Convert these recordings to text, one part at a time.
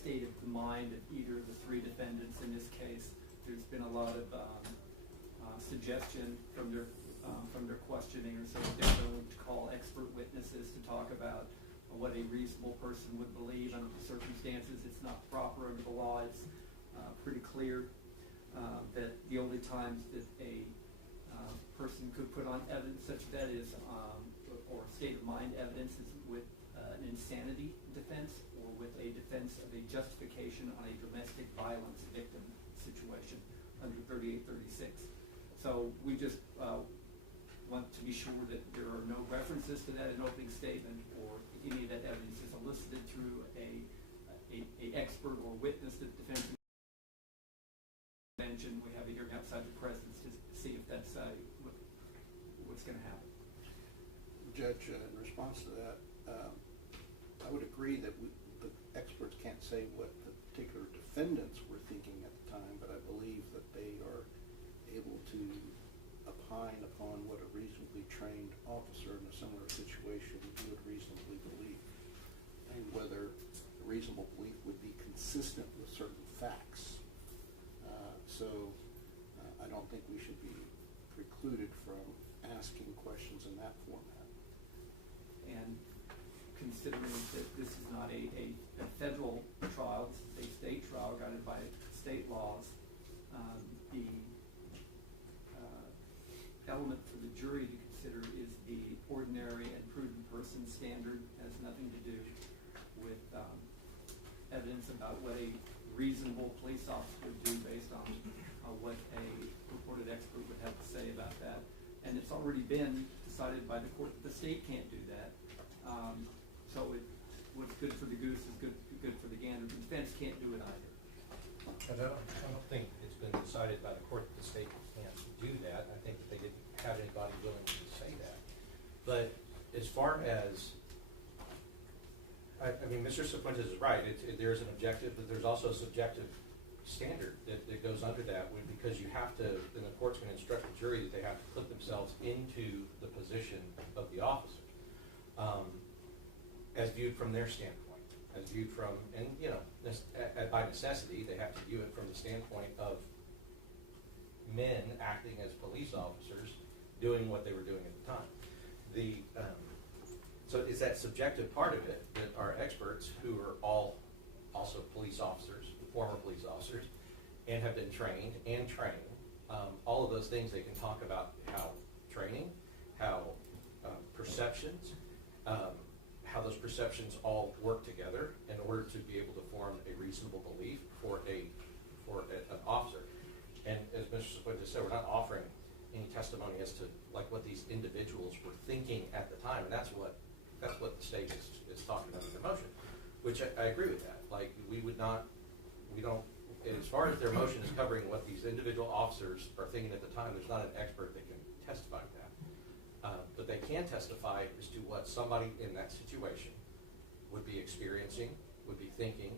state of the mind of either of the three defendants in this case. There's been a lot of suggestion from their questioning, or so they're willing to call expert witnesses to talk about what a reasonable person would believe under the circumstances. It's not proper under the law. It's pretty clear that the only times that a person could put on evidence such that is or state of mind evidence is with an insanity defense or with a defense of a justification on a domestic violence victim situation under 3836. So we just want to be sure that there are no references to that in opening statement, or any of that evidence is elicited through a expert or witness that the defense mentioned. We have a hearing outside the presence to see if that's what's going to happen. Judge, in response to that, I would agree that the experts can't say what the particular defendants were thinking at the time, but I believe that they are able to opine upon what a reasonably trained officer in a similar situation would reasonably believe, and whether a reasonable belief would be consistent with certain facts. So I don't think we should be precluded from asking questions in that format. And considering that this is not a federal trial, this is a state trial guided by state laws, the element for the jury to consider is the ordinary and prudent person standard. It has nothing to do with evidence about what a reasonable police officer would do based on what a purported expert would have to say about that. And it's already been decided by the court that the state can't do that. So what's good for the goose is good for the gander. The defense can't do it either. I don't think it's been decided by the court that the state can't do that. I think that they didn't have anybody willing to say that. But as far as, I mean, Mr. Cifuentes is right. There's an objective, but there's also a subjective standard that goes under that, because you have to, and the court's going to instruct the jury that they have to put themselves into the position of the officer, as viewed from their standpoint, as viewed from, and by necessity, they have to view it from the standpoint of men acting as police officers, doing what they were doing at the time. So it's that subjective part of it that our experts, who are all also police officers, former police officers, and have been trained and trained, all of those things they can talk about how training, how perceptions, how those perceptions all work together in order to be able to form a reasonable belief for an officer. And as Mr. Cifuentes said, we're not offering any testimony as to like what these individuals were thinking at the time, and that's what the state is talking about in their motion, which I agree with that. Like we don't, as far as their motion is covering what these individual officers are thinking at the time, there's not an expert that can testify to that. But they can testify as to what somebody in that situation would be experiencing, would be thinking,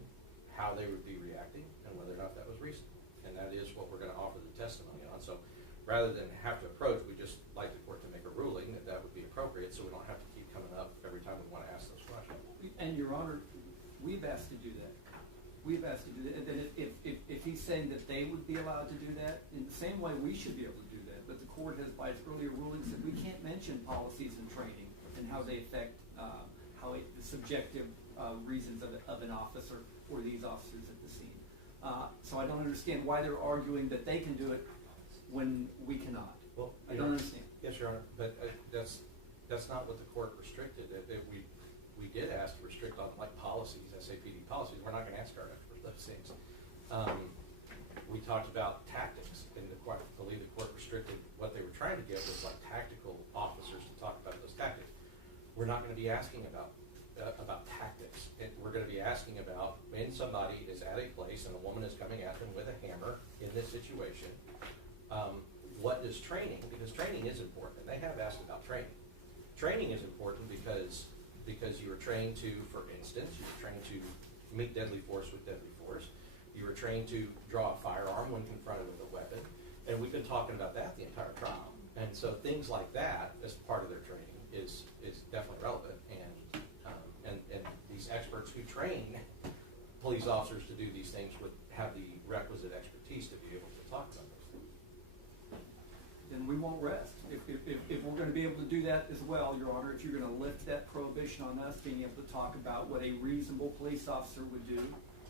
how they would be reacting, and whether or not that was reasonable. And that is what we're going to offer the testimony on. So rather than have to approach, we just like the court to make a ruling that would be appropriate, so we don't have to keep coming up every time we want to ask those questions. And Your Honor, we've asked to do that. We've asked to do that. And then if he's saying that they would be allowed to do that, in the same way we should be able to do that. But the court has, by its earlier rulings, said we can't mention policies and training and how they affect the subjective reasons of an officer or these officers at the scene. So I don't understand why they're arguing that they can do it when we cannot. Well, I don't understand. Yes, Your Honor, but that's not what the court restricted. We did ask to restrict on like policies, SAPD policies. We're not going to ask our experts those things. We talked about tactics, and I believe the court restricted what they were trying to get was like tactical officers to talk about those tactics. We're not going to be asking about tactics. We're going to be asking about when somebody is at a place and a woman is coming at them with a hammer in this situation. What is training? Because training is important, and they have asked about training. Training is important because you were trained to, for instance, you were trained to meet deadly force with deadly force. You were trained to draw a firearm when confronted with a weapon. And we've been talking about that the entire trial. And so things like that, as part of their training, is definitely relevant. And these experts who train police officers to do these things have the requisite expertise to be able to talk about those things. Then we won't rest. If we're gonna be able to do that as well, Your Honor, if you're gonna lift that prohibition on us being able to talk about what a reasonable police officer would do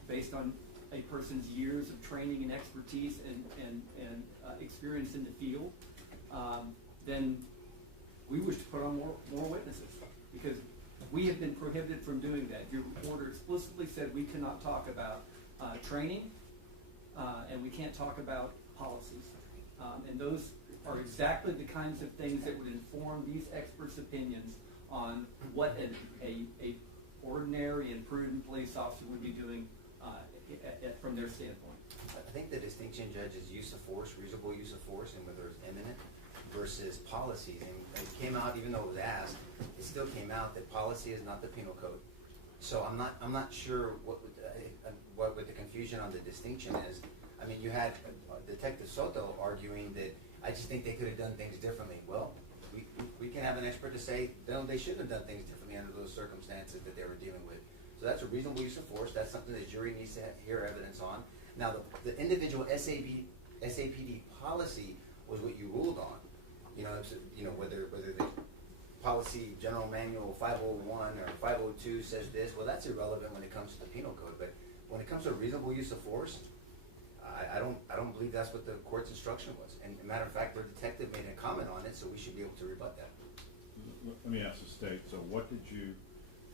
based on a person's years of training and expertise and experience in the field, then we wish to put on more witnesses, because we have been prohibited from doing that. Your order explicitly said we cannot talk about training, and we can't talk about policies. And those are exactly the kinds of things that would inform these experts' opinions on what a ordinary and prudent police officer would be doing from their standpoint. I think the distinction, Judge, is use of force, reasonable use of force, and whether it's imminent versus policies. And it came out, even though it was asked, it still came out that policy is not the penal code. So I'm not sure what the confusion on the distinction is. I mean, you had Detective Soto arguing that I just think they could have done things differently. Well, we can have an expert to say no, they shouldn't have done things differently under those circumstances that they were dealing with. So that's a reasonable use of force. That's something the jury needs to hear evidence on. Now, the individual SAPD policy was what you ruled on. Whether the policy General Manual 501 or 502 says this, well, that's irrelevant when it comes to the penal code. But when it comes to reasonable use of force, I don't believe that's what the court's instruction was. And as a matter of fact, their detective made a comment on it, so we should be able to rebut that. Let me ask the state, so what did you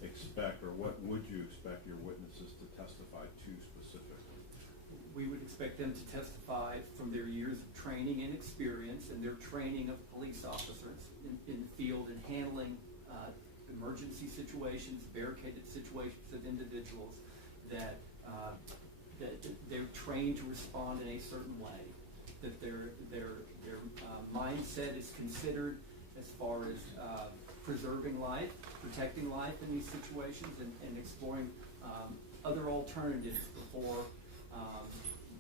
expect, or what would you expect your witnesses to testify to specifically? We would expect them to testify from their years of training and experience and their training of police officers in the field in handling emergency situations, barricaded situations of individuals, that they're trained to respond in a certain way, that their mindset is considered as far as preserving life, protecting life in these situations, and exploring other alternatives before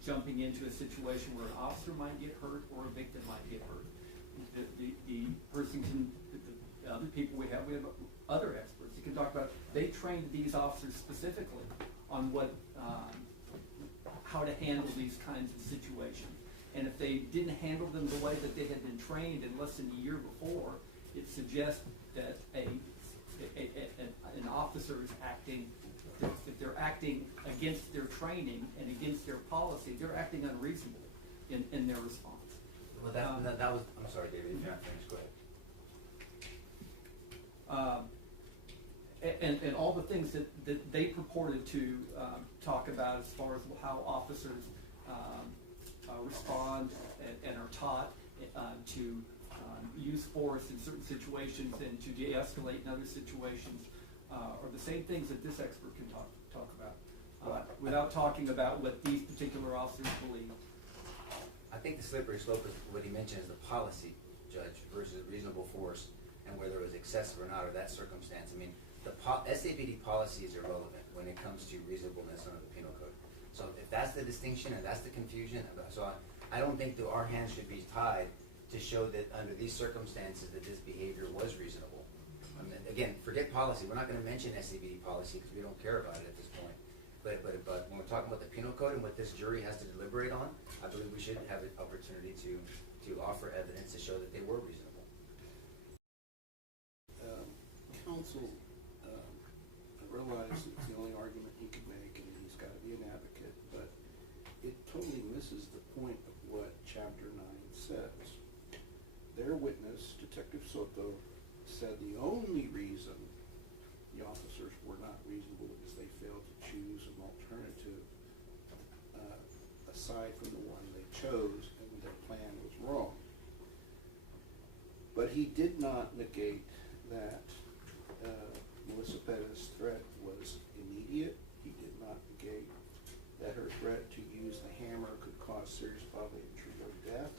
jumping into a situation where an officer might get hurt or a victim might get hurt. The person can, the other people we have other experts. You can talk about, they trained these officers specifically on how to handle these kinds of situations. And if they didn't handle them the way that they had been trained in less than a year before, it suggests that an officer is acting, if they're acting against their training and against their policy, they're acting unreasonably in their response. Well, that was, I'm sorry, David, if you're not finished, go ahead. And all the things that they purported to talk about as far as how officers respond and are taught to use force in certain situations and to de-escalate in other situations are the same things that this expert can talk about without talking about what these particular officers believe. I think the slippery slope is what he mentioned is the policy, Judge, versus reasonable force, and whether it was excessive or not, or that circumstance. I mean, the SAPD policy is irrelevant when it comes to reasonableness under the penal code. So if that's the distinction and that's the confusion, so I don't think that our hands should be tied to show that under these circumstances that this behavior was reasonable. I mean, again, forget policy. We're not going to mention SAPD policy because we don't care about it at this point. But when we're talking about the penal code and what this jury has to deliberate on, I believe we should have an opportunity to offer evidence to show that they were reasonable. Counsel, I realize it's the only argument he could make, and he's got to be an advocate, but it totally misses the point of what Chapter 9 says. Their witness, Detective Soto, said the only reason the officers were not reasonable is they failed to choose an alternative aside from the one they chose, and their plan was wrong. But he did not negate that Melissa Perez's threat was immediate. He did not negate that her threat to use the hammer could cause serious bodily injury or death.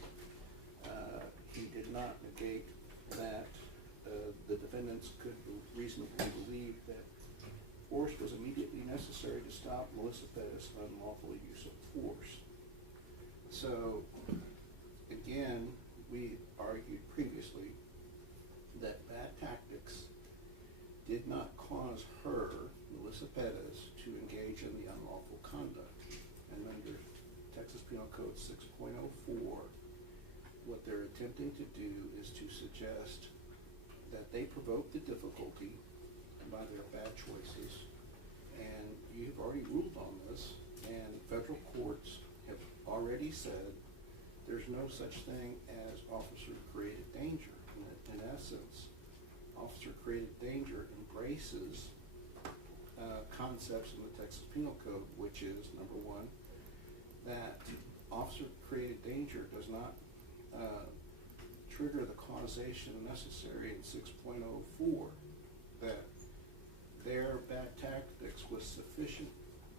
He did not negate that the defendants could reasonably believe that force was immediately necessary to stop Melissa Perez's unlawful use of force. So, again, we argued previously that bad tactics did not cause her, Melissa Perez, to engage in the unlawful conduct. And under Texas Penal Code 6.04, what they're attempting to do is to suggest that they provoke the difficulty by their bad choices. And you've already ruled on this, and federal courts have already said there's no such thing as officer-created danger. In essence, officer-created danger embraces concepts in the Texas Penal Code, which is, number one, that officer-created danger does not trigger the causation necessary in 6.04, that their bad tactics was sufficient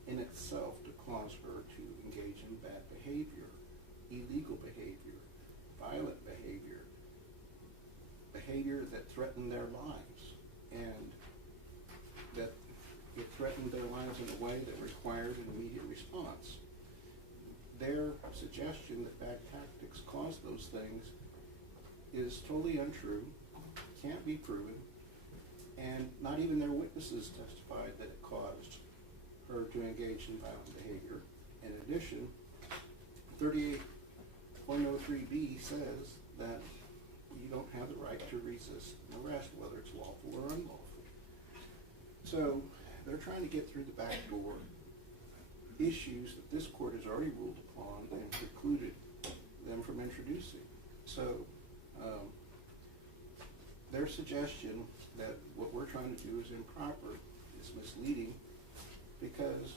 in itself to cause her to engage in bad behavior, illegal behavior, violent behavior, behavior that threatened their lives, and that it threatened their lives in a way that required an immediate response. Their suggestion that bad tactics caused those things is totally untrue, can't be proven, and not even their witnesses testified that it caused her to engage in violent behavior. In addition, 38.03B says that you don't have the right to resist an arrest, whether it's lawful or unlawful. So they're trying to get through the back door issues that this court has already ruled upon and precluded them from introducing. So their suggestion that what we're trying to do is improper is misleading, because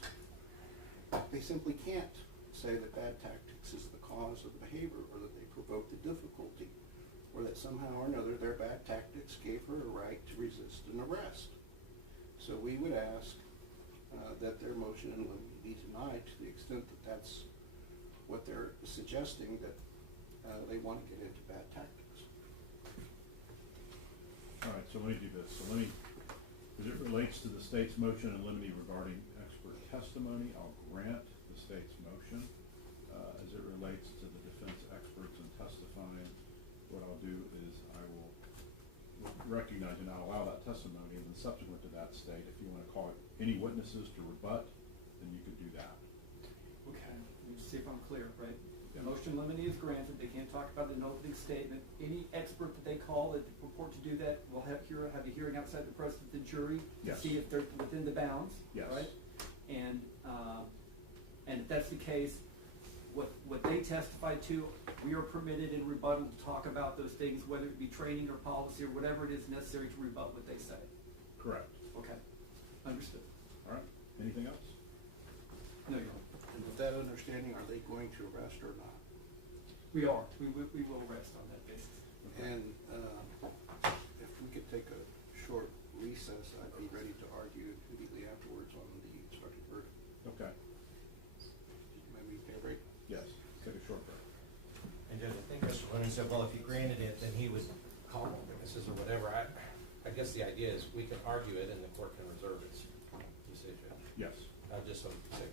they simply can't say that bad tactics is the cause of the behavior, or that they provoke the difficulty, or that somehow or another their bad tactics gave her a right to resist an arrest. So we would ask that their motion would be denied to the extent that that's what they're suggesting, that they want to get into bad tactics. All right, so let me do this. So let me, as it relates to the state's motion in limine regarding expert testimony, I'll grant the state's motion. As it relates to the defense experts and testifying, what I'll do is I will recognize and I'll allow that testimony, and then subsequent to that, state, if you want to call it any witnesses to rebut, then you could do that. Okay, let me see if I'm clear, right? The Yeah. motion limine is granted, they can't talk about it in an opening statement. Any expert that they call that purport to do that will have a hearing outside the presence of the jury to Yes. see if they're within the bounds, Yes. right? And if that's the case, what they testify to, we are permitted in rebuttal to talk about those things, whether it be training or policy or whatever it is necessary to rebut what they say. Correct. Okay, understood. All right, anything else? No, Your Honor. And with that understanding, are they going to arrest or not? We are. We will rest on that basis. And if we could take a short recess, I'd be ready to argue immediately afterwards on the instructed verdict. Okay, Maybe take a break? yes, take a short break. And Judge, I think Mr. Lennon said, well, if you granted it, then he would call witnesses or whatever. I guess the idea is we can argue it and the court can reserve its decision. Yes. Just so we save time.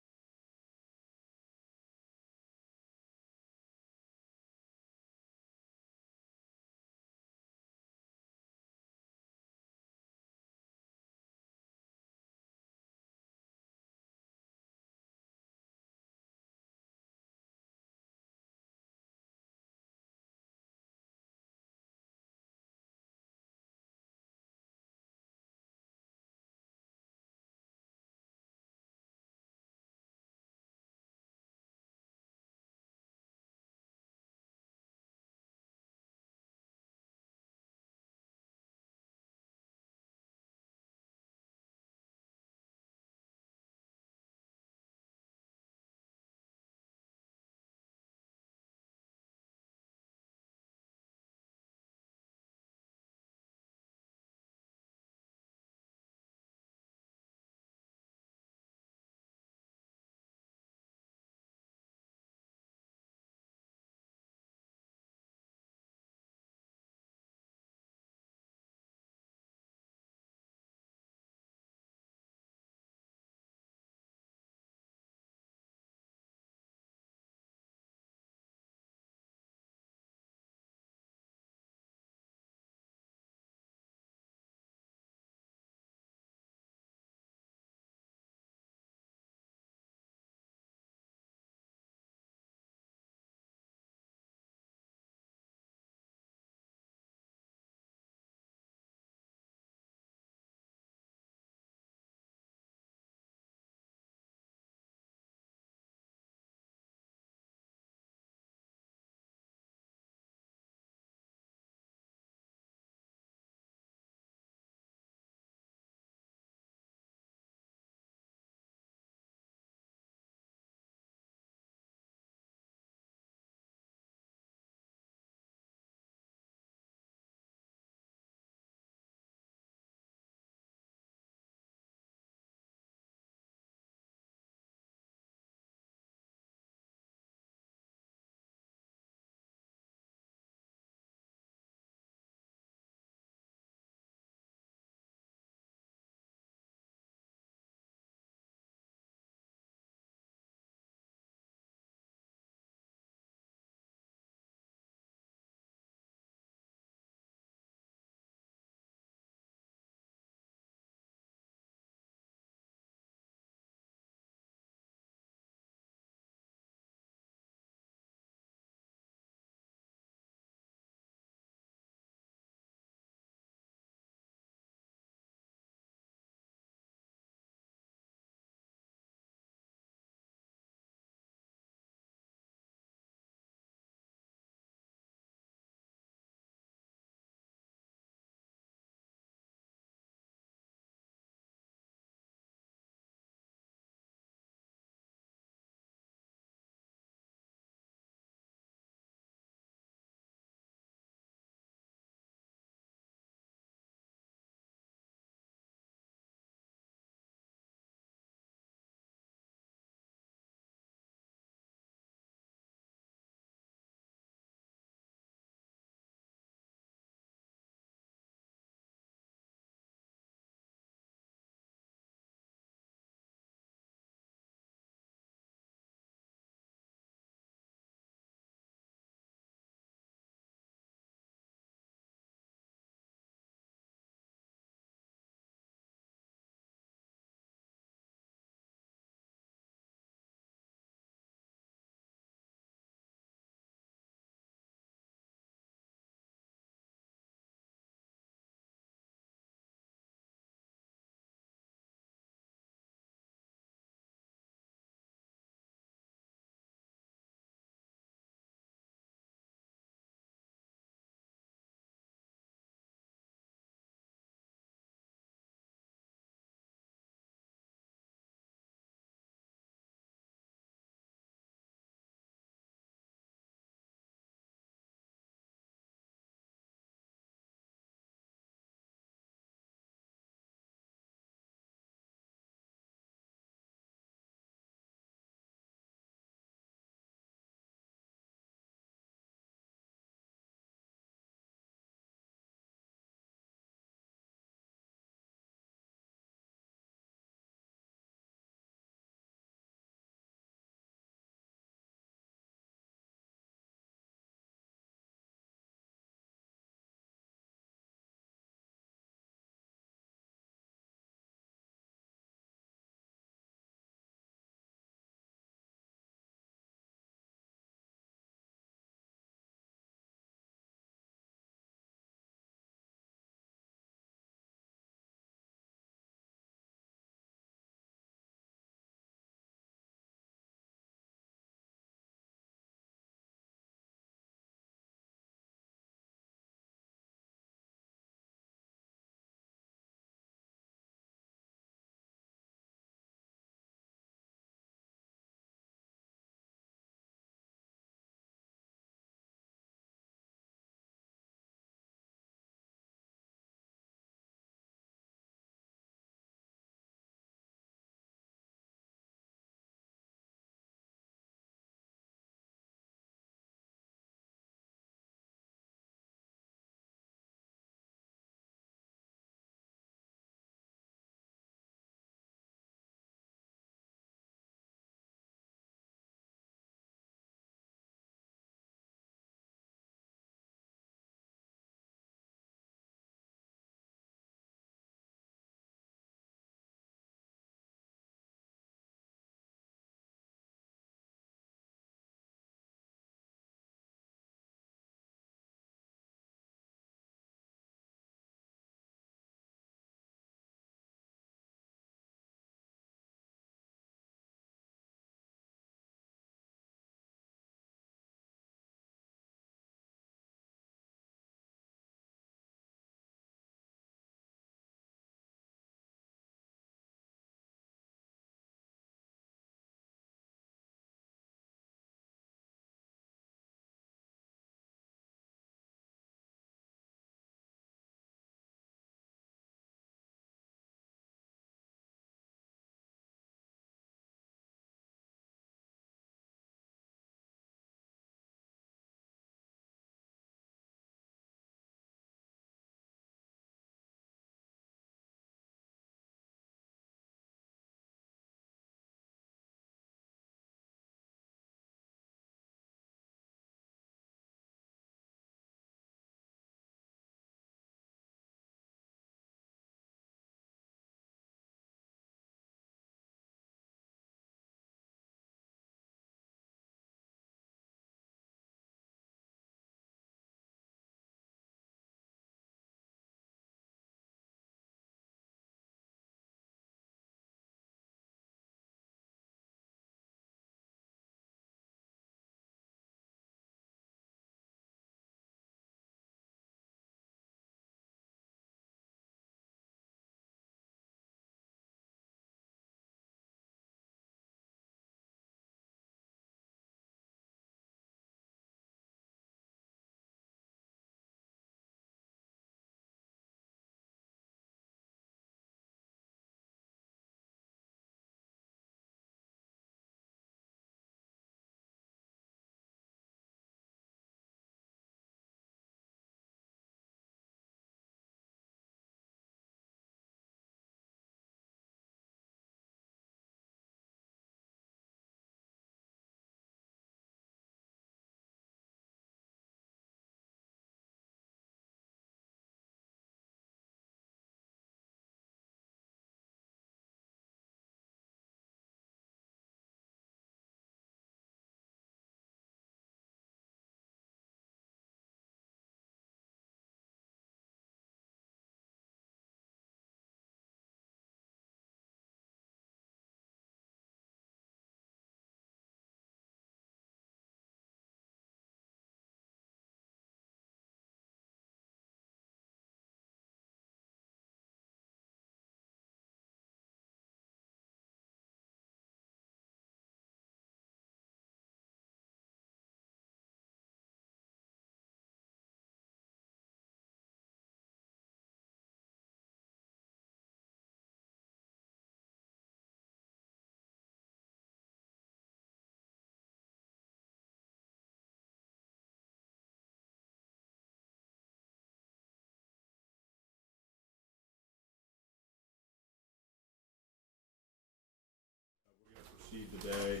proceed today.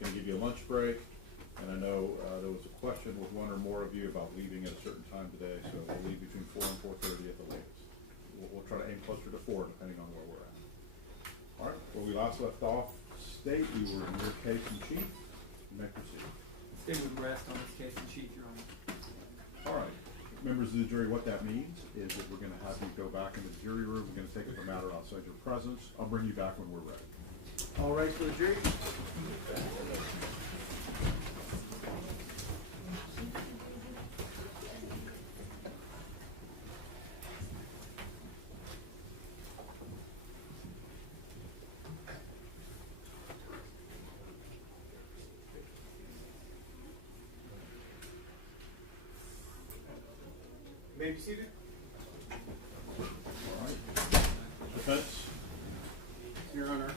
Going to give you a lunch break. And I know there was a question with one or more of you about leaving at a certain time today, so we'll leave between 4 and 4:30 at the latest. We'll try to aim closer to 4, depending on where we're at. All right, where we last left off, State, we were in your case in chief. You may proceed. Stay with rest on this case in chief, Your Honor. All right, members of the jury, what that means is that we're going to have you go back into the jury room. We're going to take up the matter outside your presence. I'll bring you back when we're ready. All right, for the jury. May be seated. All right. Defense? Your Honor,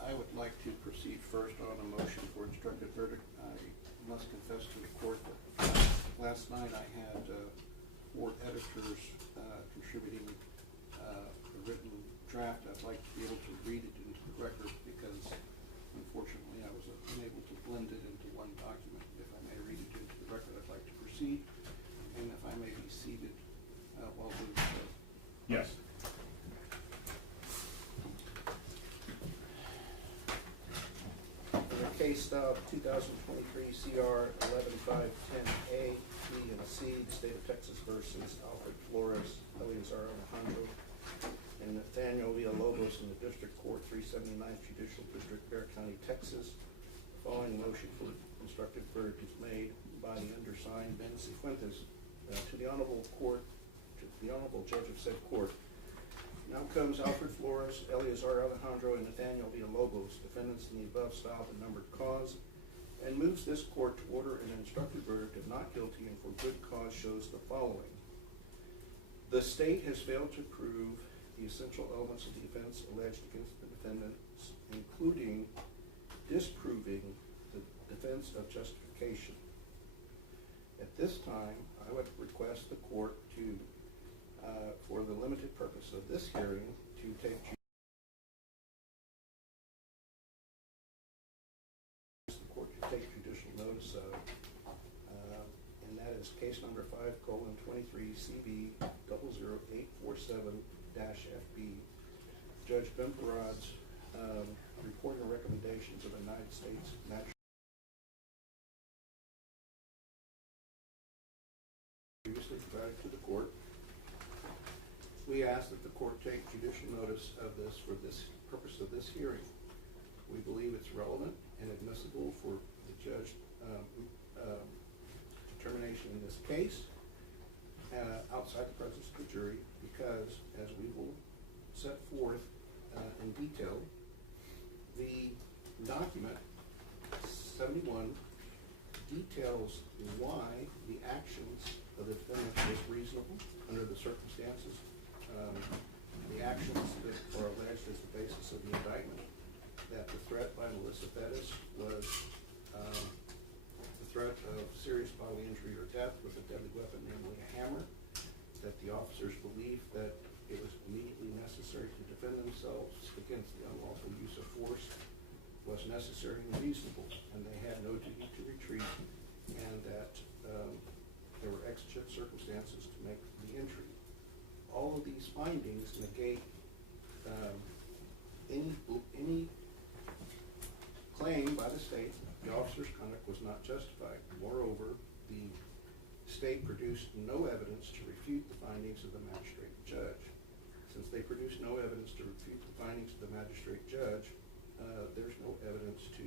I would like to proceed first on a motion for instructed verdict. I must confess to the court that last night I had 4 editors contributing a written draft. I'd like to be able to read it into the record because unfortunately I was unable to blend it into one document. If I may read it into the record, I'd like to proceed, and if I may be seated while doing so. Yes. For the case stub 2023 CR 11510A, B, and C, the state of Texas versus Alfred Flores, Eleazar Alejandro, and Nathaniel Villalobos in the District Court 379th Judicial District, Bexar County, Texas. The following motion for instructed verdict is made by the undersigned, Ben Cifuentes, to the Honorable Court, to the Honorable Judge of said court. Now comes Alfred Flores, Eleazar Alejandro, and Nathaniel Villalobos, defendants in the above styled and numbered cause, and moves this court to order an instructed verdict of not guilty and for good cause shows the following. The state has failed to prove the essential elements of the offense alleged against the defendants, including disproving the defense of justification. At this time, I would request the court to, for the limited purpose of this hearing, to take judicial notice of, and that is case number 5:23 CB 00847-FB. Judge Ben Perod's report and recommendations of the United States Magistrate previously provided to the court. We ask that the court take judicial notice of this for this purpose of this hearing. We believe it's relevant and admissible for the judge determination in this case outside the presence of the jury because, as we will set forth in detail, the document 71 details why the actions of the defendant was reasonable under the circumstances. The actions that are alleged as the basis of the indictment, that the threat by Melissa Perez was the threat of serious bodily injury or death with a deadly weapon, namely a hammer, that the officers believed that it was immediately necessary to defend themselves against the unlawful use of force was necessary and reasonable, and they had no duty to retreat, and that there were exigent circumstances to make the entry. All of these findings negate any claim by the state that the officer's conduct was not justified. Moreover, the state produced no evidence to refute the findings of the magistrate judge. Since they produced no evidence to refute the findings of the magistrate judge, there's no evidence to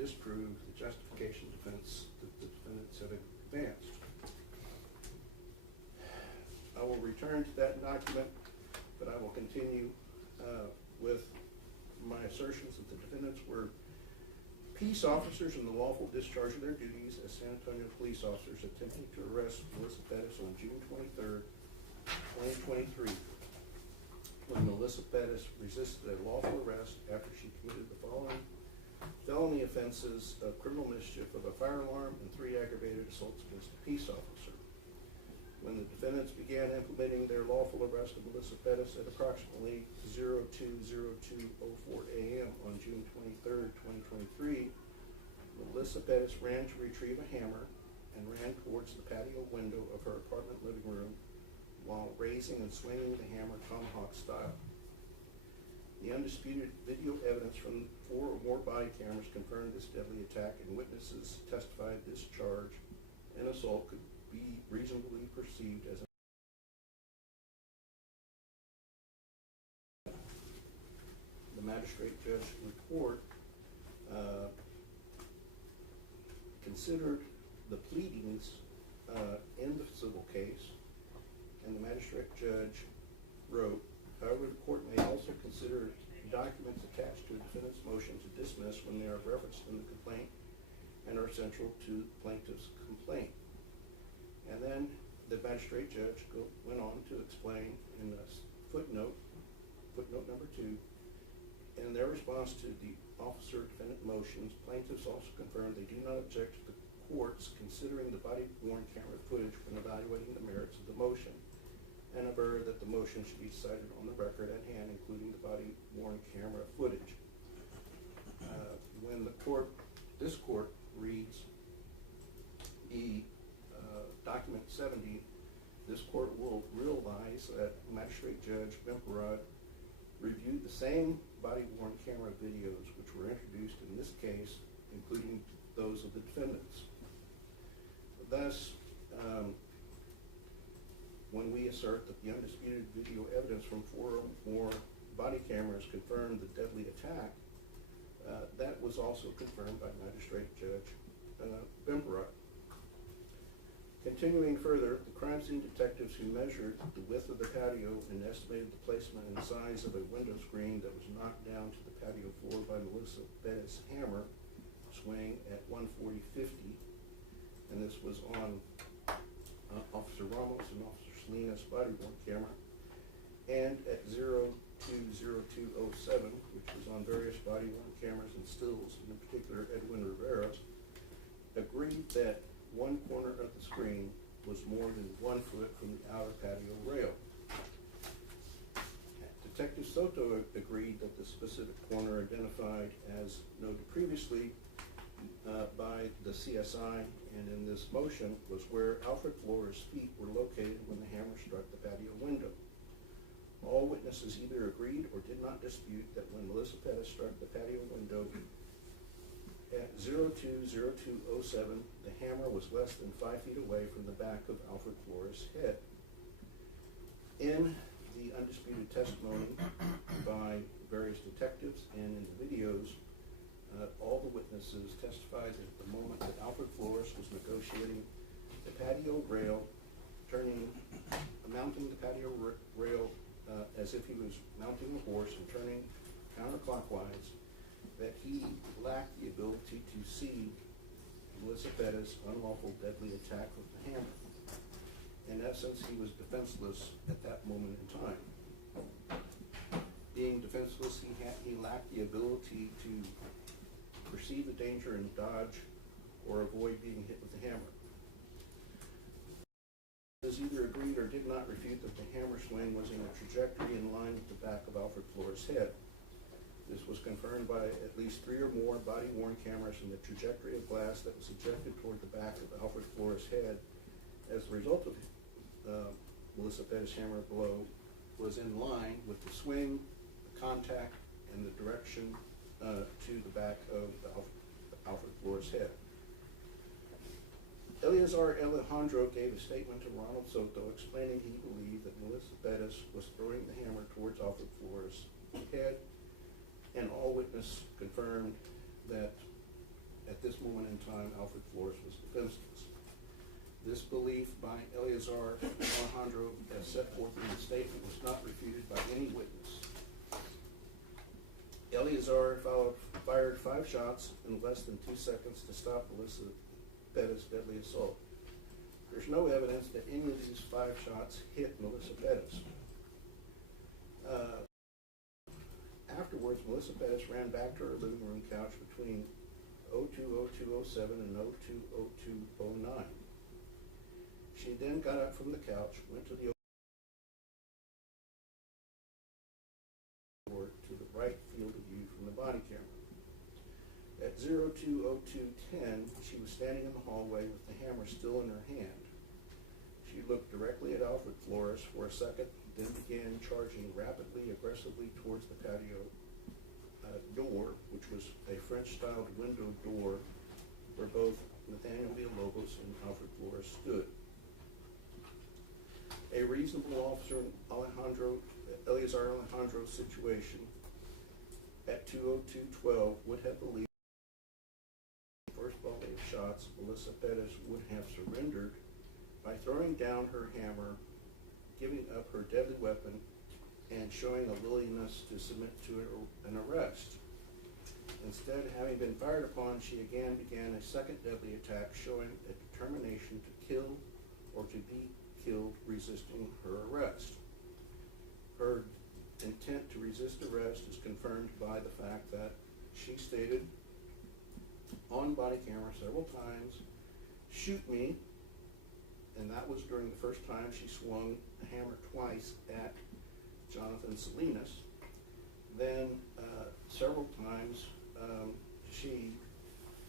disprove the justification defense that the defendants have advanced. I will return to that document, but I will continue with my assertions that the defendants were peace officers in the lawful discharge of their duties as San Antonio police officers attempting to arrest Melissa Perez on June 23rd, 2023, when Melissa Perez resisted a lawful arrest after she committed the following felony offenses of criminal mischief of a fire alarm and 3 aggravated assaults against a peace officer. when the defendants began implementing their lawful arrest of Melissa Perez at approximately 02:02:04 a.m. on June 23rd, 2023, Melissa Perez ran to retrieve a hammer and ran towards the patio window of her apartment living room while raising and swinging the hammer tomahawk style. The undisputed video evidence from 4 or more body cameras confirmed this deadly attack, and witnesses testified this charge and assault could be reasonably perceived as the magistrate judge report considered the pleadings in the civil case, and the magistrate judge wrote, however, the court may also consider documents attached to the defendant's motion to dismiss when they are referenced in the complaint and are central to the plaintiff's complaint. And then the magistrate judge went on to explain in a footnote number 2, in their response to the officer-defendant motions, plaintiffs also confirmed they do not object to the courts considering the body-worn camera footage when evaluating the merits of the motion, and aver that the motion should be decided on the record at hand, including the body-worn camera footage. When this court reads the document 70, this court will realize that Magistrate Judge Bimperod reviewed the same body-worn camera videos which were introduced in this case, including those of the defendants. Thus, when we assert that the undisputed video evidence from 4 or more body cameras confirmed the deadly attack, that was also confirmed by Magistrate Judge Bimperod. Continuing further, the crime scene detectives who measured the width of the patio and estimated the placement and size of a window screen that was knocked down to the patio floor by Melissa Perez's hammer swing at 1:40:50, and this was on Officer Ramos and Officer Salinas' body-worn camera, and at 02:02:07, which was on various body-worn cameras and stills, in particular Edwin Rivera's, agreed that one corner of the screen was more than 1 foot from the outer patio rail. Detective Soto agreed that the specific corner identified as noted previously by the CSI and in this motion was where Alfred Flores' feet were located when the hammer struck the patio window. All witnesses either agreed or did not dispute that when Melissa Perez struck the patio window at 02:02:07, the hammer was less than 5 feet away from the back of Alfred Flores' head. In the undisputed testimony by various detectives and in the videos, all the witnesses testified that at the moment that Alfred Flores was negotiating the patio rail, mounting the patio rail as if he was mounting a horse and turning counterclockwise, that he lacked the ability to see Melissa Perez's unlawful deadly attack with the hammer. In essence, he was defenseless at that moment in time. Being defenseless, he lacked the ability to perceive the danger and dodge or avoid being hit with the hammer. Either agreed or did not refute that the hammer swing was in a trajectory in line with the back of Alfred Flores' head. This was confirmed by at least 3 or more body-worn cameras, and the trajectory of glass that was ejected toward the back of Alfred Flores' head as a result of Melissa Perez's hammer blow was in line with the swing, the contact, and the direction to the back of Alfred Flores' head. Eleazar Alejandro gave a statement to Ronald Soto explaining he believed that Melissa Perez was throwing the hammer towards Alfred Flores' head, and all witnesses confirmed that at this moment in time, Alfred Flores was defenseless. This belief by Eleazar Alejandro, as set forth in the statement, was not refuted by any witness. Eleazar fired 5 shots in less than 2 seconds to stop Melissa Perez's deadly assault. There's no evidence that any of these 5 shots hit Melissa Perez. Afterwards, Melissa Perez ran back to her living room couch between 02:02:07 and 02:02:09. She then got up from the couch, went to the door to the right field of view from the body camera. At 02:02:10, she was standing in the hallway with the hammer still in her hand. She looked directly at Alfred Flores for a second, then began charging rapidly, aggressively towards the patio door, which was a French-styled window door where both Nathaniel Villalobos and Alfred Flores stood. A reasonable officer in Eleazar Alejandro's situation at 2:02:12 would have believed the first volley of shots Melissa Perez would have surrendered by throwing down her hammer, giving up her deadly weapon, and showing a willingness to submit to an arrest. Instead, having been fired upon, she again began a second deadly attack, showing a determination to kill or to be killed resisting her arrest. Her intent to resist arrest is confirmed by the fact that she stated on body camera several times, "Shoot me," and that was during the first time she swung the hammer twice at Jonathan Salinas. Then several times she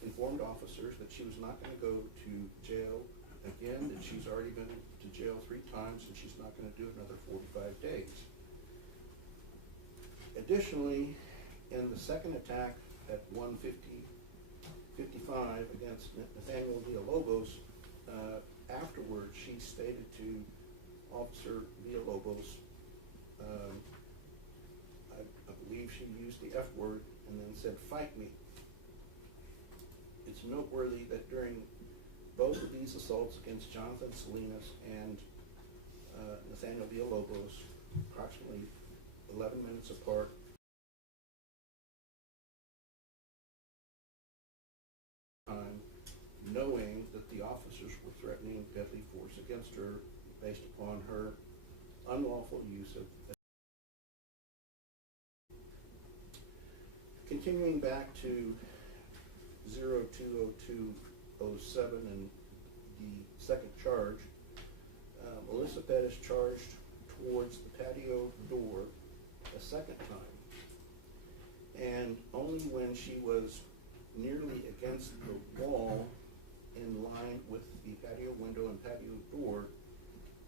informed officers that she was not going to go to jail again, that she's already been to jail 3 times and she's not going to do another 45 days. Additionally, in the second attack at 1:55 against Nathaniel Villalobos, afterwards she stated to Officer Villalobos, I believe she used the F word, and then said, "Fight me." It's noteworthy that during both of these assaults against Jonathan Salinas and Nathaniel Villalobos, approximately 11 minutes apart, knowing that the officers were threatening deadly force against her based upon her unlawful use of. Continuing back to 02:02:07 and the second charge, Melissa Perez charged towards the patio door a second time, and only when she was nearly against the wall in line with the patio window and patio door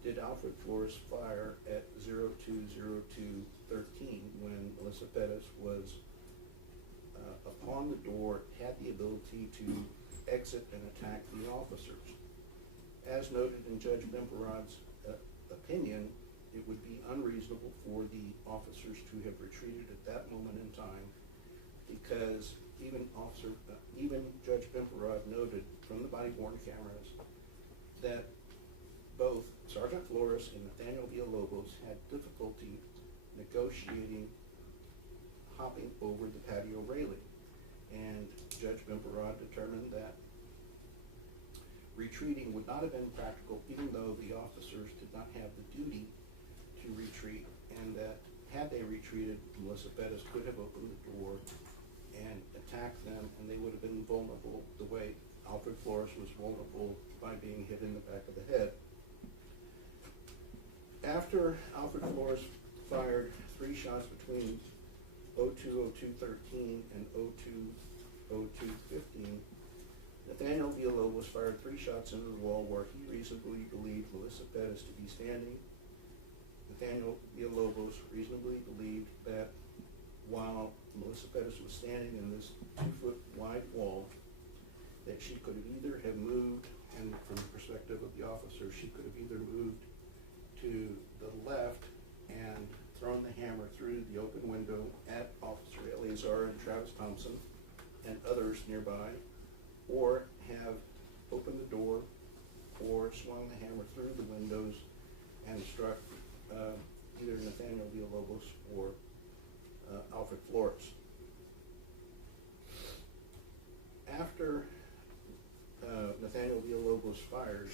did Alfred Flores fire at 02:02:13 when Melissa Perez was upon the door, had the ability to exit and attack the officers. As noted in Judge Bemperod's opinion, it would be unreasonable for the officers to have retreated at that moment in time, because even Judge Bemperod noted from the body-worn cameras that both Sergeant Flores and Nathaniel Villalobos had difficulty negotiating hopping over the patio railing, and Judge Bemperod determined that retreating would not have been practical, even though the officers did not have the duty to retreat, and that had they retreated, Melissa Perez could have opened the door and attacked them, and they would have been vulnerable the way Alfred Flores was vulnerable by being hit in the back of the head. After Alfred Flores fired 3 shots between 02:02:13 and 02:02:15, Nathaniel Villalobos fired 3 shots into the wall where he reasonably believed Melissa Perez to be standing. Nathaniel Villalobos reasonably believed that while Melissa Perez was standing in this 2-foot wide wall, that she could have either have moved, and from the perspective of the officer, she could have either moved to the left and thrown the hammer through the open window at Officer Eleazar and Travis Thompson and others nearby, or have opened the door or swung the hammer through the windows and struck either Nathaniel Villalobos or Alfred Flores. After Nathaniel Villalobos fired,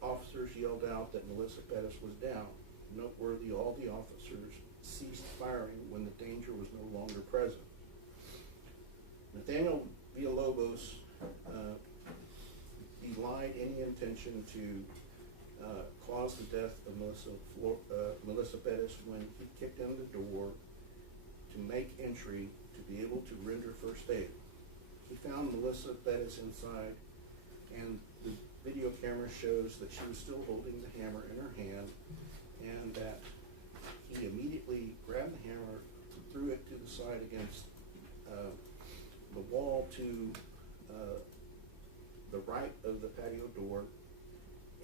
officers yelled out that Melissa Perez was down. Noteworthy, all the officers ceased firing when the danger was no longer present. Nathaniel Villalobos belied denied any intention to cause the death of Melissa Perez when he kicked in the door to make entry to be able to render first aid. He found Melissa Perez inside, and the video camera shows that she was still holding the hammer in her hand, and that he immediately grabbed the hammer, threw it to the side against the wall to the right of the patio door,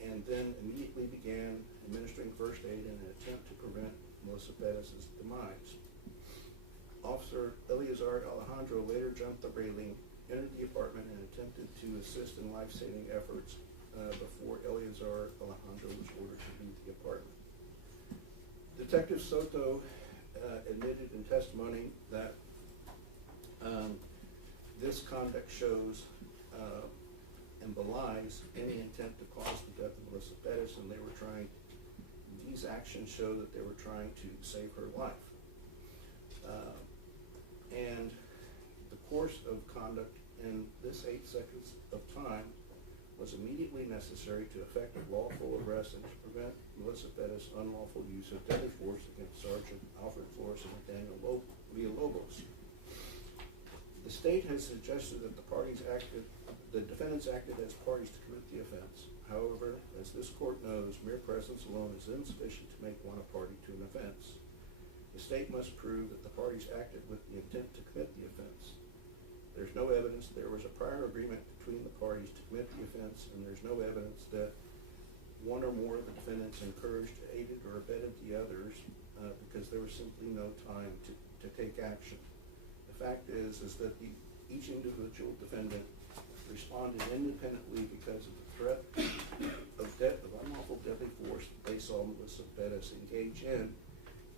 and then immediately began administering first aid in an attempt to prevent Melissa Perez's demise. Officer Eleazar Alejandro later jumped the railing, entered the apartment, and attempted to assist in life-saving efforts before Eleazar Alejandro was ordered to leave the apartment. Detective Soto admitted in testimony that this conduct shows and belies any intent to cause the death of Melissa Perez, and these actions show that they were trying to save her life. And the course of conduct in this 8 seconds of time was immediately necessary to effect a lawful arrest and to prevent Melissa Perez's unlawful use of deadly force against Sergeant Alfred Flores and Daniel Villalobos. The state has suggested that the defendants acted as parties to commit the offense. However, as this court knows, mere presence alone is insufficient to make one a party to an offense. The state must prove that the parties acted with the intent to commit the offense. There's no evidence there was a prior agreement between the parties to commit the offense, and there's no evidence that one or more of the defendants encouraged, aided, or abetted the others because there was simply no time to take action. The fact is that each individual defendant responded independently because of the threat of unlawful deadly force that they saw Melissa Perez engage in,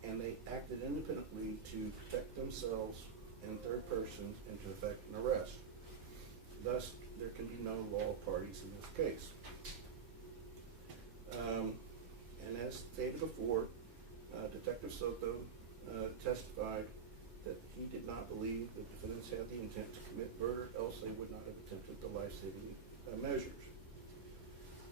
and they acted independently to protect themselves in third person and to effect an arrest. Thus, there can be no law of parties in this case. And as stated before, Detective Soto testified that he did not believe the defendants had the intent to commit murder, else they would not have attempted the life-saving measures.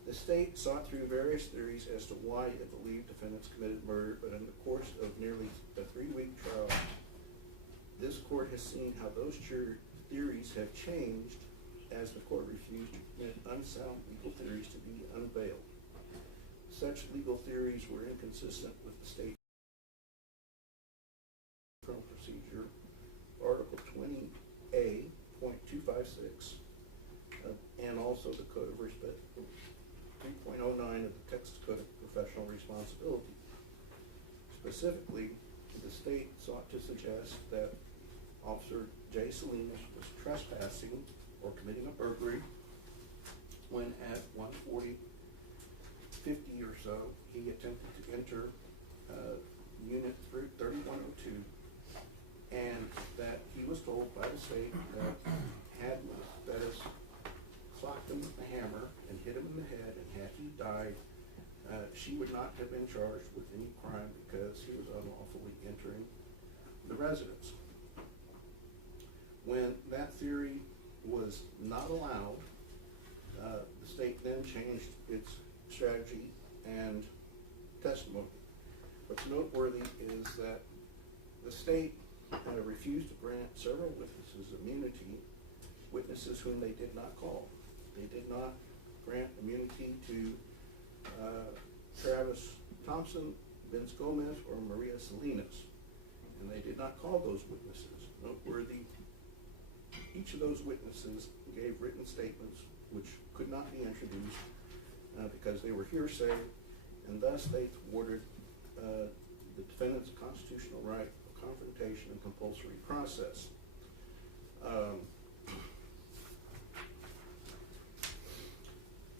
The state sought through various theories as to why it believed defendants committed murder, but in the course of nearly a 3-week trial, this court has seen how those theories have changed as the court refused to permit unsound legal theories to be unveiled. Such legal theories were inconsistent with the state criminal procedure, Article 20A.256, and also the Code of Respect 3.09 of the Texas Code of Professional Responsibility. Specifically, the state sought to suggest that Officer J. Salinas was trespassing or committing a burglary when at 1:40, 50 or so, he attempted to enter Unit 3102, and that he was told by the state that had Perez clocked him with the hammer and hit him in the head, and had he died, she would not have been charged with any crime because he was unlawfully entering the residence. When that theory was not allowed, the state then changed its strategy and testimony. What's noteworthy is that the state refused to grant several witnesses immunity, witnesses whom they did not call. They did not grant immunity to Travis Thompson, Vince Gomez, or Maria Salinas, and they did not call those witnesses. Noteworthy, each of those witnesses gave written statements which could not be introduced because they were hearsay, and thus they thwarted the defendant's constitutional right of confrontation and compulsory process.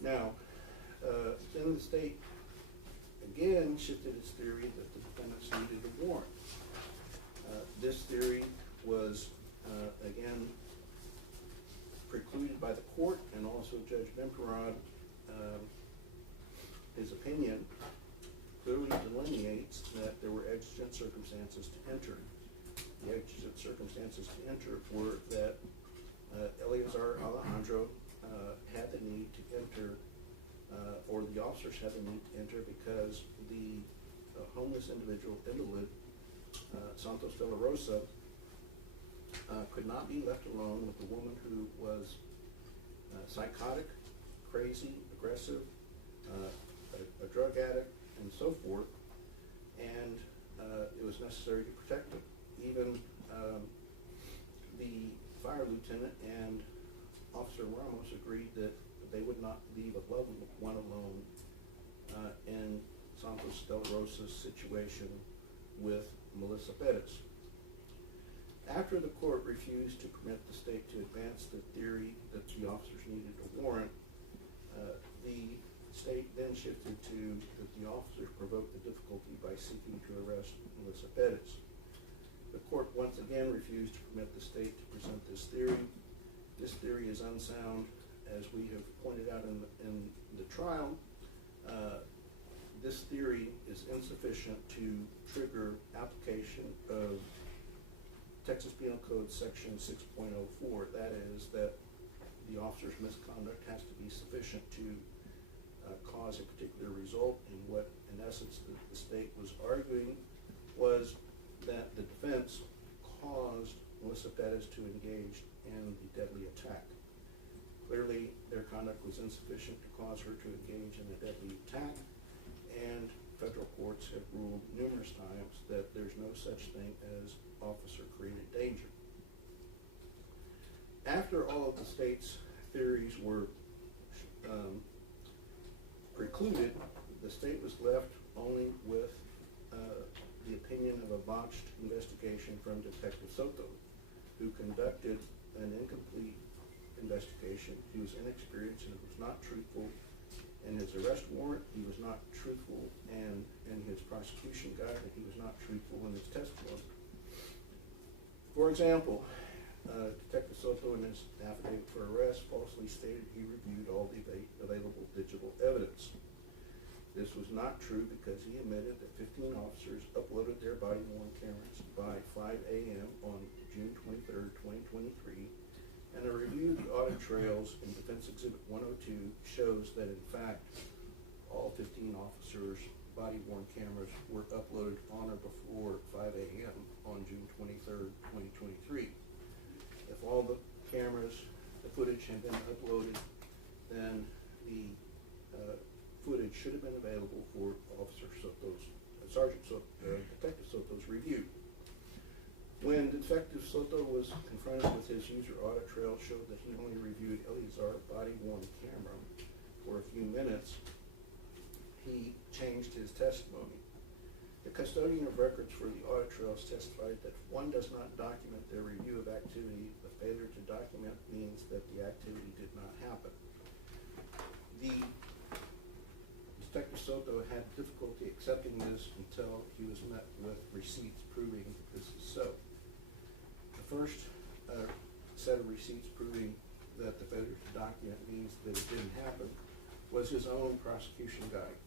Now, then the state again shifted its theory that the defendants needed a warrant. This theory was again precluded by the court, and also Judge Bemperod, his opinion clearly delineates that there were exigent circumstances to enter. The exigent circumstances to enter were that Eleazar Alejandro had the need to enter, or the officers had the need to enter because the homeless individual, invalid, Santos de la Rosa, could not be left alone with a woman who was psychotic, crazy, aggressive, a drug addict, and so forth, and it was necessary to protect them. Even the fire lieutenant and Officer Ramos agreed that they would not leave a loved one alone in Santos de la Rosa's situation with Melissa Perez. After the court refused to permit the state to advance the theory that the officers needed a warrant, the state then shifted to that the officers provoked the difficulty by seeking to arrest Melissa Perez. The court once again refused to permit the state to present this theory. This theory is unsound, as we have pointed out in the trial. This theory is insufficient to trigger application of Texas Penal Code Section 6.04. That is, that the officer's misconduct has to be sufficient to cause a particular result. And what, in essence, the state was arguing was that the defense caused Melissa Perez to engage in the deadly attack. Clearly, their conduct was insufficient to cause her to engage in a deadly attack, and federal courts have ruled numerous times that there's no such thing as officer-created danger. After all of the state's theories were precluded, the state was left only with the opinion of a botched investigation from Detective Soto, who conducted an incomplete investigation. He was inexperienced and was not truthful in his arrest warrant. He was not truthful in his prosecution guide, and he was not truthful in his testimony. For example, Detective Soto, in his affidavit for arrest, falsely stated he reviewed all the available digital evidence. This was not true because he admitted that 15 officers uploaded their body-worn cameras by 5 a.m. on June 23, 2023, and a review of the audit trails in Defense Exhibit 102 shows that, in fact, all 15 officers' body-worn cameras were uploaded on or before 5 a.m. on June 23, 2023. If all the cameras, the footage had been uploaded, then the footage should have been available for Detective Soto's review. When Detective Soto was confronted with his user audit trail showed that he only reviewed Eleazar's body-worn camera for a few minutes, he changed his testimony. The custodian of records for the audit trails testified that if one does not document their review of activity, the failure to document means that the activity did not happen. Detective Soto had difficulty accepting this until he was met with receipts proving this is so. The first set of receipts proving that the failure to document means that it didn't happen was his own prosecution guide.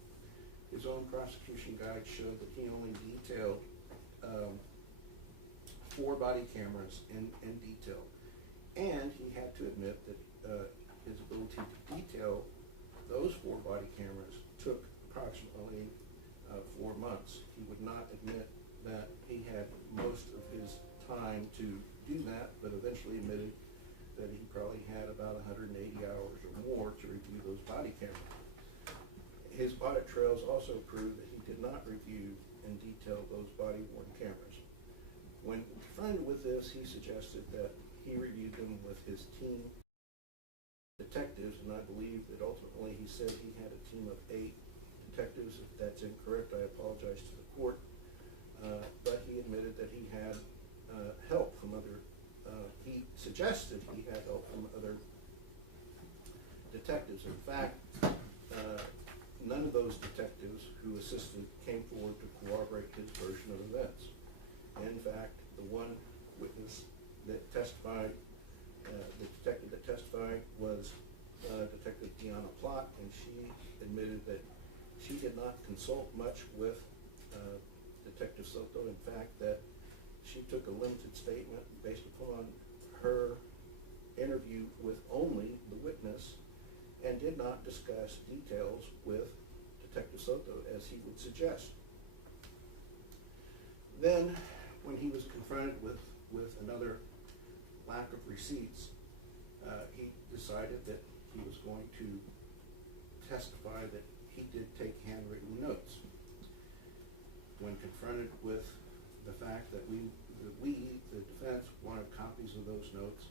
His own prosecution guide showed that he only detailed 4 body cameras in detail. And he had to admit that his ability to detail those 4 body cameras took approximately 4 months. He would not admit that he had most of his time to do that, but eventually admitted that he probably had about 180 hours or more to review those body cameras. His audit trails also proved that he did not review in detail those body-worn cameras. When confronted with this, he suggested that he reviewed them with his team detectives, and I believe that ultimately he said he had a team of 8 detectives. If that's incorrect, I apologize to the court. But he admitted that he had help from other, he suggested he had help from other detectives. In fact, none of those detectives who assisted came forward to corroborate his version of events. In fact, the one witness that testified, the detective that testified was Detective Deanna Plott, and she admitted that she did not consult much with Detective Soto. In fact, that she took a limited statement based upon her interview with only the witness and did not discuss details with Detective Soto as he would suggest. Then, when he was confronted with another lack of receipts, he decided that he was going to testify that he did take handwritten notes. When confronted with the fact that we, the defense, wanted copies of those notes,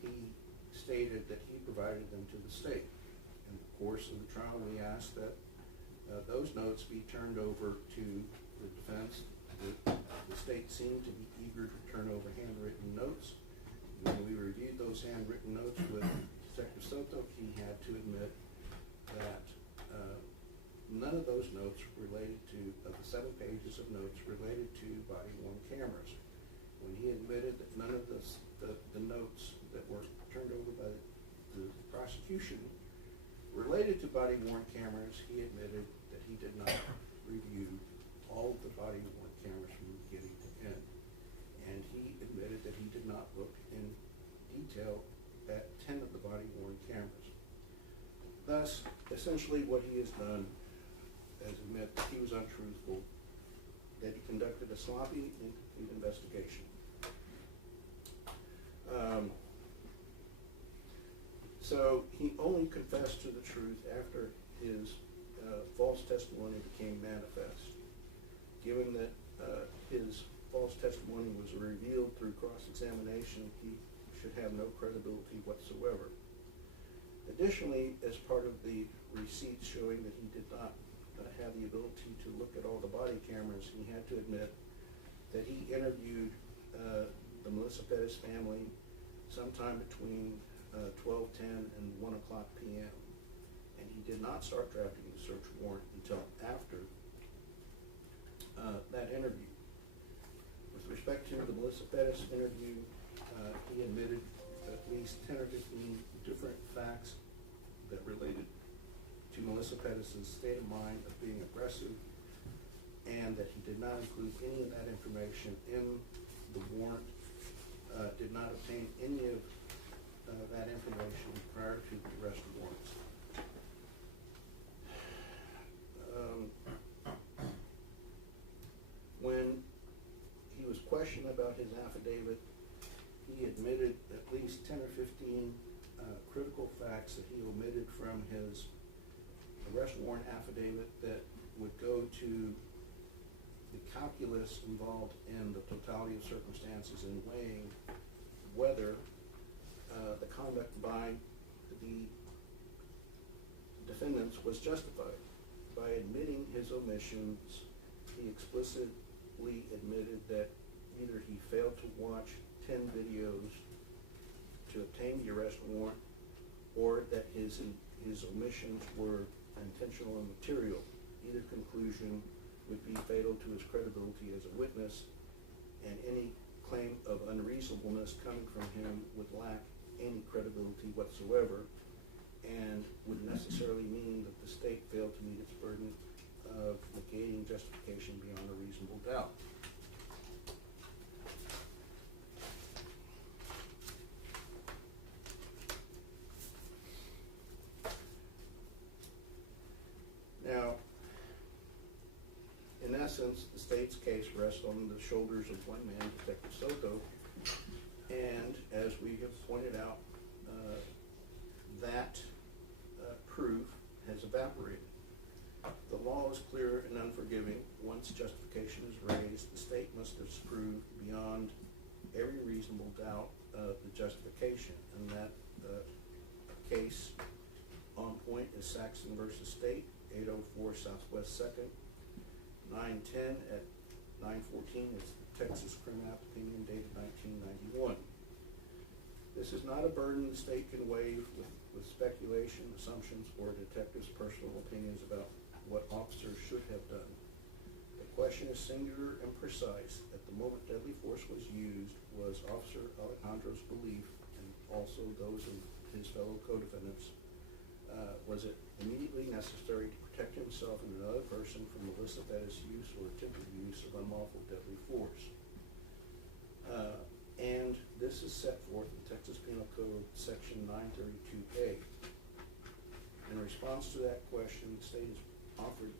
he stated that he provided them to the state. In the course of the trial, we asked that those notes be turned over to the defense. The state seemed to be eager to turn over handwritten notes. When we reviewed those handwritten notes with Detective Soto, he had to admit that none of those notes related to, of the 7 pages of notes, related to body-worn cameras. When he admitted that none of the notes that were turned over by the prosecution related to body-worn cameras, he admitted that he did not review all of the body-worn cameras from beginning to end. And he admitted that he did not look in detail at 10 of the body-worn cameras. Thus, essentially what he has done is admit that he was untruthful, that he conducted a sloppy, incomplete investigation. So he only confessed to the truth after his false testimony became manifest. Given that his false testimony was revealed through cross-examination, he should have no credibility whatsoever. Additionally, as part of the receipts showing that he did not have the ability to look at all the body cameras, he had to admit that he interviewed the Melissa Perez family sometime between 12:10 and 1 o'clock p.m. And he did not start drafting the search warrant until after that interview. With respect to the Melissa Perez interview, he admitted at least 10 or 15 different facts that related to Melissa Perez's state of mind of being aggressive, and that he did not include any of that information in the warrant, did not obtain any of that information prior to the arrest warrants. When he was questioned about his affidavit, he admitted at least 10 or 15 critical facts that he omitted from his arrest warrant affidavit that would go to the calculus involved in the totality of circumstances in weighing whether the conduct by the defendants was justified. By admitting his omissions, he explicitly admitted that either he failed to watch 10 videos to obtain the arrest warrant, or that his omissions were intentional and material. Either conclusion would be fatal to his credibility as a witness, and any claim of unreasonableness coming from him would lack any credibility whatsoever, and would necessarily mean that the state failed to meet its burden of negating justification beyond a reasonable doubt. Now, in essence, the state's case rests on the shoulders of one man, Detective Soto, and as we have pointed out, that proof has evaporated. The law is clear and unforgiving. Once justification is raised, the state must disprove beyond every reasonable doubt the justification, and that case on point is Saxon versus State, 804 Southwest 2nd, 910 at 914 is the Texas Criminal Opinion dated 1991. This is not a burden the state can waive with speculation, assumptions, or a detective's personal opinions about what officers should have done. The question is singular and precise. At the moment deadly force was used, was Officer Alejandro's belief, and also those of his fellow co-defendants, was it immediately necessary to protect himself and another person from Melissa Perez's use or attempted use of unlawful deadly force? And this this is set forth in Texas Penal Code, section 932A. In response to that question, the state has offered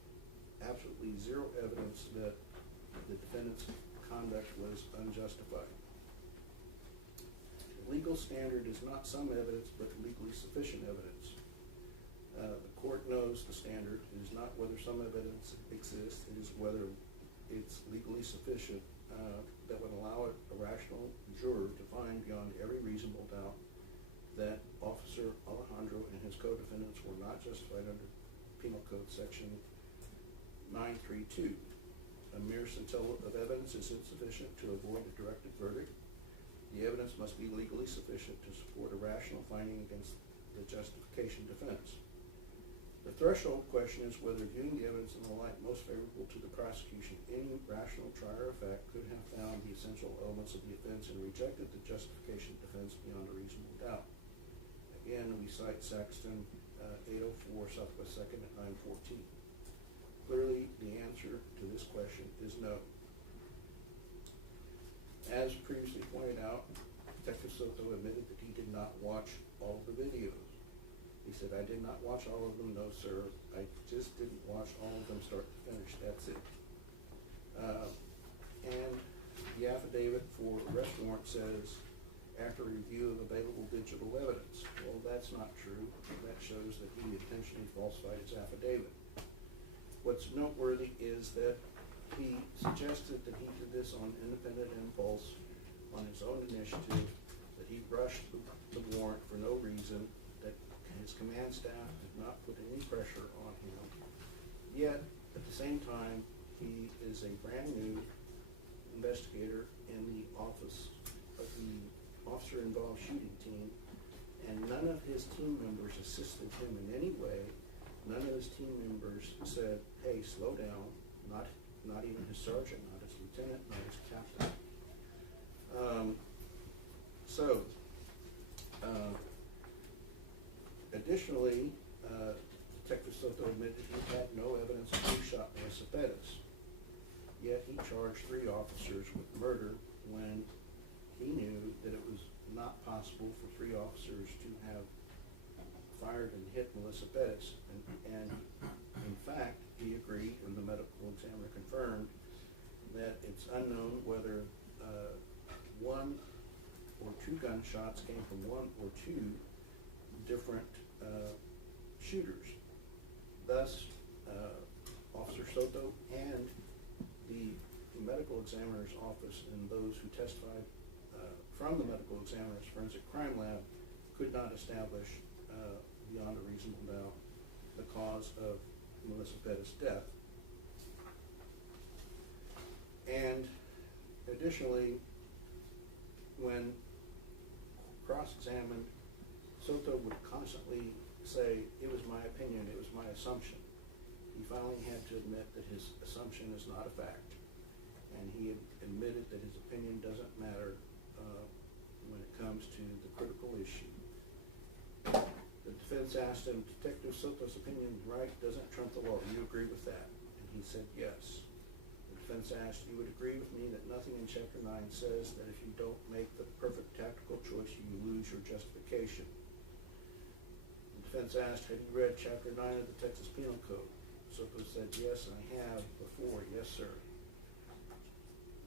absolutely zero evidence that the defendant's conduct was unjustified. The legal standard is not some evidence, but legally sufficient evidence. The court knows the standard. It is not whether some evidence exists, it is whether it's legally sufficient that would allow a rational juror to find beyond every reasonable doubt that Officer Alejandro and his co-defendants were not justified under Penal Code section 932. A mere scintilla of evidence is insufficient to avoid a directed verdict. The evidence must be legally sufficient to support a rational finding against the justification defense. The threshold question is whether, viewing the evidence in the light most favorable to the prosecution, any rational trier of fact could have found the essential elements of the offense and rejected the justification defense beyond a reasonable doubt. Again, we cite Saxton 804 Southwest 2nd at 914. Clearly, the answer to this question is no. As previously pointed out, Detective Soto admitted that he did not watch all of the videos. He said, "I did not watch all of them, no sir. I just didn't watch all of them start to finish, that's it." And the affidavit for arrest warrant says, "After review of available digital evidence." Well, that's not true. That shows that he intentionally falsified his affidavit. What's noteworthy is that he suggested that he did this on independent impulse, on his own initiative, that he rushed the warrant for no reason, that his command staff did not put any pressure on him. Yet, at the same time, he is a brand new investigator in the office of the officer-involved shooting team, and none of his team members assisted him in any way. None of his team members said, "Hey, slow down." Not even his sergeant, not his lieutenant, not his captain. Additionally, Detective Soto admitted he had no evidence of who shot Melissa Perez. Yet he charged 3 officers with murder when he knew that it was not possible for 3 officers to have fired and hit Melissa Perez. And in fact, he agreed, and the medical examiner confirmed, that it's unknown whether 1 or 2 gunshots came from 1 or 2 different shooters. Thus, Officer Soto and the medical examiner's office and those who testified from the medical examiner's forensic crime lab could not establish beyond a reasonable doubt the cause of Melissa Perez's death. And additionally, when cross-examined, Soto would constantly say, "It was my opinion, it was my assumption." He finally had to admit that his assumption is not a fact, and he admitted that his opinion doesn't matter when it comes to the critical issue. The defense asked him, "Detective Soto's opinion, right, doesn't trump the law. Do you agree with that?" And he said yes. The defense asked, "You would agree with me that nothing in Chapter 9 says that if you don't make the perfect tactical choice, you lose your justification?" The defense asked, "Have you read Chapter 9 of the Texas Penal Code?" Soto said, "Yes, I have before, yes, sir."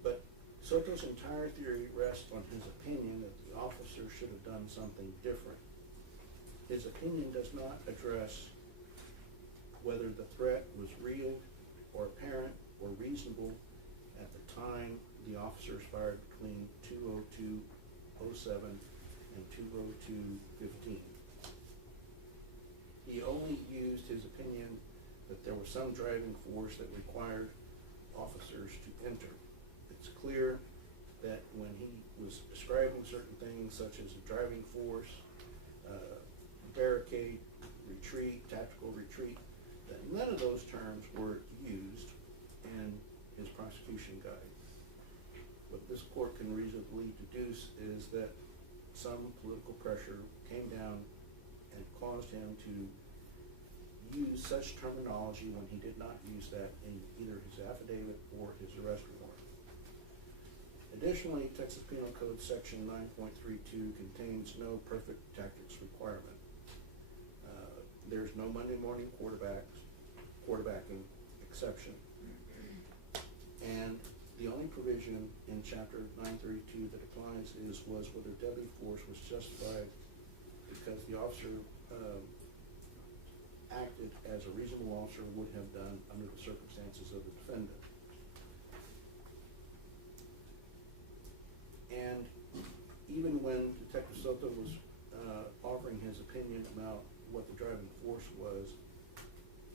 But Soto's entire theory rests on his opinion that the officer should have done something different. His opinion does not address whether the threat was real or apparent or reasonable at the time the officers fired between 2:02:07 and 2:02:15. He only used his opinion that there was some driving force that required officers to enter. It's clear that when he was describing certain things such as a driving force, barricade, retreat, tactical retreat, that none of those terms were used in his prosecution guide. What this court can reasonably deduce is that some political pressure came down and caused him to use such terminology when he did not use that in either his affidavit or his arrest warrant. Additionally, Texas Penal Code Section 9.32 contains no perfect tactics requirement. There's no Monday morning quarterbacking exception. And the only provision in Chapter 932 that applies was whether deadly force was justified because the officer acted as a reasonable officer would have done under the circumstances of the defendant. And even when Detective Soto was offering his opinion about what the driving force was,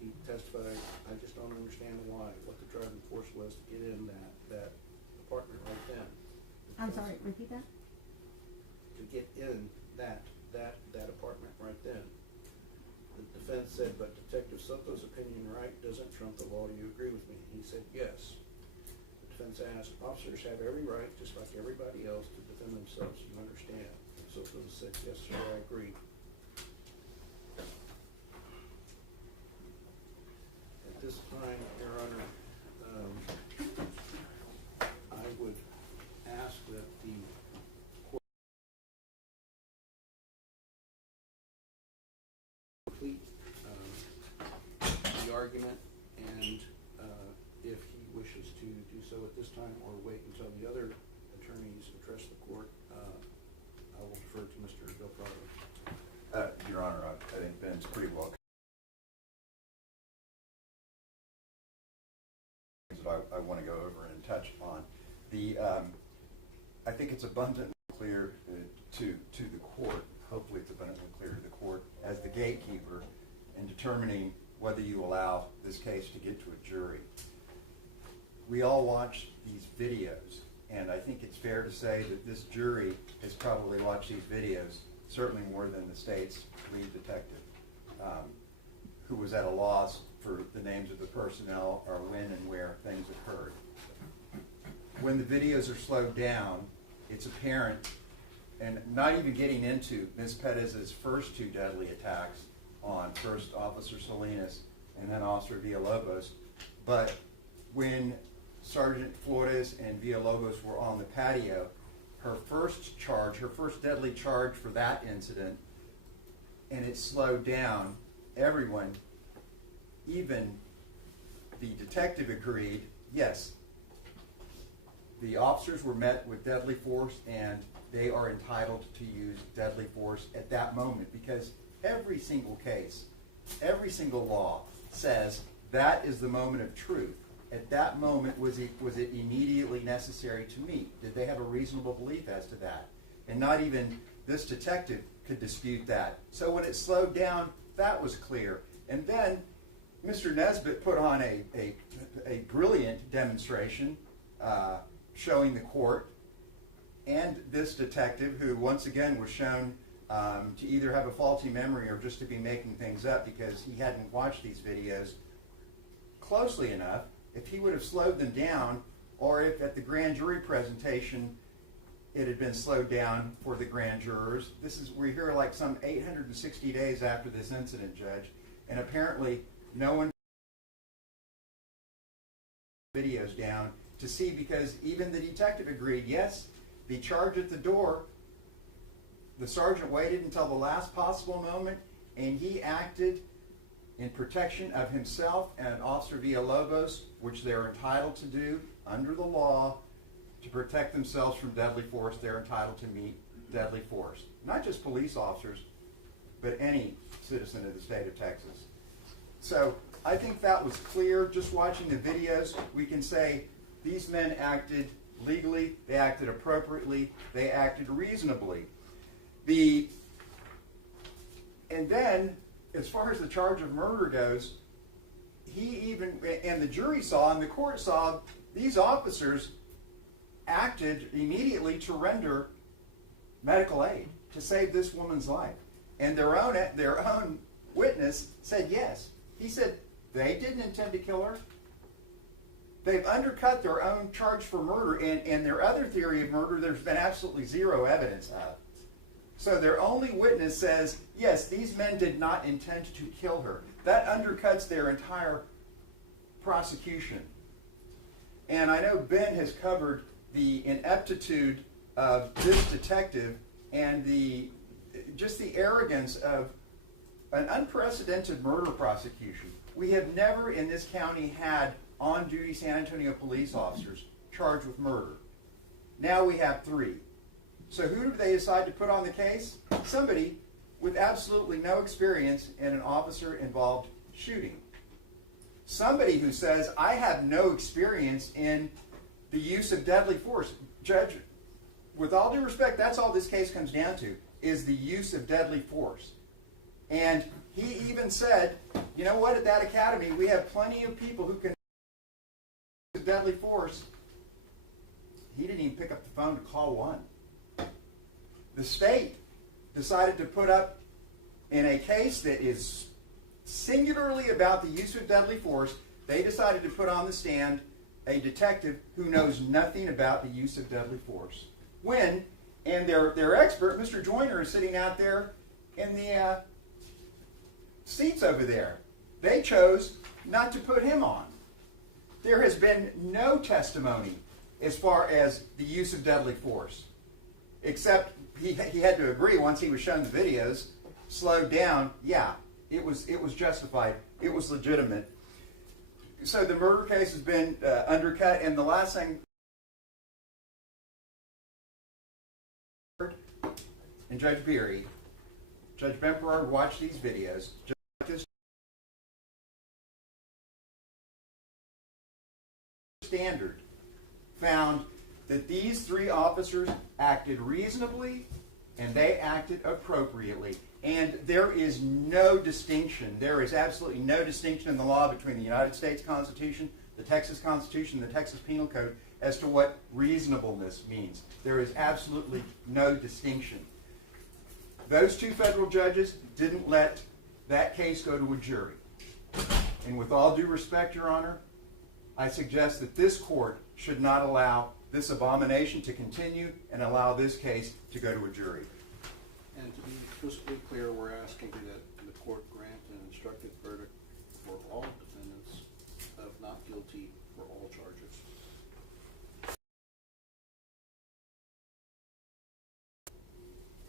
he testified, I just don't understand why, what the driving force was to get in that apartment right then. I'm sorry, repeat that? To get in that apartment right then. The defense said, but Detective Soto's opinion, right, doesn't trump the law. Do you agree with me? He said, yes. The defense asked, officers have every right, just like everybody else, to defend themselves. You understand? Soto said, yes, sir, I agree. At this time, Your Honor, I would ask that the court complete the argument, and if he wishes to do so at this time or wait until the other attorneys address the court, I will defer to Mr. Del Prado. Your Honor, I think Ben's pretty well. That I want to go over and touch on. I think it's abundantly clear to the court, hopefully it's abundantly clear to the court as the gatekeeper in determining whether you allow this case to get to a jury. We all watch these videos, and I think it's fair to say that this jury has probably watched these videos certainly more than the state's lead detective, who was at a loss for the names of the personnel or when and where things occurred. When the videos are slowed down, it's apparent, and not even getting into Ms. Perez's first two deadly attacks on first Officer Salinas and then Officer Villalobos, but when Sergeant Flores and Villalobos were on the patio, her first deadly charge for that incident, and it slowed down, everyone, even the detective agreed, yes, the officers were met with deadly force and they are entitled to use deadly force at that moment, because every single case, every single law says that is the moment of truth. At that moment, was it immediately necessary to meet? Did they have a reasonable belief as to that? And not even this detective could dispute that. So when it slowed down, that was clear. And then Mr. Nesbitt put on a brilliant demonstration showing the court and this detective, who once again was shown to either have a faulty memory or just to be making things up because he hadn't watched these videos closely enough. If he would have slowed them down, or if at the grand jury presentation it had been slowed down for the grand jurors. We're here like some 860 days after this incident, Judge, and apparently no one videos down to see, because even the detective agreed, yes, the charge at the door, the sergeant waited until the last possible moment, and he acted in protection of himself and Officer Villalobos, which they're entitled to do under the law to protect themselves from deadly force. They're entitled to meet deadly force. Not just police officers, but any citizen of the state of Texas. So I think that was clear. Just watching the videos, we can say these men acted legally, they acted appropriately, they acted reasonably. And then, as far as the charge of murder goes, and the jury saw and the court saw, these officers acted immediately to render medical aid to save this woman's life. And their own witness said yes. He said they didn't intend to kill her. They've undercut their own charge for murder, and their other theory of murder there's been absolutely zero evidence of. So their only witness says, yes, these men did not intend to kill her. That undercuts their entire prosecution. And I know Ben has covered the ineptitude of this detective and just the arrogance of an unprecedented murder prosecution. We have never in this county had on-duty San Antonio police officers charged with murder. Now we have 3. So who do they decide to put on the case? Somebody with absolutely no experience in an officer-involved shooting. Somebody who says, I have no experience in the use of deadly force. Judge, with all due respect, that's all this case comes down to, is the use of deadly force. And he even said, you know what, at that academy, we have plenty of people who can use deadly force. He didn't even pick up the phone to call one. The state decided to put up in a case that is singularly about the use of deadly force, they decided to put on the stand a detective who knows nothing about the use of deadly force. When, and their expert, Mr. Joyner, is sitting out there in the seats over there. They chose not to put him on. There has been no testimony as far as the use of deadly force, except he had to agree once he was shown the videos, slowed down, yeah, it was justified, it was legitimate. So the murder case has been undercut, and the last thing, and Judge Beery, Judge Bemperard watched these videos, just like this standard, found that these 3 officers acted reasonably and they acted appropriately. And there is no distinction, there is absolutely no distinction in the law between the United States Constitution, the Texas Constitution, and the Texas Penal Code as to what reasonableness means. There is absolutely no distinction. Those 2 federal judges didn't let that case go to a jury. And with all due respect, Your Honor, I suggest that this court should not allow this abomination to continue and allow this case to go to a jury. And to be crystal clear, we're asking that the court grant an instructed verdict for all defendants of not guilty for all charges.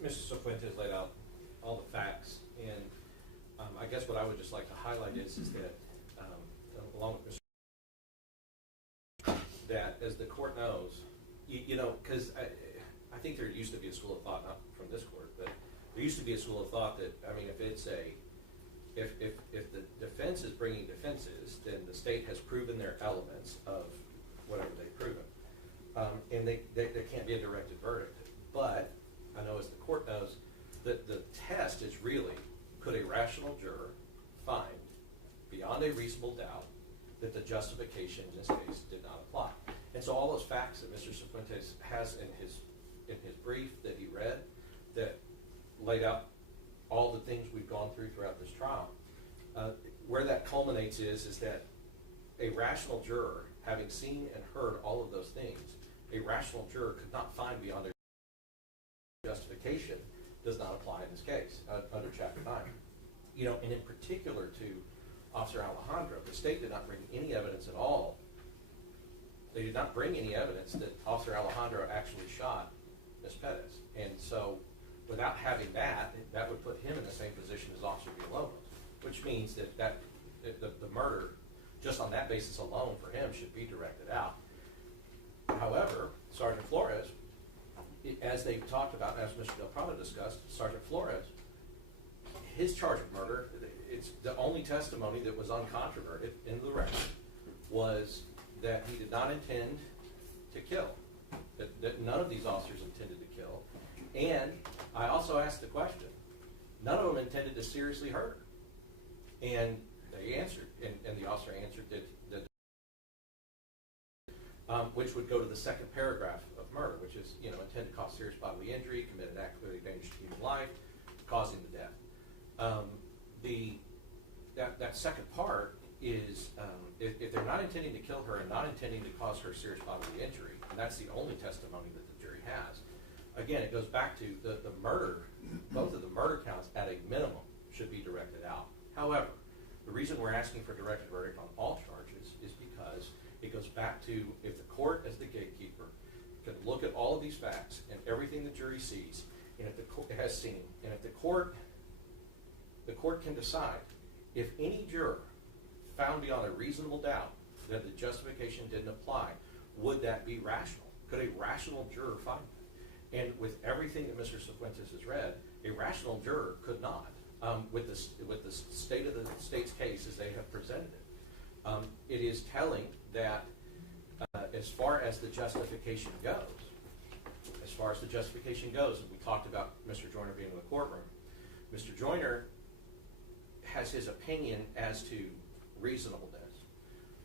Mr. Cifuentes laid out all the facts, and I guess what I would just like to highlight is that, along with Mr. that as the court knows, you know, because I think there used to be a school of thought, not from this court, but there used to be a school of thought that, I mean, if the defense is bringing defenses, then the state has proven their elements of whatever they've proven, and there can't be a directed verdict. But I know, as the court knows, that the test is really, could a rational juror find beyond a reasonable doubt that the justification in this case did not apply? And so all those facts that Mr. Cifuentes has in his brief that he read, that laid out all the things we've gone through throughout this trial, where that culminates is that a rational juror, having seen and heard all of those things, a rational juror could not find beyond a justification does not apply in this case under Chapter 9. You know, and in particular to Officer Alejandro, the state did not bring any evidence at all. They did not bring any evidence that Officer Alejandro actually shot Ms. Perez. And so without having that, that would put him in the same position as Officer Villalobos, which means that the murder, just on that basis alone for him, should be directed out. However, Sergeant Flores, as they talked about, as Mr. Del Prado discussed, Sergeant Flores, his charge of murder, it's the only testimony that was uncontroverted in the record was that he did not intend to kill, that none of these officers intended to kill. And I also asked the question, none of them intended to seriously hurt her. And they answered, and the officer answered that which would go to the second paragraph of murder, which is, you know, intent to cause serious bodily injury, commit an act clearly dangerous to human life, causing the death. That second part is if they're not intending to kill her and not intending to cause her serious bodily injury, and that's the only testimony that the jury has. Again, it goes back to the murder, both of the murder counts at a minimum should be directed out. However, the reason we're asking for directed verdict on all charges is because it goes back to, if the court as the gatekeeper all of these facts and everything the jury sees, and if the court has seen, and if the court can decide, if any juror found beyond a reasonable doubt that the justification didn't apply, would that be rational? Could a rational juror find that? And with everything that Mr. Cifuentes has read, a rational juror could not. With the state of the state's case as they have presented it, it is telling that as far as the justification goes, and we talked about Mr. Joyner being in the courtroom, Mr. Joyner has his opinion as to reasonableness,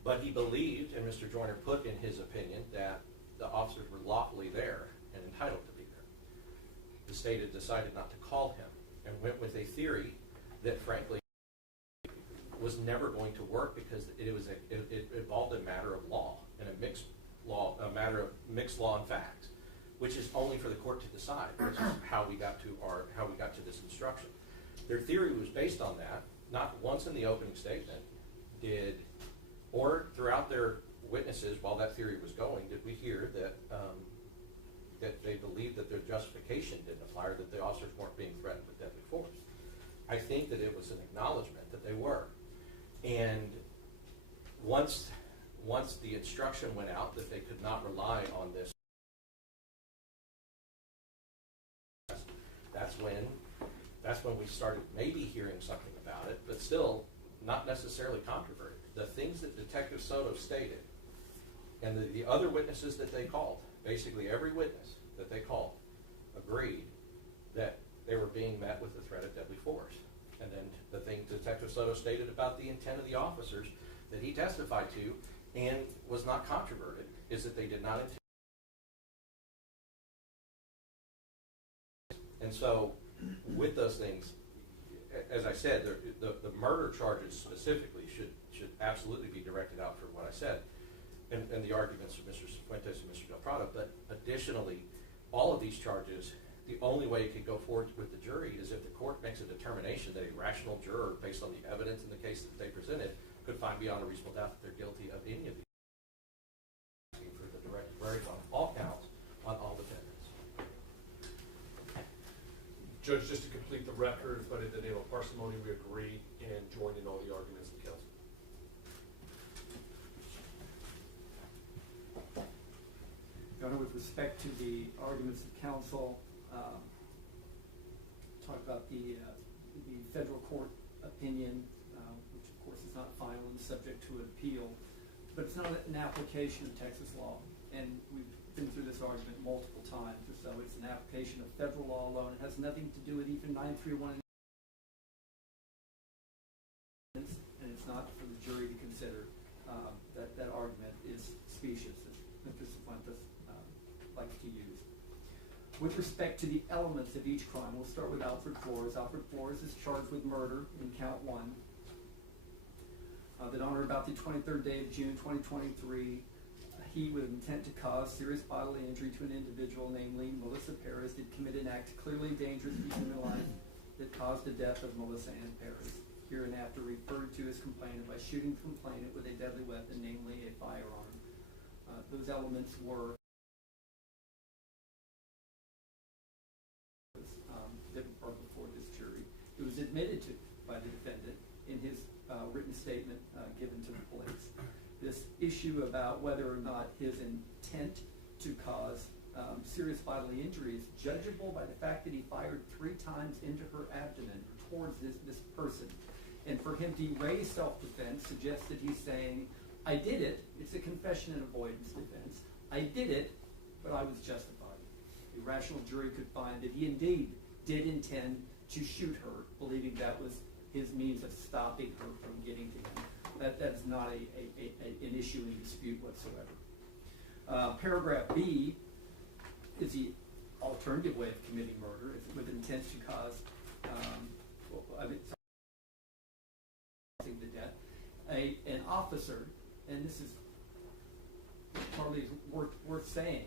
but he believed, and Mr. Joyner put in his opinion, that the officers were lawfully there and entitled to be there. The state had decided not to call him and went with a theory that, frankly, was never going to work because it involved a matter of law and a matter of mixed law and facts, which is only for the court to decide, which is how we got to this instruction. Their theory was based on that. Not once in the opening statement or throughout their witnesses while that theory was going, did we hear that that they believed that their justification didn't apply or that the officers weren't being threatened with deadly force. I think that it was an acknowledgement that they were. And once the instruction went out that they could not rely on this, that's when we started maybe hearing something about it, but still not necessarily controversial. The things that Detective Soto stated and the other witnesses that they called, basically every witness that they called, agreed that they were being met with the threat of deadly force. And then the thing Detective Soto stated about the intent of the officers that he testified to and was not controverted is that they did not intend. And so with those things, as I said, the murder charges specifically should absolutely be directed out for what I said and the arguments of Mr. Cifuentes and Mr. Del Prado. But additionally, all of these charges, the only way it could go forward with the jury is if the court makes a determination that a rational juror, based on the evidence in the case that they presented, could find beyond a reasonable doubt that they're guilty of any of these. Asking for the direct verdict on all counts on all defendants. Judge, just to complete the record, but in the name of parsimony, we agree and join in all the arguments of counsel. Your Honor, with respect to the arguments of counsel, talk about the federal court opinion, which of course is not final and subject to an appeal, but it's not an application of Texas law. And we've been through this argument multiple times or so. It's an application of federal law alone. It has nothing to do with even 931. And it's not for the jury to consider. That argument is specious, as Mr. Cifuentes likes to use. With respect to the elements of each crime, we'll start with Alfred Flores. Alfred Flores is charged with murder in count 1. That on or about the 23rd day of June 2023, he, with intent to cause serious bodily injury to an individual, namely Melissa Perez, did commit an act clearly dangerous to human life that caused the death of Melissa Ann Perez, hereinafter referred to as complainant, by shooting the complainant with a deadly weapon, namely a firearm. Those elements were that were before this jury. It was admitted to by the defendant in his written statement given to the police. This issue about whether or not his intent to cause serious bodily injury is judgeable by the fact that he fired 3 times into her abdomen or towards this person. And for him to raise self-defense suggests that he's saying, I did it. It's a confession and avoidance defense. I did it, but I was justified. A rational jury could find that he indeed did intend to shoot her, believing that was his means of stopping her from getting to him. That is not an issue in dispute whatsoever. Paragraph B is the alternative way of committing murder. It's with intent to cause the death. An officer, and this is probably worth saying,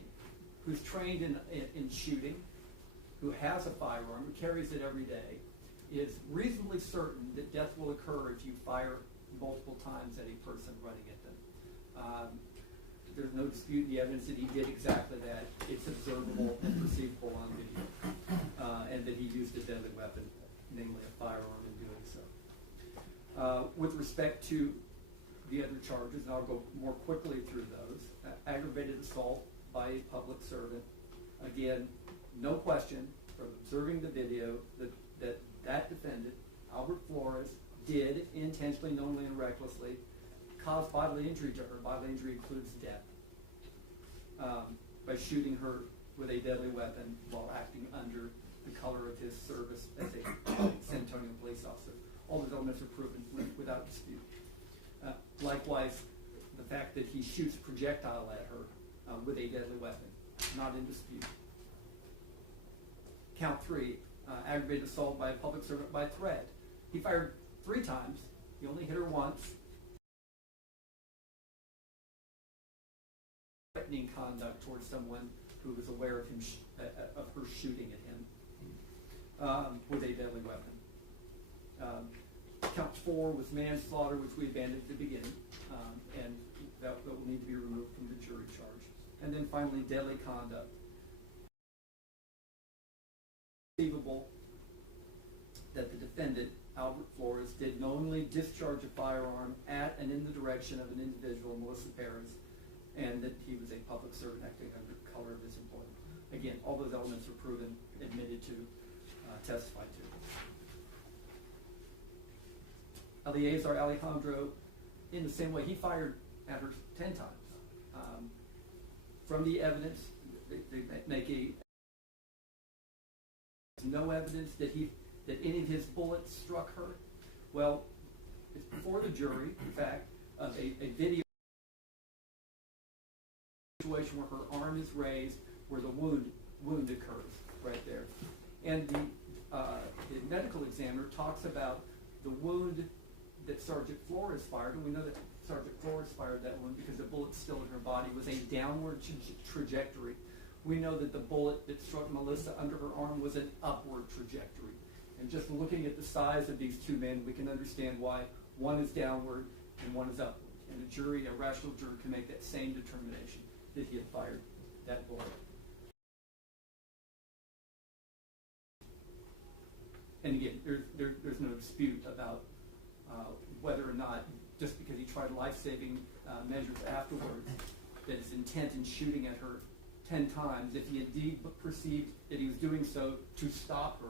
who's trained in shooting, who has a firearm, who carries it every day, is reasonably certain that death will occur if you fire multiple times at a person running at them. There's no dispute in the evidence that he did exactly that. It's observable with respect to the other charges, and I'll go more quickly through those. Aggravated assault by a public servant. Again, no question from observing the video that defendant, Albert Flores, did intentionally, knowingly, and recklessly cause bodily injury to her. Bodily injury includes death by shooting her with a deadly weapon while acting under the color of his service as a San Antonio police officer. All those elements are proven without dispute. Likewise, the fact that he shoots a projectile at her with a deadly weapon, not in dispute. Count 3, aggravated assault by a public servant by threat. He fired 3 times. He only hit her once. Threatening conduct towards someone who was aware of him of her shooting at him with a deadly weapon. Count 4 was manslaughter, which we abandoned at the beginning, and that will need to be removed from the jury charge. And then finally, deadly conduct. Conceivable that the defendant, Albert Flores, did knowingly discharge a firearm at and in the direction of an individual, Melissa Perez, and that he was a public servant acting under color of his employment. Again, all those elements are proven, admitted to, testified to. Eleazar Alejandro, in the same way, he fired at her 10 times. From the evidence, they make no evidence that any of his bullets struck her. Well, it's before the jury, in fact, of a video situation where her arm is raised, where the wound occurs right there. And the medical examiner talks about the wound that Sergeant Flores fired, and we know that Sergeant Flores fired that wound because the bullet still in her body was a downward trajectory. We know that the bullet that struck Melissa under her arm was an upward trajectory. And just looking at the size of these two men, we can understand why one is downward and one is upward. And a jury, a rational jury, can make that same determination that he had fired that bullet. And again, there's no dispute about whether or not, just because he tried life-saving measures afterwards, that his intent in shooting at her 10 times, if he indeed perceived that he was doing so to stop her,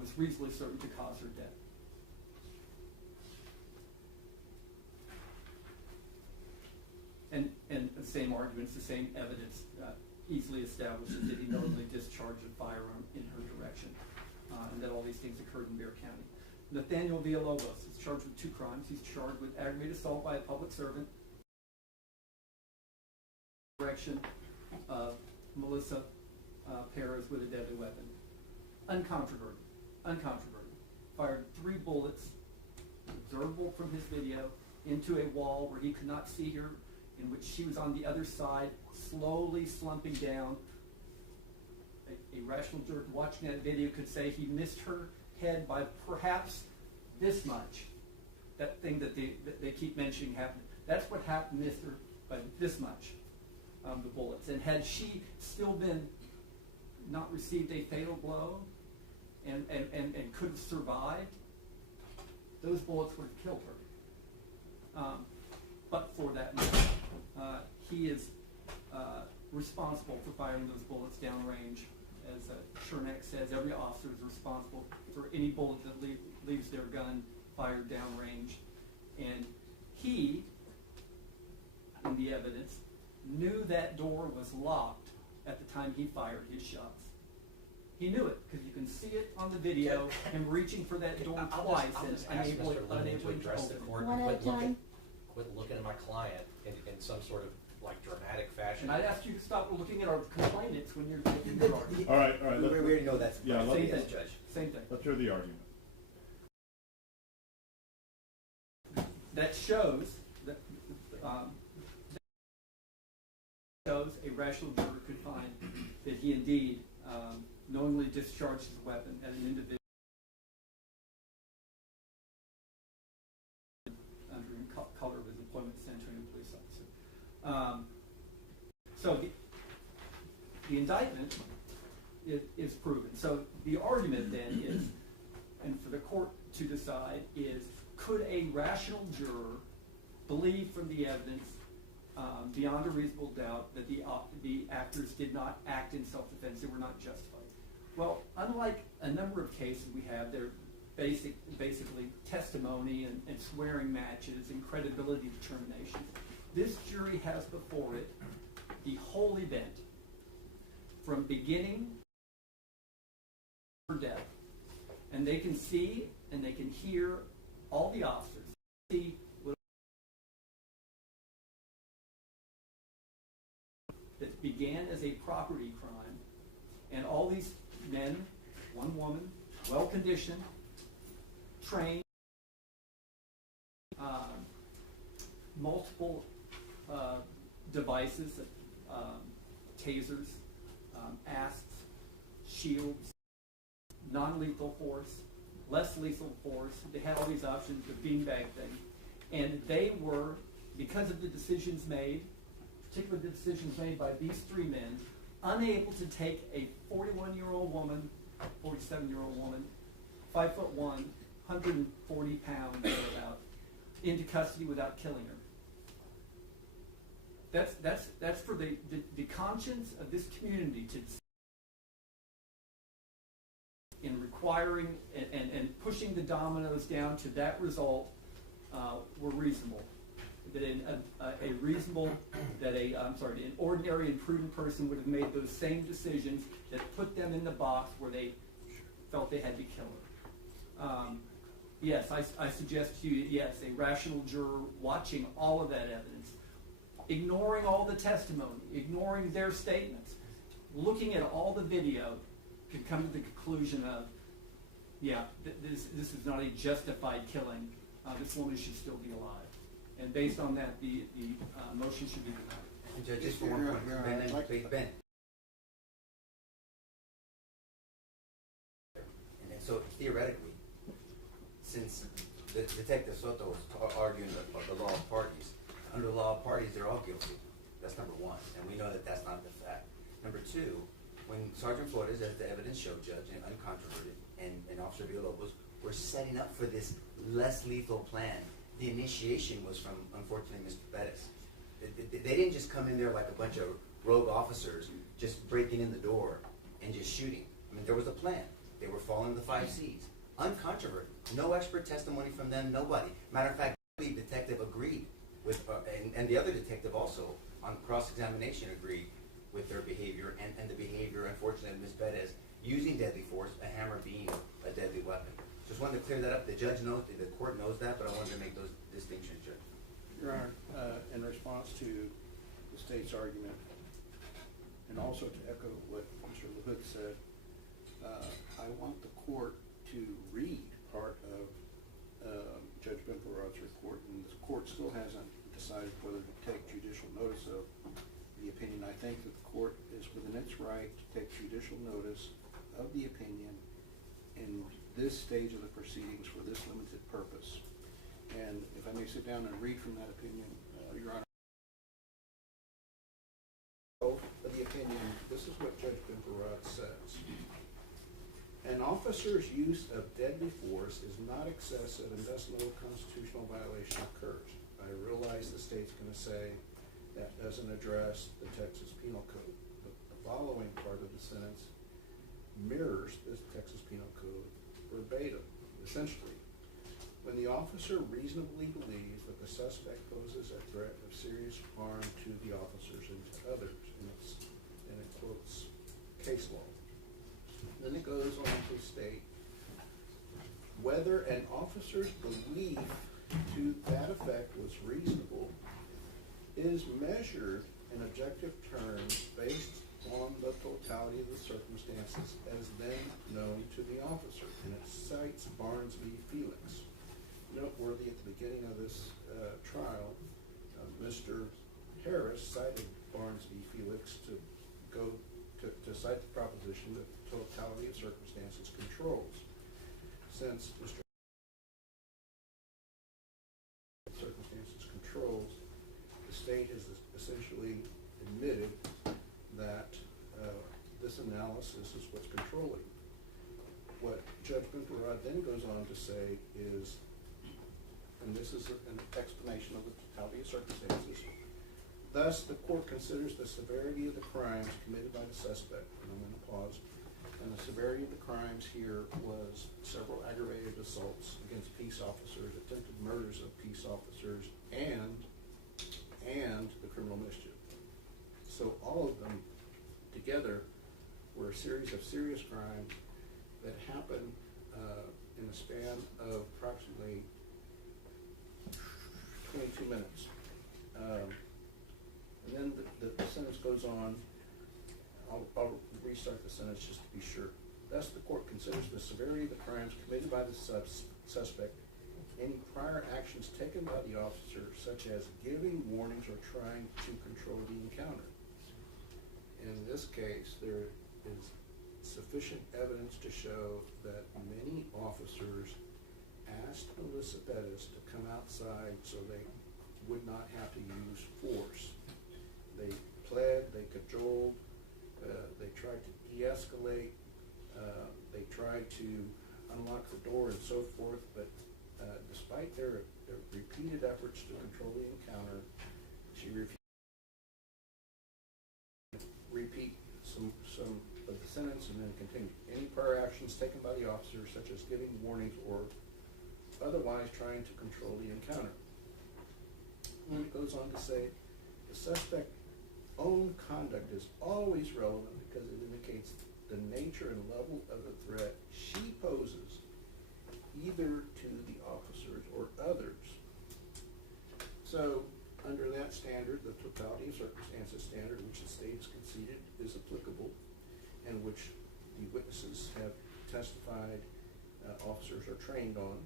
was reasonably certain to cause her death. And the same arguments, the same evidence easily establishes that he knowingly discharged a firearm in her direction, and that all these things occurred in Bexar County. Nathaniel Villalobos is charged with 2 crimes. He's charged with aggravated assault by a public servant, direction of Melissa Perez with a deadly weapon. Uncontroverted. Fired 3 bullets, observable from his video, into a wall where he could not see her, in which she was on the other side, slowly slumping down. A rational juror watching that video could say he missed her head by perhaps this much. That thing that they keep mentioning happened. That's what happened, missed her by this much, the bullets. And had she still been not received a fatal blow and could have survived, those bullets would have killed her. But for that matter, he is responsible for firing those bullets downrange. As Chernak says, every officer is responsible for any bullet that leaves their gun fired downrange. And he, in the evidence, knew that door was locked at the time he fired his shots. He knew it because you can see it on the video, him reaching for that door twice and unable to address the open it. court. One at a time. Quit looking at my client in some sort of like dramatic fashion. And I'd ask you to stop looking at our complainants when you're making your argument. All right. We already know that's Yeah, same let's- thing, Judge. Same thing. Let's hear the argument. That shows that shows a rational juror could find that he indeed knowingly discharged his weapon at an individual under color of his employment as San Antonio police officer. So the indictment is proven. So the argument then is, and for the court to decide, is could a rational juror believe from the evidence beyond a reasonable doubt that the actors did not act in self-defense, they were not justified? Well, unlike a number of cases we have, they're basically testimony and swearing matches and credibility determinations. This jury has before it the whole event from beginning to death. And they can see and they can hear all the officers. See what that began as a property crime, and all these men, one woman, well-conditioned, trained, multiple devices, tasers, asps, shields, non-lethal force, less lethal force. They had all these options, the beanbag thing. And they were, because of the decisions made, particularly the decisions made by these three men, unable to take a 41-year-old woman, 47-year-old woman, 5'1", 140 pounds or about, into custody without killing her. That's for the conscience of this community to, in requiring and pushing the dominoes down to that result, were reasonable. That an ordinary and prudent person would have made those same decisions that put them in the box where they felt they had to kill her. Yes, I suggest to you, yes, a rational juror watching all of that evidence, ignoring all the testimony, ignoring their statements, looking at all the video, could come to the conclusion of, yeah, this is not a justified killing. This woman should still be alive. And based on that, the motion should be denied. And Judge, just for one point, Ben. And so theoretically, since the Detective Soto was arguing the law of parties, under the law of parties, they're all guilty. That's number one, and we know that that's not the fact. Number two, when Sergeant Flores, as the evidence showed, Judge, and uncontroverted, and Officer Villalobos were setting up for this less lethal plan, the initiation was from, unfortunately, Mr. Perez. They didn't just come in there like a bunch of rogue officers just breaking in the door and just shooting. I mean, there was a plan. They were following the 5 C's. Uncontroverted. No expert testimony from them, nobody. Matter of fact, the detective agreed with, and the other detective also, on cross-examination, agreed with their behavior and the behavior, unfortunately, of Ms. Perez using deadly force, a hammer being a deadly weapon. Just wanted to clear that up. The judge knows, the court knows that, but I wanted to make those distinctions, Judge. Your Honor, in response to the state's argument, and also to echo what Mr. LaHood said, I want the court to read part of Judge Bimperod's report, and the court still hasn't decided whether to take judicial notice of the opinion. I think that the court is within its right to take judicial notice of the opinion in this stage of the proceedings for this limited purpose. And if I may sit down and read from that opinion, Your Honor. Of the opinion, this is what Judge Bimperod says. An officer's use of deadly force is not excessive and thus no constitutional violation occurs. I realize the state's going to say that doesn't address the Texas Penal Code, but the following part of the sentence mirrors this Texas Penal Code verbatim. Essentially, when the officer reasonably believes that the suspect poses a threat of serious harm to the officers and to others, and it quotes case law. Then it goes on to state whether an officer's belief to that effect was reasonable is measured in objective terms based on the totality of the circumstances as then known to the officer. And it cites Barnes v. Felix. Noteworthy at the beginning of this trial, Mr. Harris cited Barnes v. Felix to cite the proposition that totality of circumstances controls. Since Mr. circumstances controls, the state has essentially admitted that this analysis is what's controlling. What Judge Bimperod then goes on to say is and this is an explanation of the totality of circumstances. Thus, the court considers the severity of the crimes committed by the suspect, and I'm going to pause, and the severity of the crimes here was several aggravated assaults against peace officers, attempted murders of peace officers, and the criminal mischief. So all of them together were a series of serious crimes that happened in a span of approximately 22 minutes. And then the sentence goes on. I'll restart the sentence just to be sure. Thus, the court considers the severity of the crimes committed by the suspect, any prior actions taken by the officer, such as giving warnings or trying to control the encounter. In this case, there is sufficient evidence to show that many officers asked Melissa Perez to come outside so they would not have to use force. They pled, they cajoled, they tried to de-escalate, they tried to unlock the door and so forth, but despite their repeated efforts to control the encounter, she refused to repeat some of the sentence and then continue. Any prior actions taken by the officer, such as giving warnings or otherwise trying to control the encounter. And it goes on to say, the suspect's own conduct is always relevant because it indicates the nature and level of the threat she poses either to the officers or others. So, under that standard, the totality of circumstances standard, which the state has conceded is applicable, and which the witnesses have testified officers are trained on.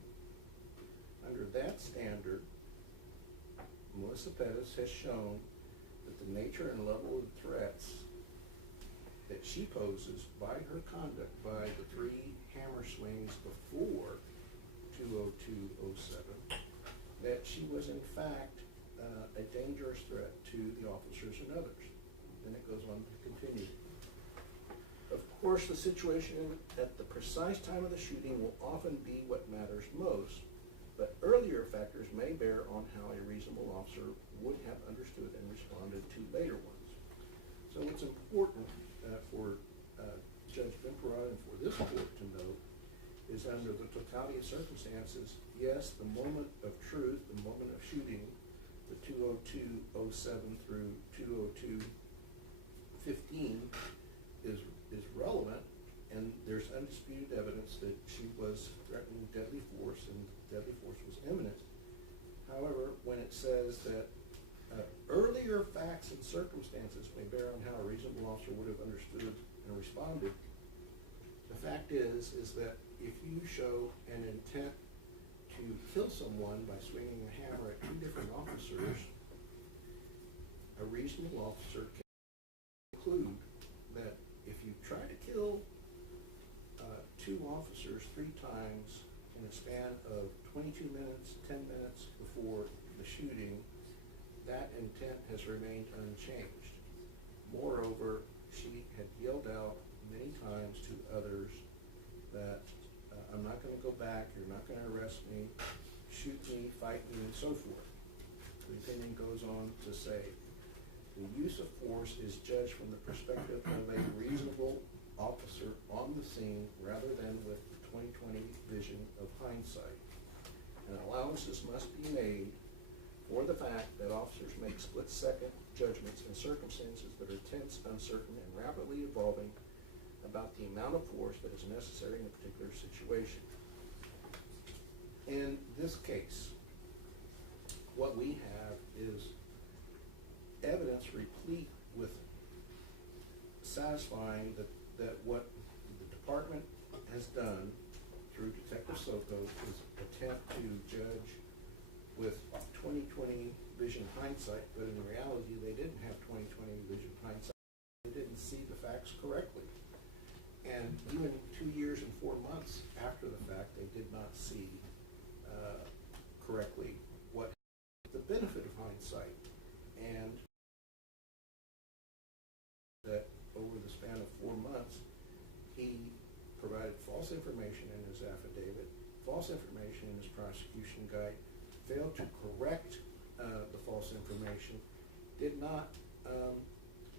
Under that standard, Melissa Perez has shown that the nature and level of threats that she poses by her conduct, by the 3 hammer swings before 20207, that she was in fact a dangerous threat to the officers and others. Then it goes on to continue. Of course, the situation at the precise time of the shooting will often be what matters most, but earlier factors may bear on how a reasonable officer would have understood and responded to later ones. So what's important for Judge Bimperod and for this court to note is under the totality of circumstances, yes, the moment of truth, the moment of shooting, the 20207 through 20215 is relevant, and there's undisputed evidence that she was threatening deadly force, and deadly force was imminent. However, when it says that earlier facts and circumstances may bear on how a reasonable officer would have understood and responded, the fact is that if you show an intent to kill someone by swinging a hammer at 2 different officers, a reasonable officer can conclude that if you try to kill 2 officers 3 times in a span of 22 minutes, 10 minutes before the shooting, that intent has remained unchanged. Moreover, she had yelled out many times to others that I'm not going to go back, you're not going to arrest me, shoot me, fight me, and so forth. The opinion goes on to say, the use of force is judged from the perspective of a reasonable officer on the scene rather than with the 20/20 vision of hindsight. And allowances must be made for the fact that officers make split-second judgments in circumstances that are tense, uncertain, and rapidly evolving about the amount of force that is necessary in a particular situation. In this case, what we have is evidence replete with satisfying that what the department has done through Detective Soto is attempt to judge with 20/20 vision hindsight, but in reality they didn't have 20/20 vision hindsight. They didn't see the facts correctly. And even 2 years and 4 months after the fact, they did not see correctly what the benefit of hindsight, and that over the span of 4 months, he provided false information in his affidavit, false information in his prosecution guide, failed to correct the false information, did not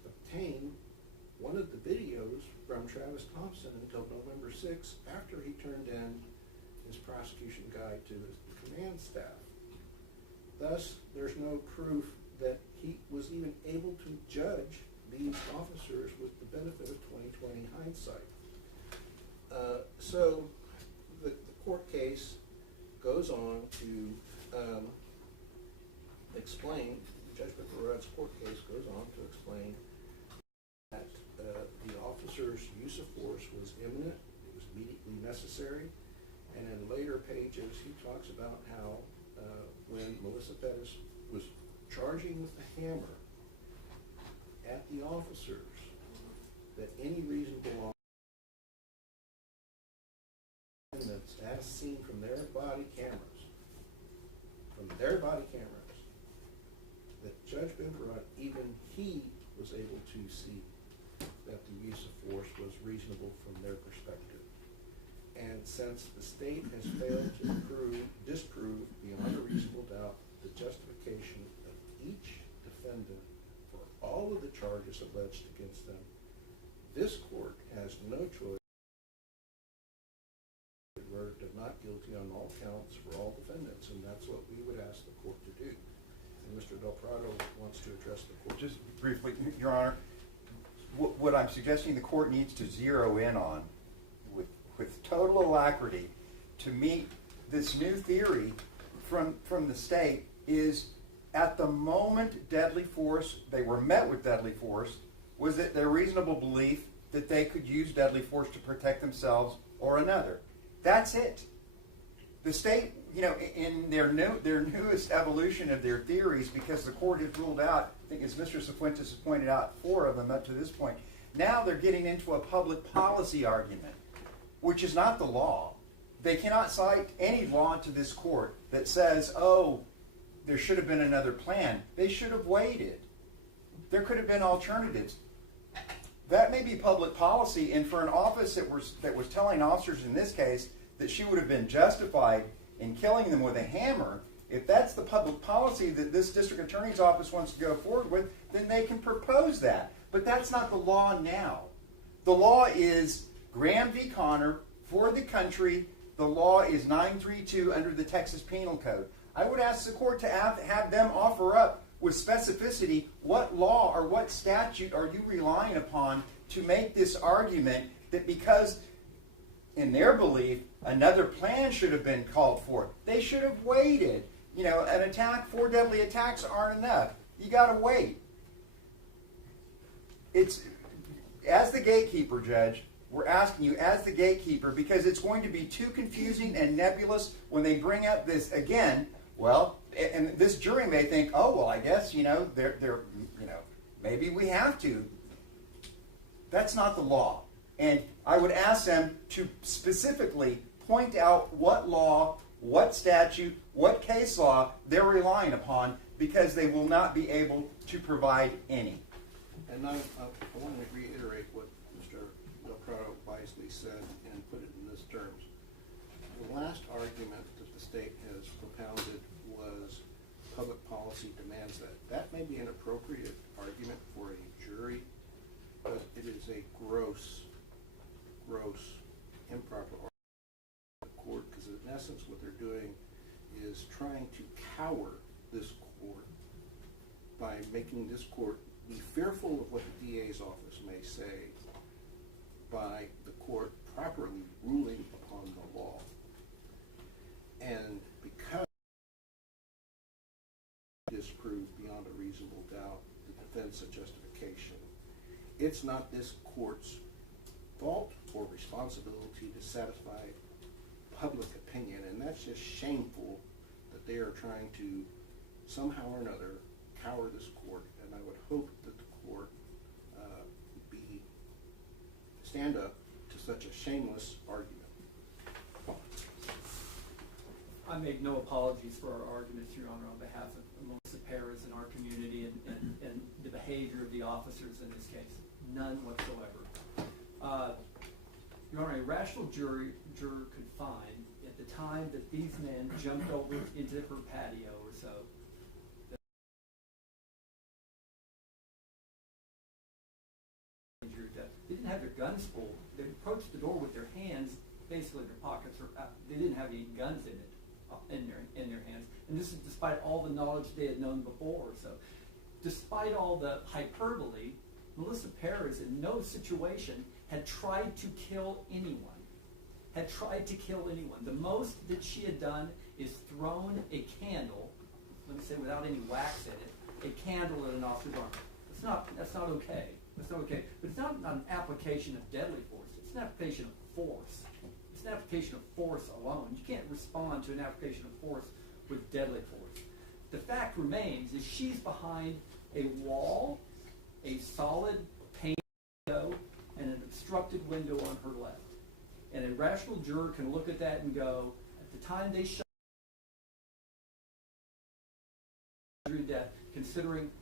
obtain one of the videos from Travis Thompson until November 6th, after he turned in his prosecution guide to the command staff. Thus, there's no proof that he was even able to judge these officers with the benefit of 20/20 hindsight. So the court case goes on to explain, Judge Perez's court case goes on to explain that the officer's use of force was imminent, it was immediately necessary, and in later pages he talks about how when Melissa Perez was charging with the hammer at the officers, that any reasonable that's as seen from their body cameras, that Judge Benperot, even he was able to see that the use of force was reasonable from their perspective. And since the state has failed to disprove beyond a reasonable doubt the justification of each defendant for all of the charges alleged against them, this court has no choice but verdict of not guilty on all counts for all defendants, and that's what we would ask the court to do. And Mr. Del Prado wants to address the court. Just briefly, Your Honor, what I'm suggesting the court needs to zero in on with total alacrity to meet this new theory from the state is, at the moment deadly force, they were met with deadly force, was it their reasonable belief that they could use deadly force to protect themselves or another. That's it. The state, in their newest evolution of their theories, because the court has ruled out, I think as Mr. Cifuentes has pointed out, 4 of them up to this point, now they're getting into a public policy argument, which is not the law. They cannot cite any law to this court that says, oh, there should have been another plan. They should have waited. There could have been alternatives. That may be public policy, and for an office that was telling officers in this case that she would have been justified in killing them with a hammer, if that's the public policy that this district attorney's office wants to go forward with, then they can propose that. But that's not the law now. The law is Graham v. Connor for the country. The law is 932 under the Texas Penal Code. I would ask the court to have them offer up with specificity what law or what statute are you relying upon to make this argument that because, in their belief, another plan should have been called for. They should have waited. An attack, 4 deadly attacks aren't enough. You got to wait. It's, as the gatekeeper, Judge, we're asking you as the gatekeeper, because it's going to be too confusing and nebulous when they bring up this again. Well, and this jury may think, oh, well, I guess, maybe we have to. That's not the law. And I would ask them to specifically point out what law, what statute, what case law they're relying upon, because they will not be able to provide any. And I want to reiterate what Mr. Del Prado wisely said and put it in this terms. The last argument that the state has propounded was public policy demands that. That may be an appropriate argument for a jury, but it is a gross, improper argument for the court, because in essence what they're doing is trying to cower this court by making this court be fearful of what the DA's office may say by the court properly ruling upon the law. And because disproved beyond a reasonable doubt the defense of justification, it's not this court's fault or responsibility to satisfy public opinion, and that's just shameful that they are trying to somehow or another cower this court. And I would hope that the court stand up to such a shameless argument. I make no apologies for our arguments, Your Honor, on behalf of Melissa Perez and our community and the behavior of the officers in this case. None whatsoever. Your Honor, a rational juror could find in at the time that these men jumped over into her patio or so, they didn't have their guns pulled. They approached the door with their hands, basically their pockets were out. They didn't have any guns in it, in their hands. And this is despite all the knowledge they had known before. So, despite all the hyperbole, Melissa Perez in no situation had tried to kill anyone. Had tried to kill anyone. The most that she had done is thrown a candle, let me say without any wax in it, a candle at an officer's arm. That's not okay. That's not okay. But it's not an application of deadly force. It's an application of force. It's an application of force alone. You can't respond to an application of force with deadly force. The fact remains is she's behind a wall, a solid pane window, and an obstructed window on her left. And a rational juror can look at that and go, at the time they shot her to death, considering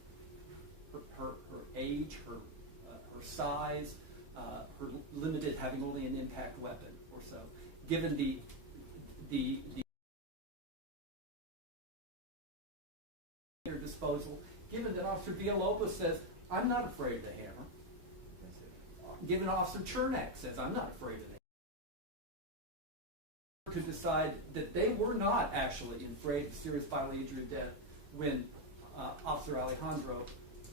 her age, her size, her limited, having only an impact weapon or so, given the their disposal, given that Officer Villalobos says, I'm not afraid of the hammer, given Officer Chernak says, I'm not afraid of the hammer, to decide that they were not actually afraid of serious bodily injury or death when Officer Alejandro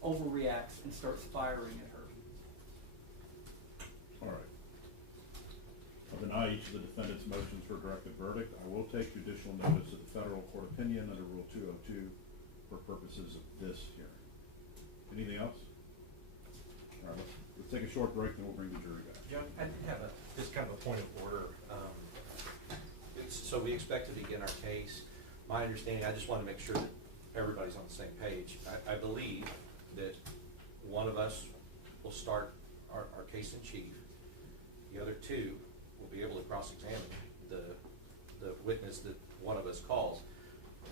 overreacts and starts firing at her. All right. I'll deny each of the defendant's motions for a directed verdict. I will take judicial notice of the federal court opinion under Rule 202 for purposes of this hearing. Anything else? All right, let's take a short break, then we'll bring the jury back. John, I did have just kind of a point of order. So we expect to begin our case. My understanding, I just want to make sure that everybody's on the same page. I believe that one of us will start our case in chief. The other two will be able to cross-examine the witness that one of us calls.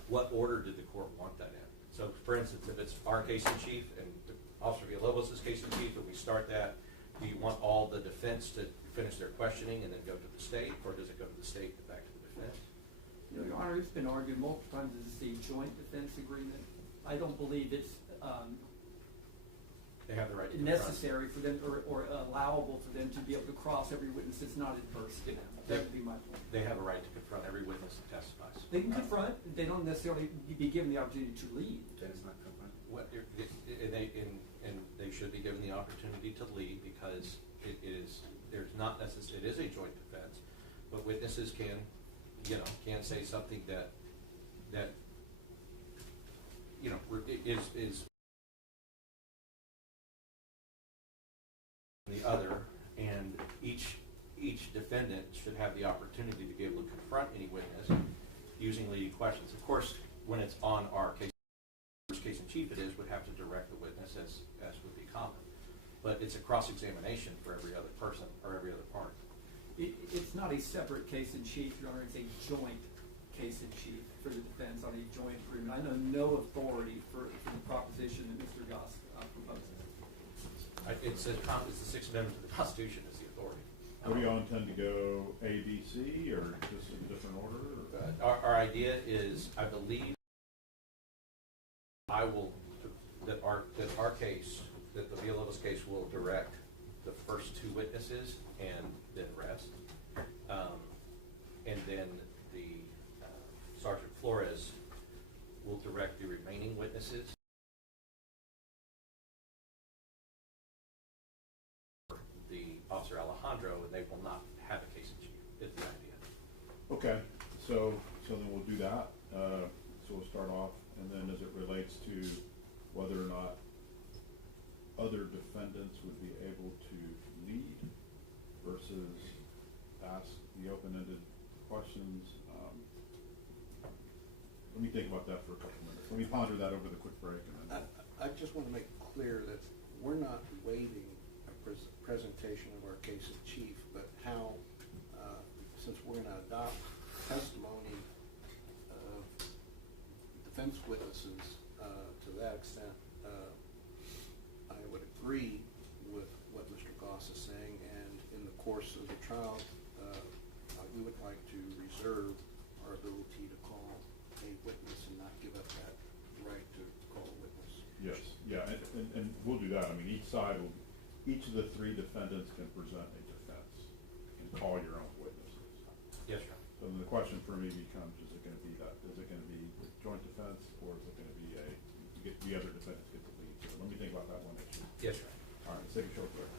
What order did the court want that in? So, for instance, if it's our case in chief and Officer Villalobos' case in chief, if we start that, do you want all the defense to finish their questioning and then go to the state, or does it go to the state and back to the defense? You know, Your Honor, it's been argued multiple times as a joint defense agreement. I don't believe it's They have the right to necessary for them or allowable for them to be able to cross every witness that's not adverse to them. That would be my point. They have a right to confront every witness that testifies. They can confront, they don't necessarily be given the opportunity to lead. Then it's not confront. And they should be given the opportunity to lead because it is a joint defense, but witnesses can say something that is the other, and each defendant should have the opportunity to be able to confront any witness using leading questions. Of course, when it's on our case in chief, it would have to direct the witness as would be common. But it's a cross-examination for every other person or every other party. It's not a separate case in chief, Your Honor. It's a joint case in chief for the defense on a joint agreement. I know no authority for the proposition that Mr. Goss proposes. It's the Sixth Amendment to the Constitution is the authority. What do y'all intend to go A, B, C, or just in a different order? Our idea is, I believe, that our case, that the Villalobos case will direct the first two witnesses and then rest. And then the Sergeant Flores will direct the remaining witnesses. The Officer Alejandro, and they will not have a case in chief, is the idea. Okay, so then we'll do that. So we'll start off, and then as it relates to whether or not other defendants would be able to lead versus ask the open-ended questions. Let me think about that for a couple minutes. Let me ponder that over the quick break. And then I just want to make clear that we're not waiving a presentation of our case in chief, but how, since we're going to adopt testimony of defense witnesses to that extent, I would agree with what Mr. Goss is saying, and in the course of the trial, we would like to reserve our ability to call a witness and not give up that right to call a witness. Yes, yeah, and we'll do that. I mean, each of the three defendants can present a defense and call your own witnesses. Yes, sir. So then the question for me becomes, is it gonna be the joint defense, or is it gonna be the other defendants get the lead? So let me think about that one issue. Yes, sir. All right, let's take a short break.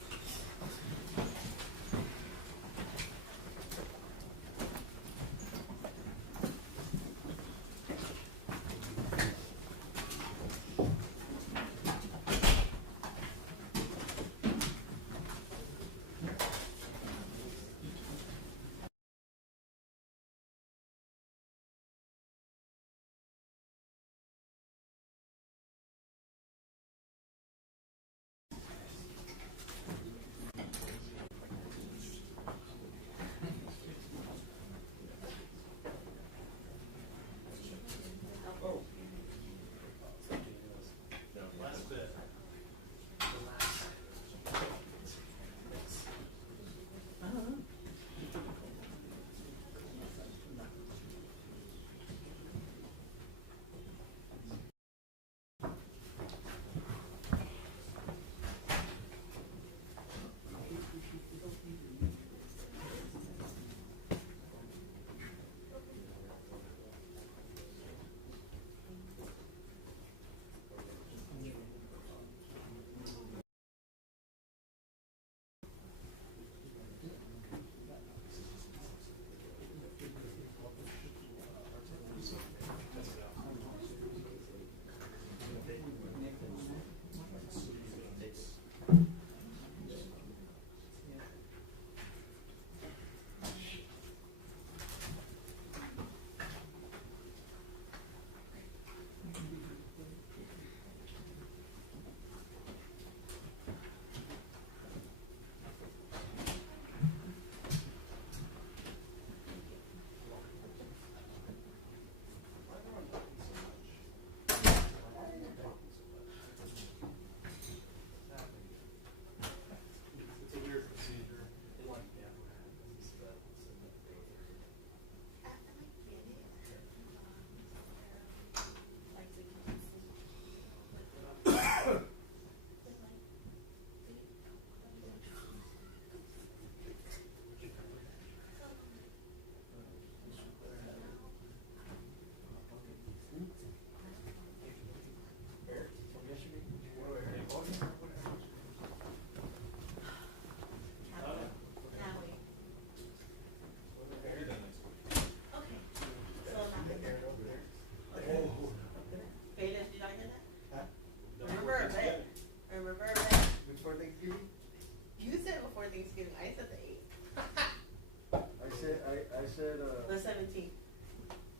The 17th.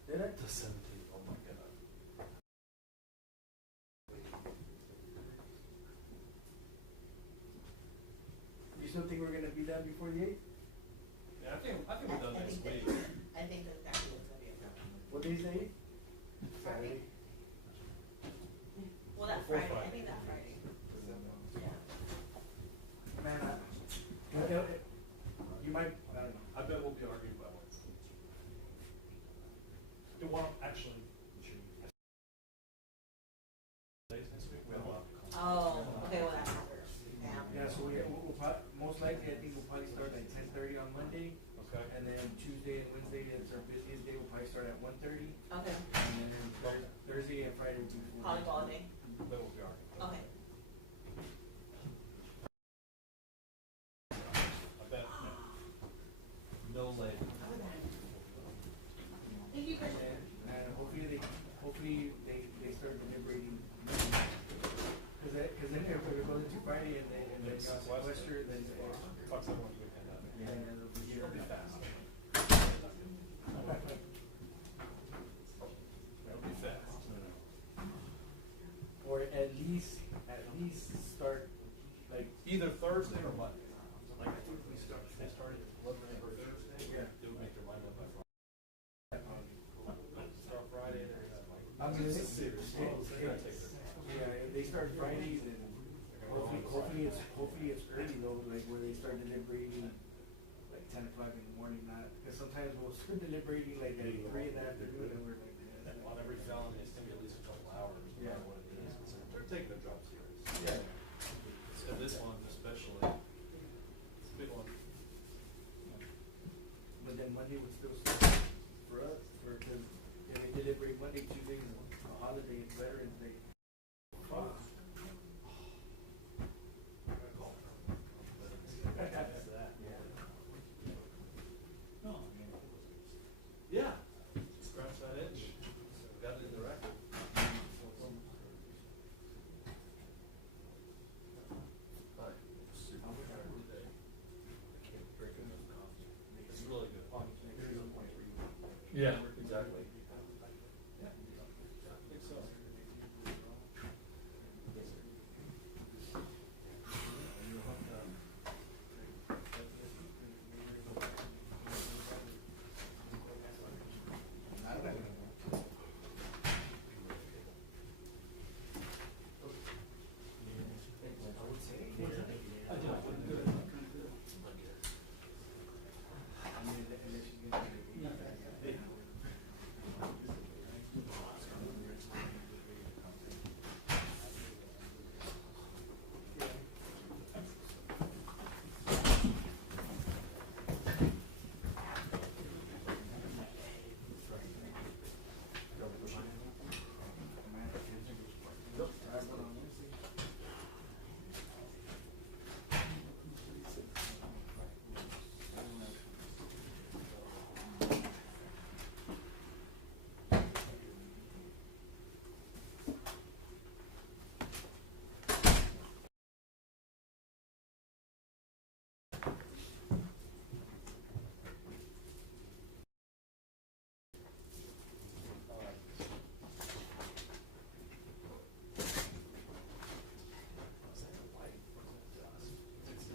Did it? The 17th, oh my God. You still think we're gonna be done before the 8th? Yeah, I think we're done next week. I think that's exactly what's gonna be a problem. What day's the 8th? Friday. Well, that Before Friday, I Friday. think that Friday. Yeah. Man, you might, I don't know. I bet we'll be arguing by Wednesday. Well, actually, days next week, we have a lot. Oh, okay, well, that's worse. Yeah. Yeah, so we'll most likely, I think we'll probably start at 10:30 on Monday. Okay. And then Tuesday and Wednesday is our busiest day, we'll probably start at 1:30. Okay. And then Thursday and Friday will be full. Volleyball day. Then we'll be arguing. Okay. I bet. No late. Thank you, Christian. And hopefully they start deliberating. Cause then if it goes into Friday and then Western, then. Talk to everyone weekend out there. Yeah, and then it'll be. It'll be fast. It'll be fast. Or at least start, like. Either Thursday or Monday. Like, I think they started at 11 or Thursday. Yeah. They would make their mind up by Friday. Start Friday, they're gonna like. I mean, It's serious. They're gonna take their time. Yeah, if they start Friday, then hopefully it's early though, like where they start deliberating like 10 o'clock in the morning, not, because sometimes we're deliberating like at 3 in the afternoon and we're like. On every felony, it's gonna be at least a couple hours, no Yeah. matter what it is. They're taking their job serious. Yeah. So this one especially, it's a big one. But then Monday would still start for us, because they deliberate Monday, Tuesday, a holiday, and Veterans Day. Fuck. Yeah, scratch that itch. Got it in the record. Hi. Super tired today. I can't drink enough coffee. It's really good. Yeah, exactly. Yeah, I think so.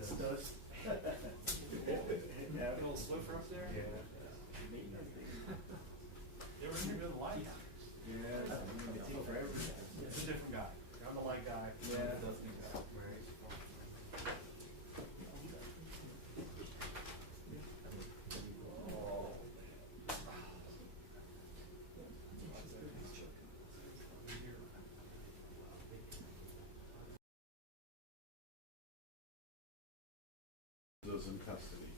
It's dust. Yeah, a little Swiffer up there? Yeah. They were pretty good light. Yeah, the team for everything. It's a different guy. I'm a light guy. Yeah. He does things out. Oh. Those in custody.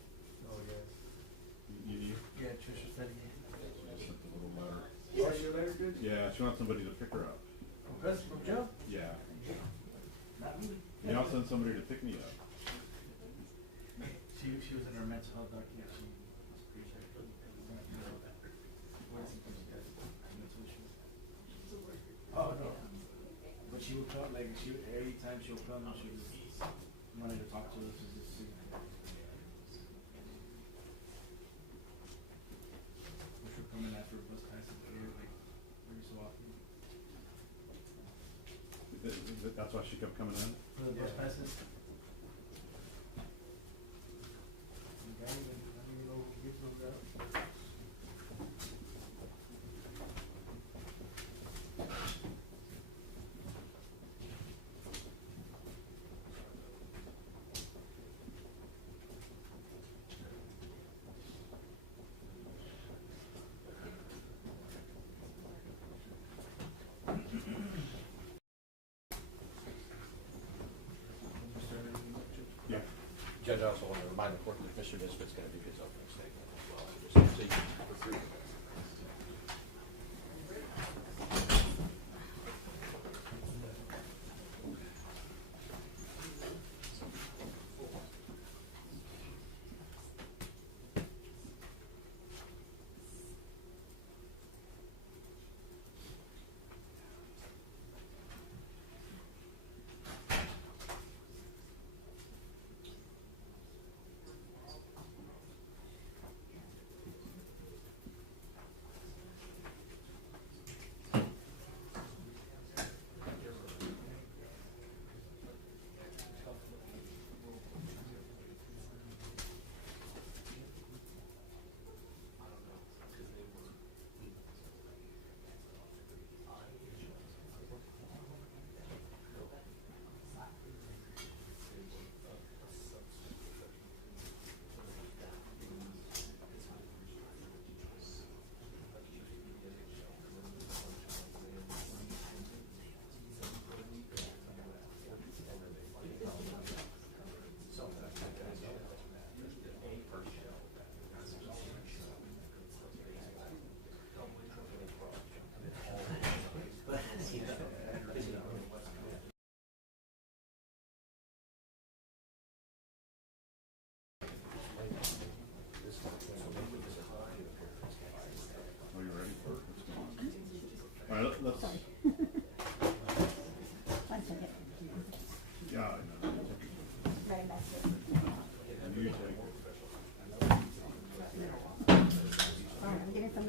Oh, yeah. You Yeah, Trisha said it. sent a little letter. Oh, your letter's good? Yeah, she wants somebody to pick her up. From Joe? Yeah. Not me. And I'll send somebody to pick me up. She was in her mental health document. She was pretty sure. Oh, no. But she would come, like, every time she'll come, she was wanting to talk to us, just see. We should come in after bus passes, like, every so often. That's why she kept coming in? For the bus passes. I don't even know who gives them that. Yeah. Judge, I also want to remind the court that Mr. Nisbet's going to do his opening statement as well. Just so you can go through it.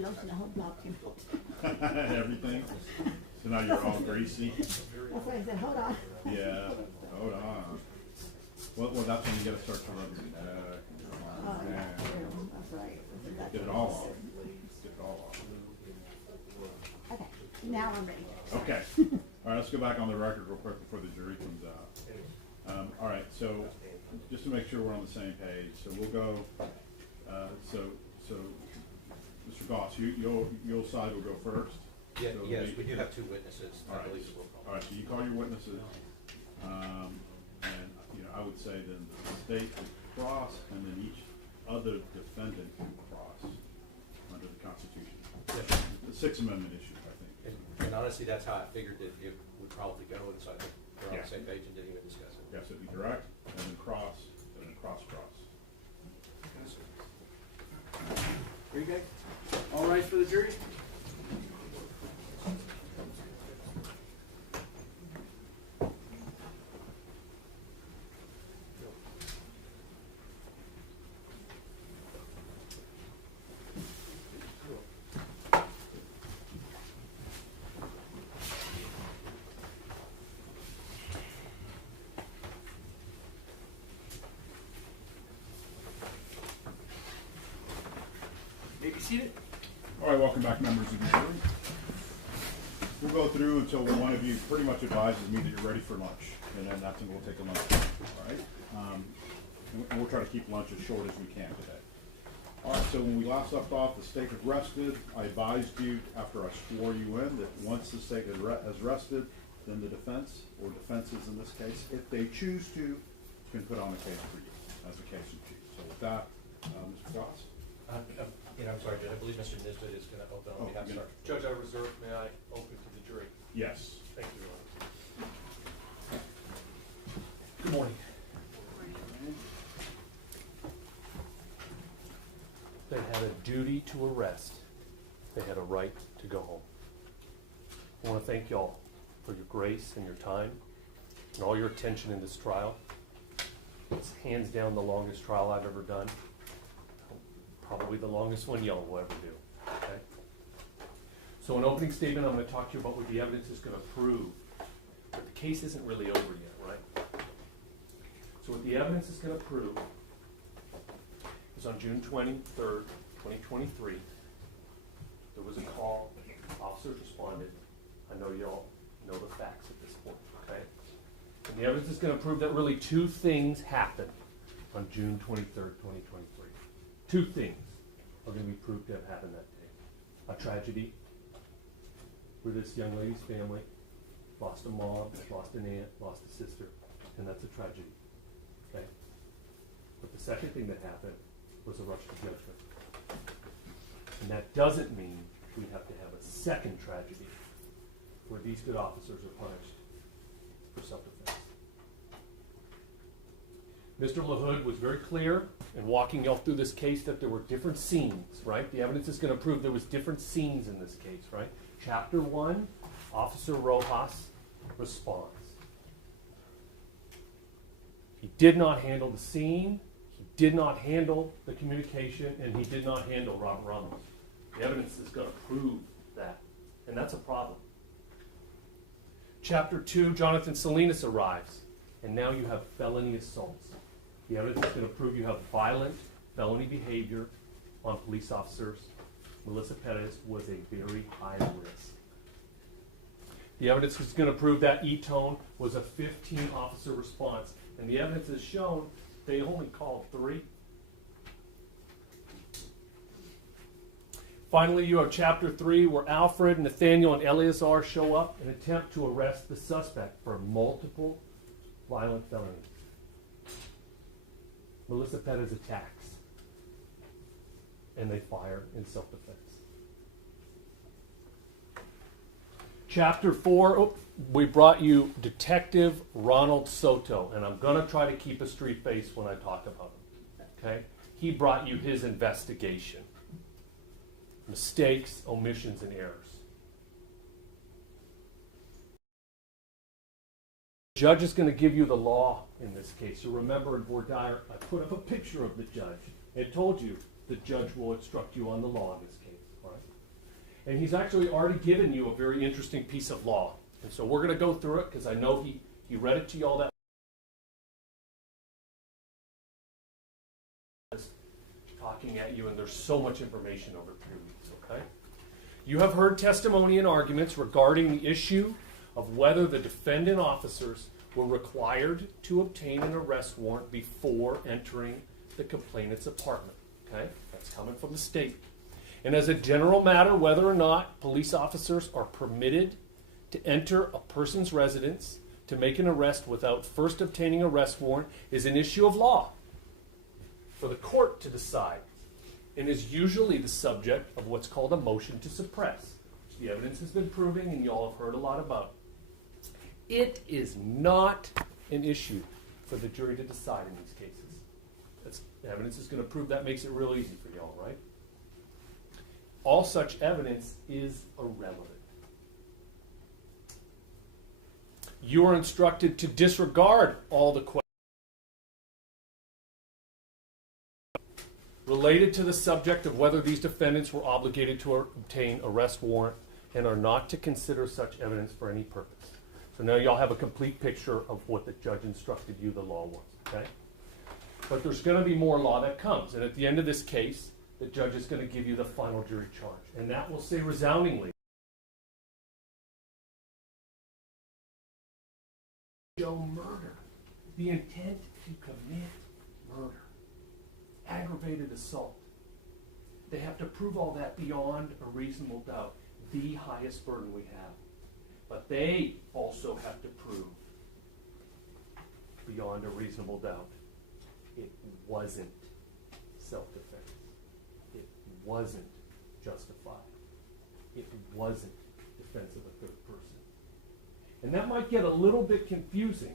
lotion, the whole block came out. Everything. So now you're all greasy. That's why I said, hold on. Yeah. Hold on. Well, that's when you gotta start to rub your neck. Oh, yeah, Yeah. that's right. Get it all off. Get it all off. Okay, now I'm ready. Okay. All right, let's go back on the record real quick before the jury comes out. All right, so just to make sure we're on the same page, so we'll go, so Mr. Goss, your side will go first? Yeah, So yes, we do have two witnesses, All I right, believe is what all right, so you call your witnesses, and, I would say then the state would cross, and then each other defendant can cross under the Constitution. Yes. The Sixth Amendment issue, I think. And honestly, that's how I figured that it would probably go, and so I think we're on Yeah. the same page and didn't even discuss it. Yes, it'd be direct, and then cross, and then cross. Very good. All right for the jury? May be seated. All right, welcome back, members of the jury. We'll go through until one of you pretty much advises me that you're ready for lunch, and then that's when we'll take a lunch break, all right? And we'll try to keep lunch as short as we can today. All right, so when we last left off, the state had rested. I advised you, after I swore you in, that once the state has rested, then the defense, or defenses in this case, if they choose to, can put on a case for you, as the case you choose. So with that, Mr. Goss. I'm sorry, Judge, I believe Mr. Nisbet is going to open on behalf of yeah. Judge, I reserve, may I open to the jury? Yes. Thank you, Your Honor. Good morning. They had a duty to arrest. They had a right to go home. I want to thank y'all for your grace and your time and all your attention in this trial. It's hands down the longest trial I've ever done. Probably the longest one y'all will ever do. Okay? So in opening statement, I'm going to talk to you about what the evidence is going to prove. But the case isn't really over yet, right? So what the evidence is going to prove is on June 23rd, 2023, there was a call, officers responded. I know y'all know the facts at this point, okay? And the evidence is going to prove that really two things happened on June 23rd, 2023. Two things are going to be proved to have happened that day. A tragedy where this young lady's family lost a mom, lost an aunt, lost a sister, and that's a tragedy, okay? But the second thing that happened was a rush to judgment. And that doesn't mean we have to have a second tragedy where these good officers are punished for self-defense. Mr. LaHood was very clear in walking y'all through this case that there were different scenes, right? The evidence is going to prove there was different scenes in this case, right? Chapter 1, Officer Rojas responds. He did not handle the scene, he did not handle the communication, and he did not handle Robert Ramos. The evidence is going to prove that, and that's a problem. Chapter 2, Jonathan Salinas arrives, and now you have felony assaults. The evidence is going to prove you have violent felony behavior on police officers. Melissa Perez was a very high risk. The evidence is going to prove that E-Tone was a 15-officer response. And the evidence has shown they only called 3. Finally, you have Chapter 3, where Alfred, Nathaniel, and Eleazar show up and attempt to arrest the suspect for multiple violent felonies. Melissa Perez attacks, and they fire in self-defense. Chapter 4, we brought you Detective Ronald Soto, and I'm going to try to keep a straight face when I talk about him. Okay? He brought you his investigation. Mistakes, omissions, and errors. The judge is going to give you the law in this case. You remember in voir dire, I put up a picture of the judge. It told you the judge will instruct you on the law in this case. All right? And he's actually already given you a very interesting piece of law. And so we're going to go through it because I know he read it to you all that. Talking at you, and there's so much information over 3 weeks, okay? You have heard testimony and arguments regarding the issue of whether the defendant officers were required to obtain an arrest warrant before entering the complainant's apartment, okay? That's coming from the state. And as a general matter, whether or not police officers are permitted to enter a person's residence to make an arrest without first obtaining an arrest warrant is an issue of law for the court to decide, and is usually the subject of what's called a motion to suppress, which the evidence has been proving and you all have heard a lot about. It is not an issue for the jury to decide in these cases. The evidence is going to prove that. Makes it real easy for y'all, right? All such evidence is irrelevant. You are instructed to disregard all the questions related to the subject of whether these defendants were obligated to obtain arrest warrant and are not to consider such evidence for any purpose. So now y'all have a complete picture of what the judge instructed you the law was, okay? But there's going to be more law that comes, and at the end of this case, the judge is going to give you the final jury charge, and that will say resoundingly, show murder, the intent to commit murder. Aggravated assault. They have to prove all that beyond a reasonable doubt, the highest burden we have. But they also have to prove beyond a reasonable doubt it wasn't self-defense. It wasn't justified. It wasn't defense of a third person. And that might get a little bit confusing.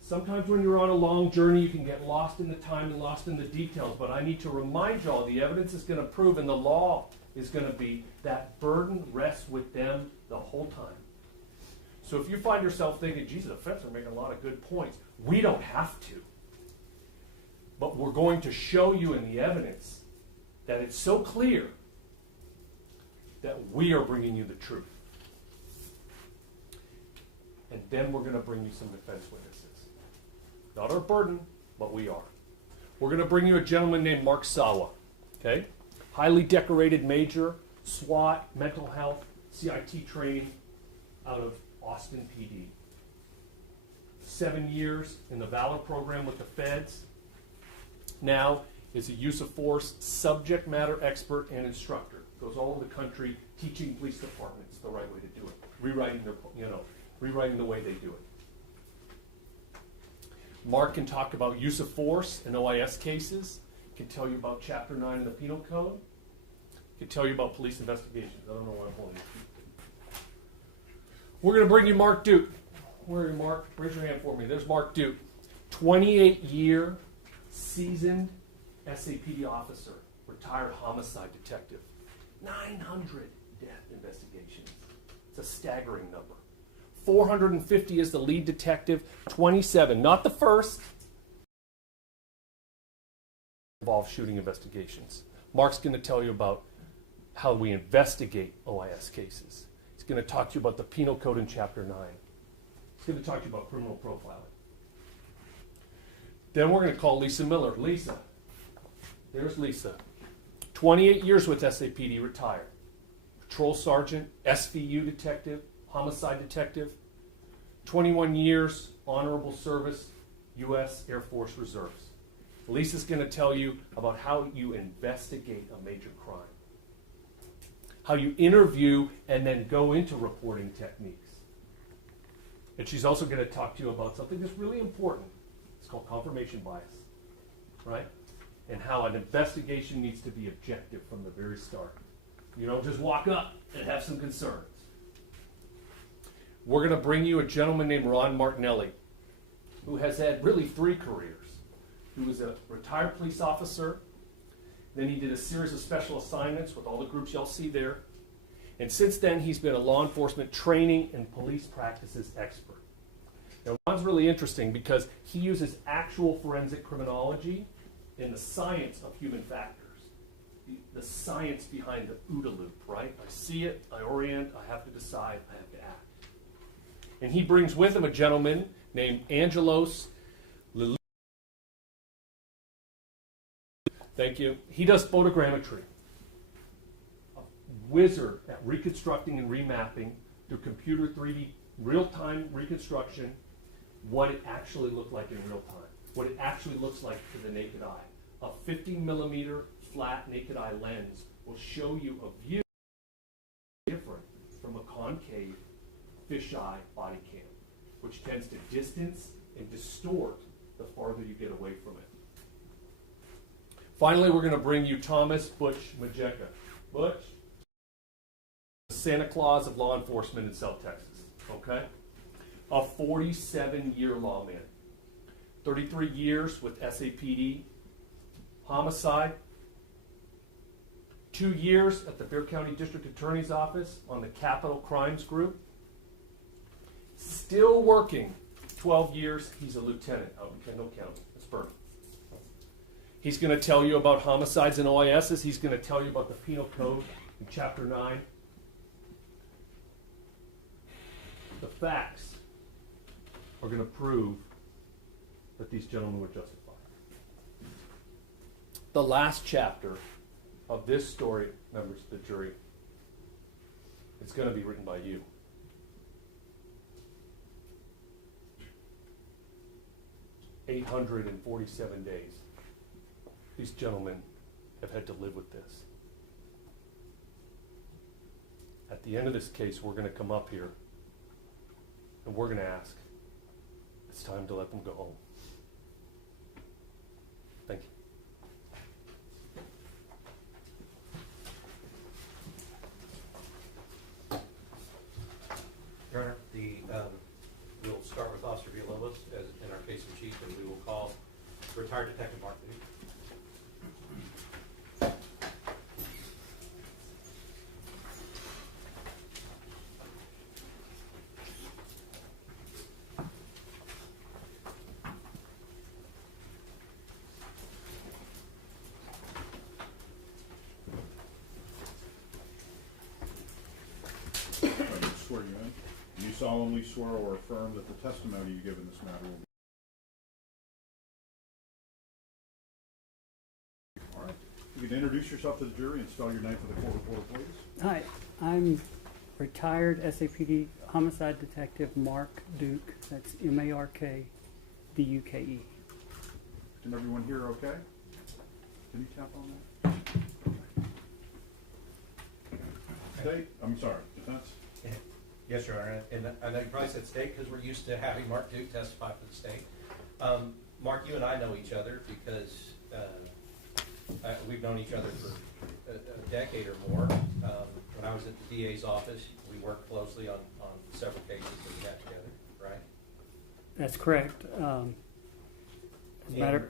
Sometimes when you're on a long journey, you can get lost in the time and lost in the details. But I need to remind y'all, the evidence is going to prove, and the law is going to be, that burden rests with them the whole time. So if you find yourself thinking, geez, the defense are making a lot of good points, we don't have to. But we're going to show you in the evidence that it's so clear that we are bringing you the truth. And then we're going to bring you some defense witnesses. Not our burden, but we are. We're going to bring you a gentleman named Mark Sawa, okay? Highly decorated major, SWAT, mental health, CIT training out of Austin PD. 7 years in the Valor program with the feds. Now is a use of force subject matter expert and instructor. Goes all over the country teaching police departments the right way to do it. Rewriting the way they do it. Mark can talk about use of force in OIS cases, can tell you about Chapter 9 of the Penal Code, can tell you about police investigations. I don't know why I'm holding it. We're going to bring you Mark Duke. Where are you, Mark? Raise your hand for me. There's Mark Duke. 28-year seasoned SAPD officer, retired homicide detective. 900 death investigations. It's a staggering number. 450 is the lead detective, 27, not the first, involved shooting investigations. Mark's going to tell you about how we investigate OIS cases. He's going to talk to you about the Penal Code in Chapter 9. He's going to talk to you about criminal profiling. Then we're going to call Lisa Miller. Lisa. There's Lisa. 28 years with SAPD, retired. Patrol sergeant, SVU detective, homicide detective, 21 years, honorable service, U.S. Air Force Reserves. Lisa's going to tell you about how you investigate a major crime, how you interview and then go into reporting techniques. And she's also going to talk to you about something that's really important. It's called confirmation bias, right? And how an investigation needs to be objective from the very start. You don't just walk up and have some concerns. We're going to bring you a gentleman named Ron Martinelli, who has had really 3 careers. He was a retired police officer. Then he did a series of special assignments with all the groups y'all see there. And since then, he's been a law enforcement training and police practices expert. Now, Ron's really interesting because he uses actual forensic criminology and the science of human factors the science behind the OODA loop, right? I see it, I orient, I have to decide, I have to act. And he brings with him a gentleman named Angelos Lili. Thank you. He does photogrammetry. A wizard at reconstructing and remapping through computer 3D real-time reconstruction what it actually looked like in real time, what it actually looks like to the naked eye. A 50 millimeter flat naked eye lens will show you a view different from a concave fisheye body cam, which tends to distance and distort the farther you get away from it. Finally, we're going to bring you Thomas Butch Majeka. Butch, the Santa Claus of law enforcement in South Texas, okay? A 47-year lawman, 33 years with SAPD, homicide, 2 years at the Bexar County District Attorney's Office on the Capital Crimes Group. Still working, 12 years, he's a lieutenant out in Kendall County, Spurn. He's going to tell you about homicides and OISs. He's going to tell you about the Penal Code in Chapter 9. The facts are going to prove that these gentlemen were justified. The last chapter of this story, members of the jury, is going to be written by you. "847 days. These gentlemen have had to live with this. At the end of this case, we're going to come up here and we're going to ask, it's time to let them go home. Thank you. Your Honor, we'll start with Officer Villalobos as in our case in chief, and we will call retired Detective Mark Lee. Swear you in. Do you solemnly swear or affirm that the testimony you give in this matter will be... All right. You can introduce yourself to the jury and spell your name for the court reporter, please. Hi, I'm retired SAPD homicide detective Mark Duke. That's M-A-R-K D-U-K-E. Can everyone hear okay? Can you tap on that? State, I'm sorry, defense? Yes, Your Honor, and I know you probably said state because we're used to having Mark Duke testify for the state. Mark, you and I know each other because we've known each other for a decade or more. When I was at the DA's office, we worked closely on several cases that we had together, right? That's correct. Go ahead.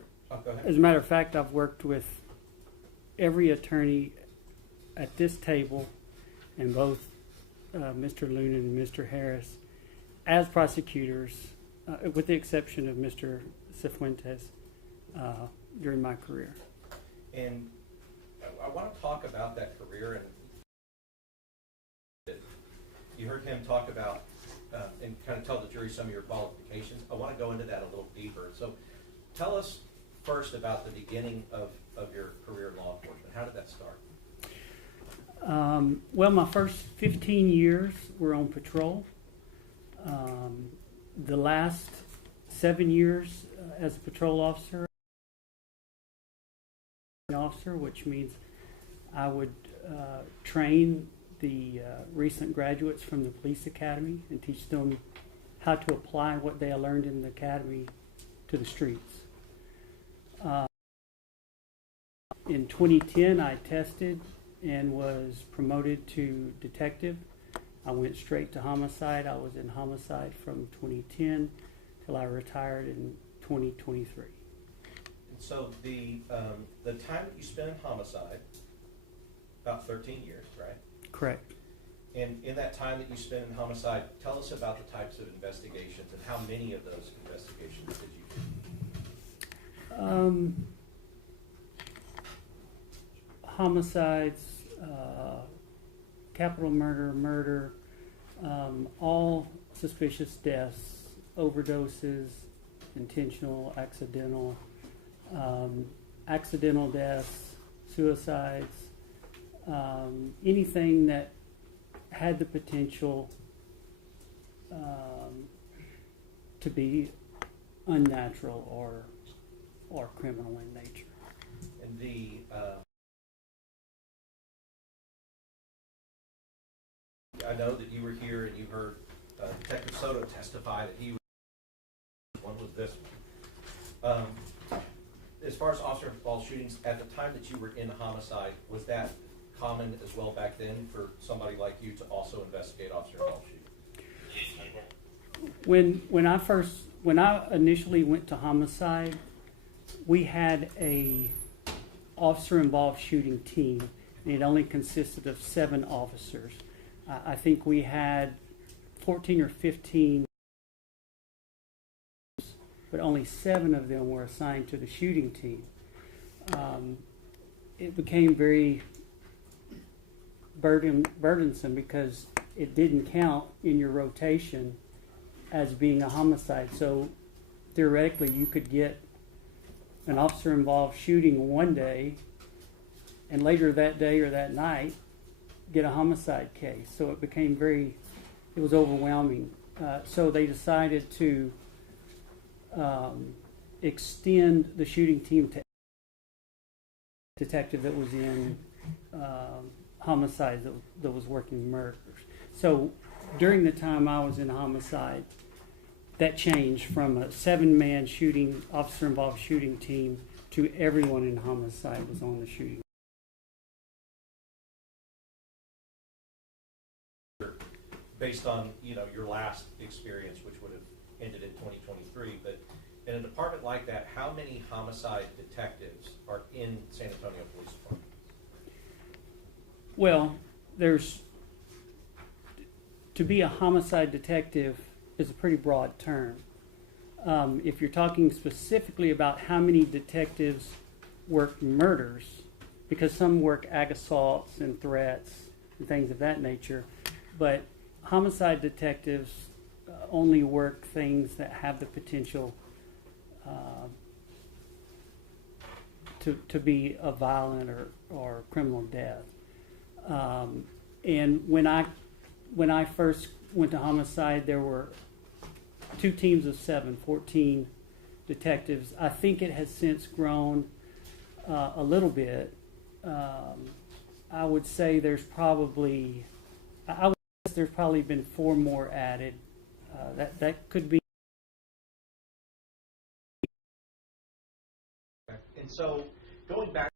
As a matter of fact, I've worked with every attorney at this table and both Mr. Luna and Mr. Harris as prosecutors, with the exception of Mr. Cifuentes, during my career. And I want to talk about that career, and you heard him talk about and kind of tell the jury some of your qualifications. I want to go into that a little deeper. So tell us first about the beginning of your career in law enforcement. How did that start? Well, my first 15 years were on patrol. The last 7 years as a patrol officer, which means I would train the recent graduates from the police academy and teach them how to apply what they learned in the academy to the streets. In 2010, I tested and was promoted to detective. I went straight to homicide. I was in homicide from 2010 till I retired in 2023. And so the time that you spent in homicide, about 13 years, right? Correct. And in that time that you spent in homicide, tell us about the types of investigations and how many of those investigations did you do? homicides, capital murder, all suspicious deaths, overdoses, intentional, accidental deaths, suicides, anything that had the potential to be unnatural or criminal in nature. And I know that you were here and you heard Detective Soto testify that he was one was this one. As far as officer-involved shootings, at the time that you were in homicide, was that common as well back then for somebody like you to also investigate officer-involved shootings? When I initially went to homicide, we had a officer-involved shooting team, and it only consisted of 7 officers. I think we had 14 or 15, but only 7 of them were assigned to the shooting team. It became very burdensome because it didn't count in your rotation as being a homicide. So theoretically, you could get an officer-involved shooting one day, and later that day or that night, get a homicide case. So it became it was overwhelming. So they decided to extend the shooting team to a detective that was in homicide that was working murders. So during the time I was in homicide, that changed from a 7-man shooting, officer-involved shooting team to everyone in homicide was on the shooting. Based on your last experience, which would have ended in 2023, but in a department like that, how many homicide detectives are in San Antonio Police Department? Well, to be a homicide detective is a pretty broad term. If you're talking specifically about how many detectives work murders, because some work ag assaults and threats and things of that nature, but homicide detectives only work things that have the potential to be a violent or criminal death. And when I first went to homicide, there were 2 teams of 7, 14 detectives. I think it has since grown a little bit. I would say there's probably been 4 more added. That could be. And so, going back.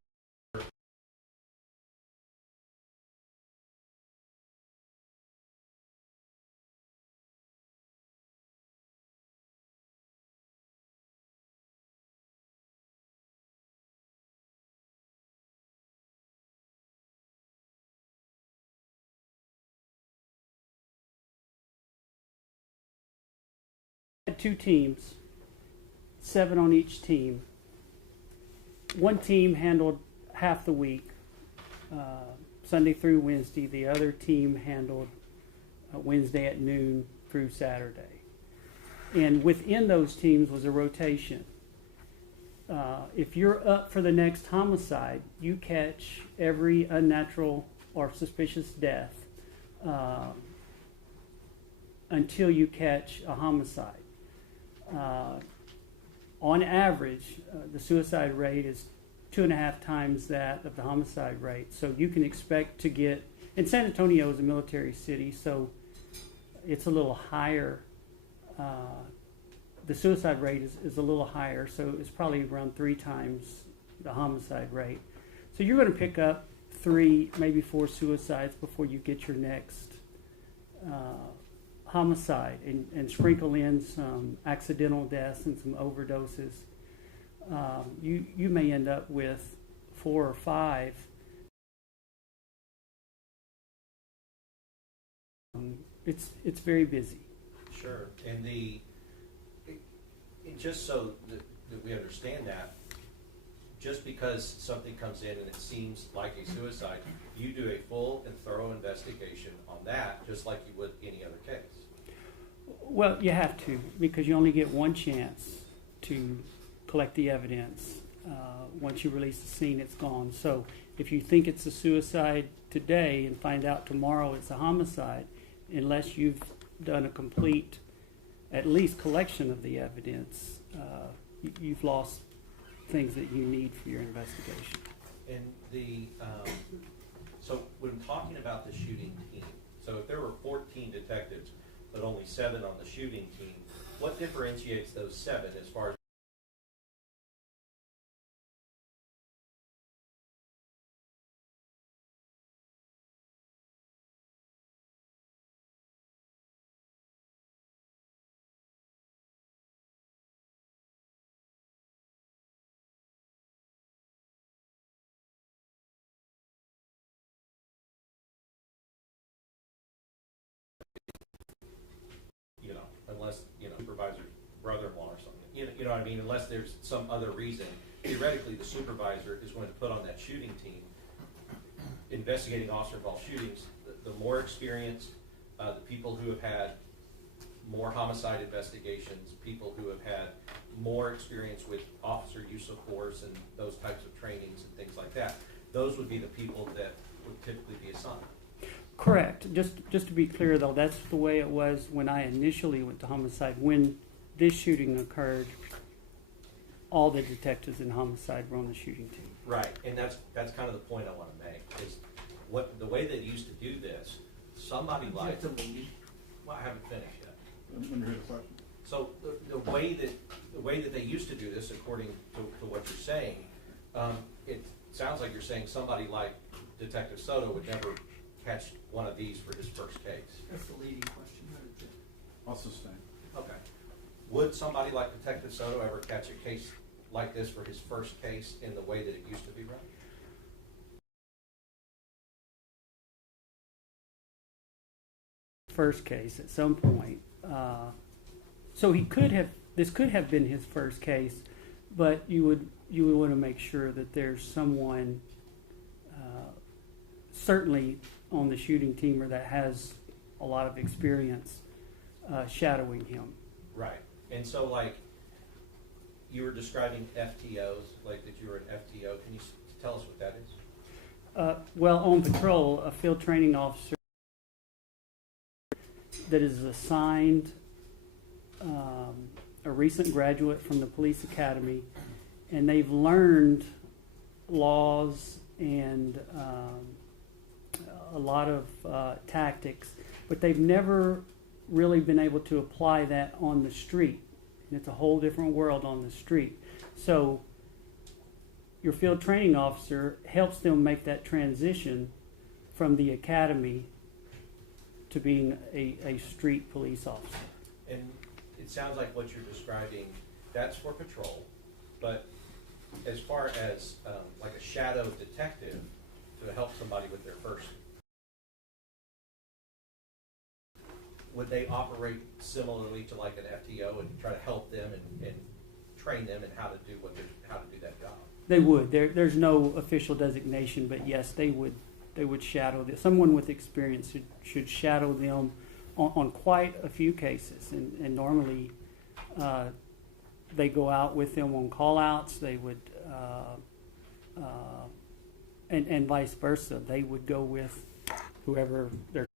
Had 2 teams, 7 on each team. One team handled half the week, Sunday through Wednesday. The other team handled Wednesday at noon through Saturday. And within those teams was a rotation. If you're up for the next homicide, you catch every unnatural or suspicious death until you catch a homicide. On average, the suicide rate is 2.5 times that of the homicide rate. So you can expect to get, and San Antonio is a military city, so it's a little higher. The suicide rate is a little higher, so it's probably around 3 times the homicide rate. So you're going to pick up 3, maybe 4 suicides before you get your next homicide, and sprinkle in some accidental deaths and some overdoses. You may end up with 4 or 5. It's very busy. Sure. And just so that we understand that, just because something comes in and it seems like a suicide, you do a full and thorough investigation on that, just like you would any other case. Well, you have to, because you only get one chance to collect the evidence. Once you release the scene, it's gone. So if you think it's a suicide today and find out tomorrow it's a homicide, unless you've done a complete, at least collection of the evidence, you've lost things that you need for your investigation. And so when talking about the shooting team, so if there were 14 detectives, but only 7 on the shooting team, what differentiates those 7 as far as unless, supervisor's brother-in-law or something. You know what I mean? Unless there's some other reason. Theoretically, the supervisor is going to put on that shooting team, investigating officer-involved shootings, the more experienced, the people who have had more homicide investigations, people who have had more experience with officer use of force and those types of trainings and things like that. Those would be the people that would typically be assigned. Correct. Just to be clear, though, that's the way it was when I initially went to homicide. When this shooting occurred, all the detectives in homicide were on the shooting team. Right, and that's kind of the point I want to make, is the way they used to do this, somebody like... Well, I haven't finished yet. Let me hear the question. So the way that they used to do this, according to what you're saying, it sounds like you're saying somebody like Detective Soto would never catch one of these for his first case. That's the leading question. I'll sustain. Okay. Would somebody like Detective Soto ever catch a case like this for his first case in the way that it used to be run? First case at some point. So this could have been his first case, but you would want to make sure that there's someone certainly on the shooting team or that has a lot of experience shadowing him. Right. And so, like, you were describing FTOs, like that you were an FTO. Can you tell us what that is? Well, on patrol, a field training officer that is assigned a recent graduate from the police academy, and they've learned laws and a lot of tactics, but they've never really been able to apply that on the street. And it's a whole different world on the street. So your field training officer helps them make that transition from the academy to being a street police officer. And it sounds like what you're describing, that's for patrol, but as far as like a shadow detective to help somebody with their first, would they operate similarly to like an FTO and try to help them and train them in how to do that job? They would. There's no official designation, but yes, they would shadow them. Someone with experience should shadow them on quite a few cases, and normally they go out with them on call-outs. They would, and vice versa. They would go with whoever they're.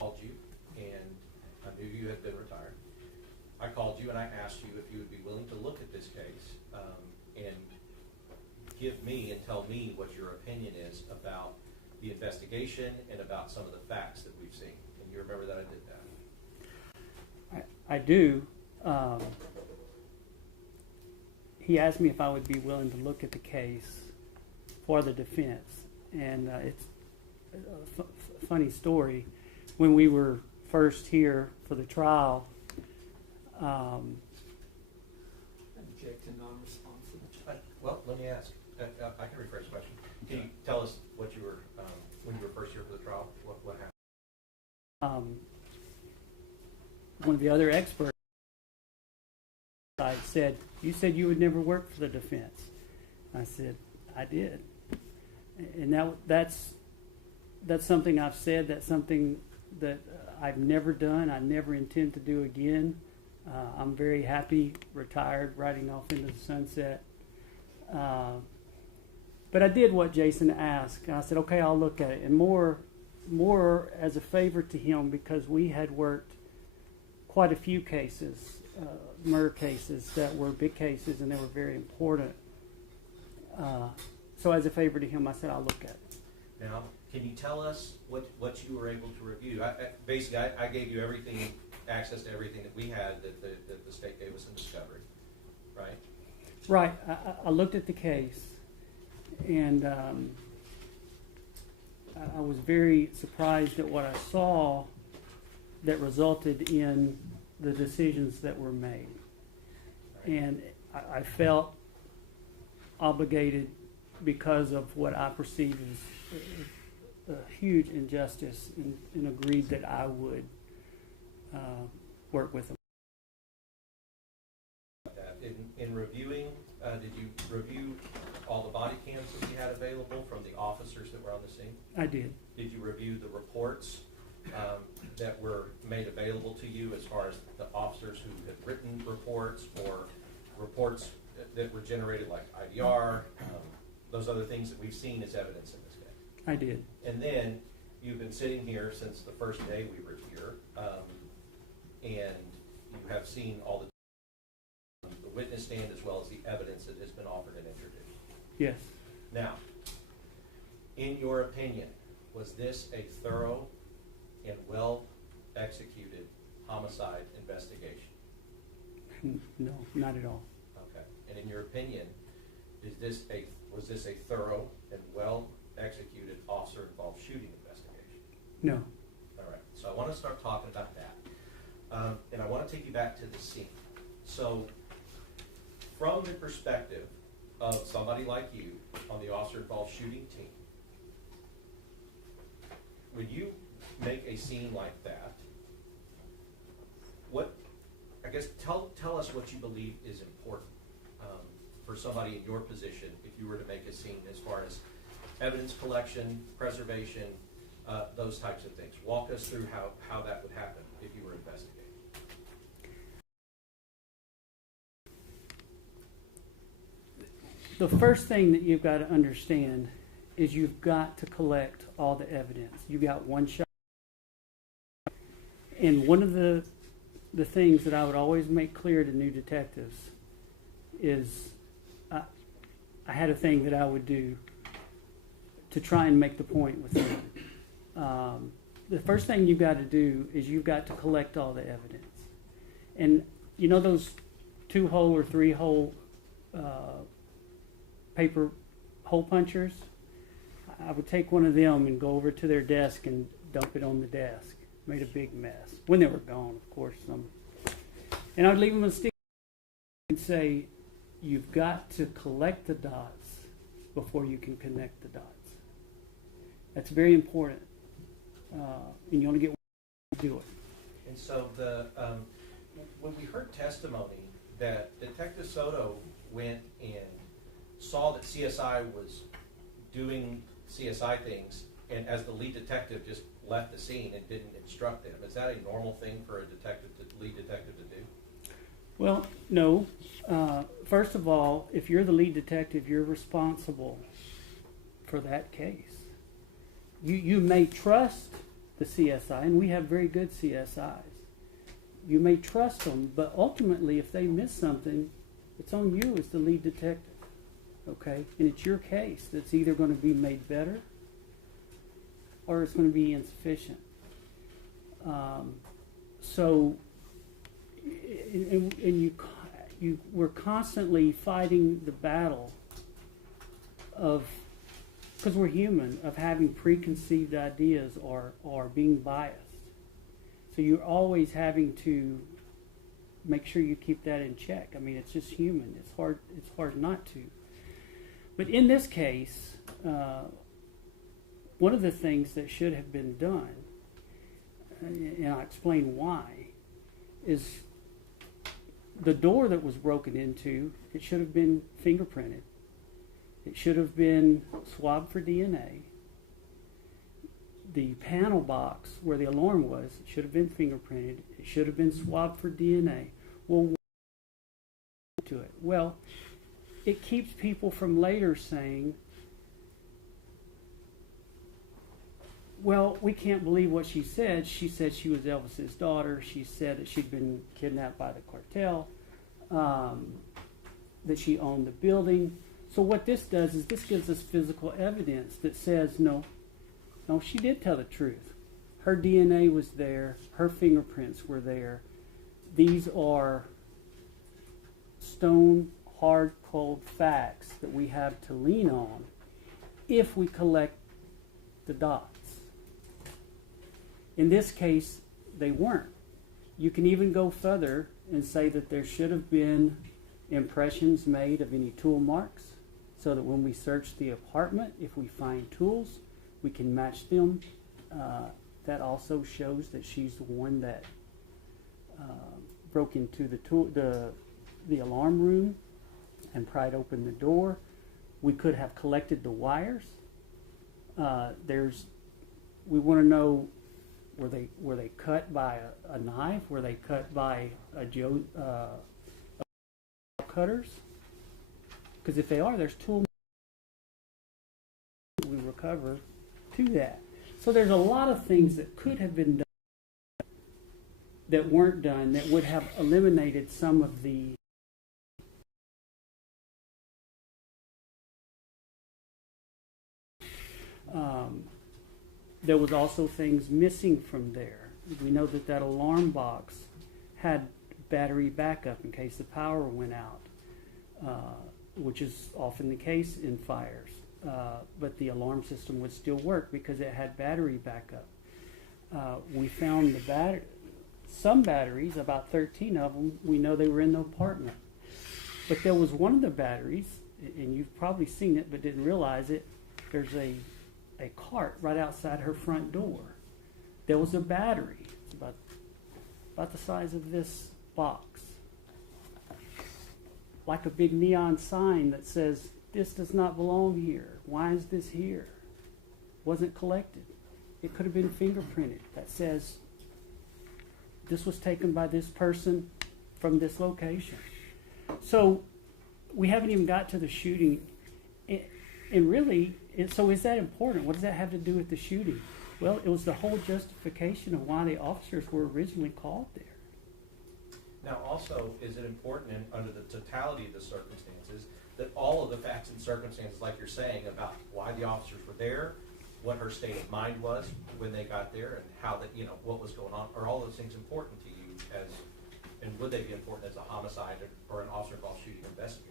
Called you, and I knew you had been retired. I called you and I asked you if you would be willing to look at this case and give me and tell me what your opinion is about the investigation and about some of the facts that we've seen. And you remember that I did that? I do. He asked me if I would be willing to look at the case for the defense, and it's a funny story. When we were first here for the trial, Object to non-responsive. Well, let me ask. I can rephrase the question. Can you tell us what you were when you were first here for the trial? What happened? One of the other experts said, You said you would never work for the defense. I said, I did. And that's something I've said. That's something that I've never done. I never intend to do again. I'm very happy, retired, riding off into the sunset. But I did what Jason asked. I said, okay, I'll look at it. And more as a favor to him, because we had worked quite a few cases, murder cases that were big cases and they were very important. So as a favor to him, I said, I'll look at it. Now, can you tell us what you were able to review? Basically, I gave you access to everything that we had that the state gave us in discovery, right? Right. I looked at the case, and I was very surprised at what I saw that resulted in the decisions that were made. And I felt obligated because of what I perceived as a huge injustice, and agreed that I would work with them. In reviewing, did you review all the body cams that we had available from the officers that were on the scene? I did. Did you review the reports that were made available to you as far as the officers who had written reports, or reports that were generated like IDR, those other things that we've seen as evidence in this case? I did. And then you've been sitting here since the first day we were here, and you have seen all the witness stand as well as the evidence that has been offered and introduced. Yes. Now, in your opinion, was this a thorough and well-executed homicide investigation? No, not at all. Okay. And in your opinion, was this a thorough and well-executed officer-involved shooting investigation? No. All right. So I want to start talking about that. And I want to take you back to the scene. So from the perspective of somebody like you on the officer-involved shooting team, when you make a scene like that, tell us what you believe is important for somebody in your position if you were to make a scene as far as evidence collection, preservation, those types of things. Walk us through how that would happen if you were investigating. The first thing that you've got to understand is you've got to collect all the evidence. You got one shot. And one of the things that I would always make clear to new detectives is I had a thing that I would do to try and make the point with them. The first thing you've got to do is you've got to collect all the evidence. And you know those 2-hole or 3-hole paper hole punchers? I would take one of them and go over to their desk and dump it on the desk. Made a big mess. When they were gone, of course. And I would leave them a stick and say, you've got to collect the dots before you can connect the dots. That's very important. And you only get one to do it. And so when we heard testimony that Detective Soto went and saw that CSI was doing CSI things, and as the lead detective just left the scene and didn't instruct them, is that a normal thing for a lead detective to do? Well, no. First of all, if you're the lead detective, you're responsible for that case. You may trust the CSI, and we have very good CSIs. You may trust them, but ultimately, if they miss something, it's on you as the lead detective. Okay? And it's your case that's either going to be made better or it's going to be insufficient. So, you we're constantly fighting the battle of, because we're human, of having preconceived ideas or being biased. So you're always having to make sure you keep that in check. I mean, it's just human. It's hard not to. But in this case, one of the things that should have been done, and I'll explain why, is the door that was broken into, it should have been fingerprinted. It should have been swabbed for DNA. The panel box where the alarm was, it should have been fingerprinted. It should have been swabbed for DNA. Well, what to it? Well, it keeps people from later saying, well, we can't believe what she said. She said she was Elvis's daughter. She said that she'd been kidnapped by the cartel, that she owned the building. So what this does is this gives us physical evidence that says, no, she did tell the truth. Her DNA was there. Her fingerprints were there. These are stone, hard, cold facts that we have to lean on if we collect the dots. In this case, they weren't. You can even go further and say that there should have been impressions made of any tool marks so that when we search the apartment, if we find tools, we can match them. That also shows that she's the one that broke into the alarm room and pried open the door. We could have collected the wires. We want to know, were they cut by a knife? Were they cut by cutters? Because if they are, there's tool we recover to that. So there's a lot of things that could have been done that weren't done that would have eliminated some of the there was also things missing from there. We know that alarm box had battery backup in case the power went out, which is often the case in fires. But the alarm system would still work because it had battery backup. We found some batteries, about 13 of them, we know they were in the apartment. But there was one of the batteries, and you've probably seen it but didn't realize it, there's a cart right outside her front door. There was a battery. It's about the size of this box. Like a big neon sign that says, "This does not belong here. Why is this here?" Wasn't collected. It could have been fingerprinted. That says, this was taken by this person from this location. So we haven't even got to the shooting. And really, so is that important? What does that have to do with the shooting? Well, it was the whole justification of why the officers were originally called there. Now, also, is it important under the totality of the circumstances that all of the facts and circumstances, like you're saying, about why the officers were there, what her state of mind was when they got there, and how that, what was going on, are all those things important to you and would they be important as a homicide or an officer-involved shooting investigator?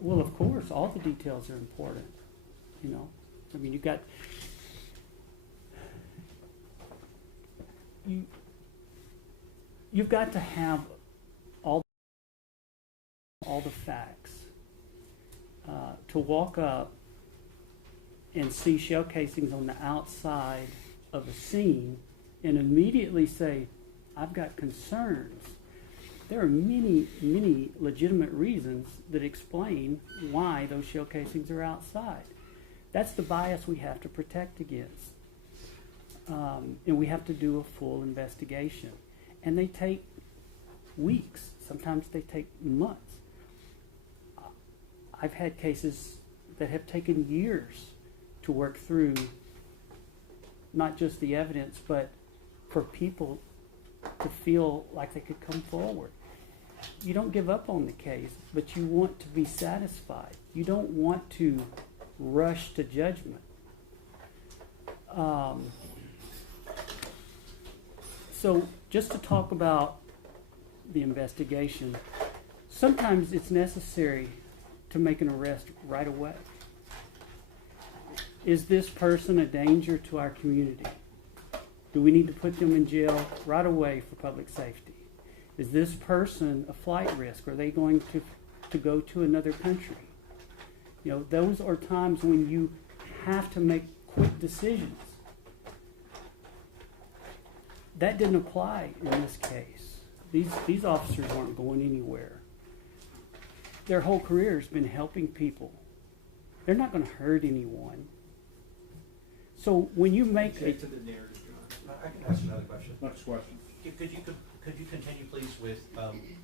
Well, of course, all the details are important. I mean, you've got to have all the facts to walk up and see shell casings on the outside of a scene and immediately say, I've got concerns. There are many, many legitimate reasons that explain why those shell casings are outside. That's the bias we have to protect against. And we have to do a full investigation. And they take weeks. Sometimes they take months. I've had cases that have taken years to work through not just the evidence, but for people to feel like they could come forward. You don't give up on the case, but you want to be satisfied. You don't want to rush to judgment. So just to talk about the investigation, sometimes it's necessary to make an arrest right away. Is this person a danger to our community? Do we need to put them in jail right away for public safety? Is this person a flight risk? Are they going to go to another country? Those are times when you have to make quick decisions. That didn't apply in this case. These officers aren't going anywhere. Their whole career has been helping people. They're not going to hurt anyone. So when you make Object to the narrative, Your Honor. I can ask another question. Next question. Could you continue, please, with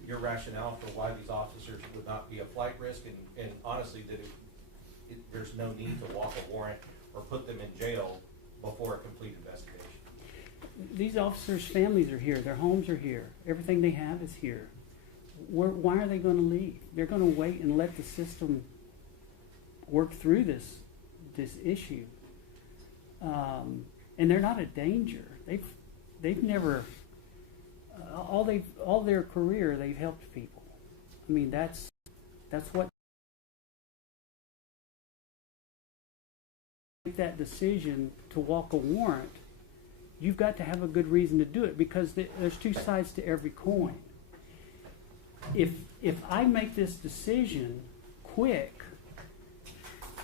your rationale for why these officers would not be a flight risk, and honestly, that there's no need to walk a warrant or put them in jail before a complete investigation? These officers' families are here. Their homes are here. Everything they have is here. Why are they going to leave? They're going to wait and let the system work through this issue. And they're not a danger. They've never all their career they've helped people. I mean, that's what make that decision to walk a warrant. You've got to have a good reason to do it, because there's two sides to every coin. If I make this decision quick,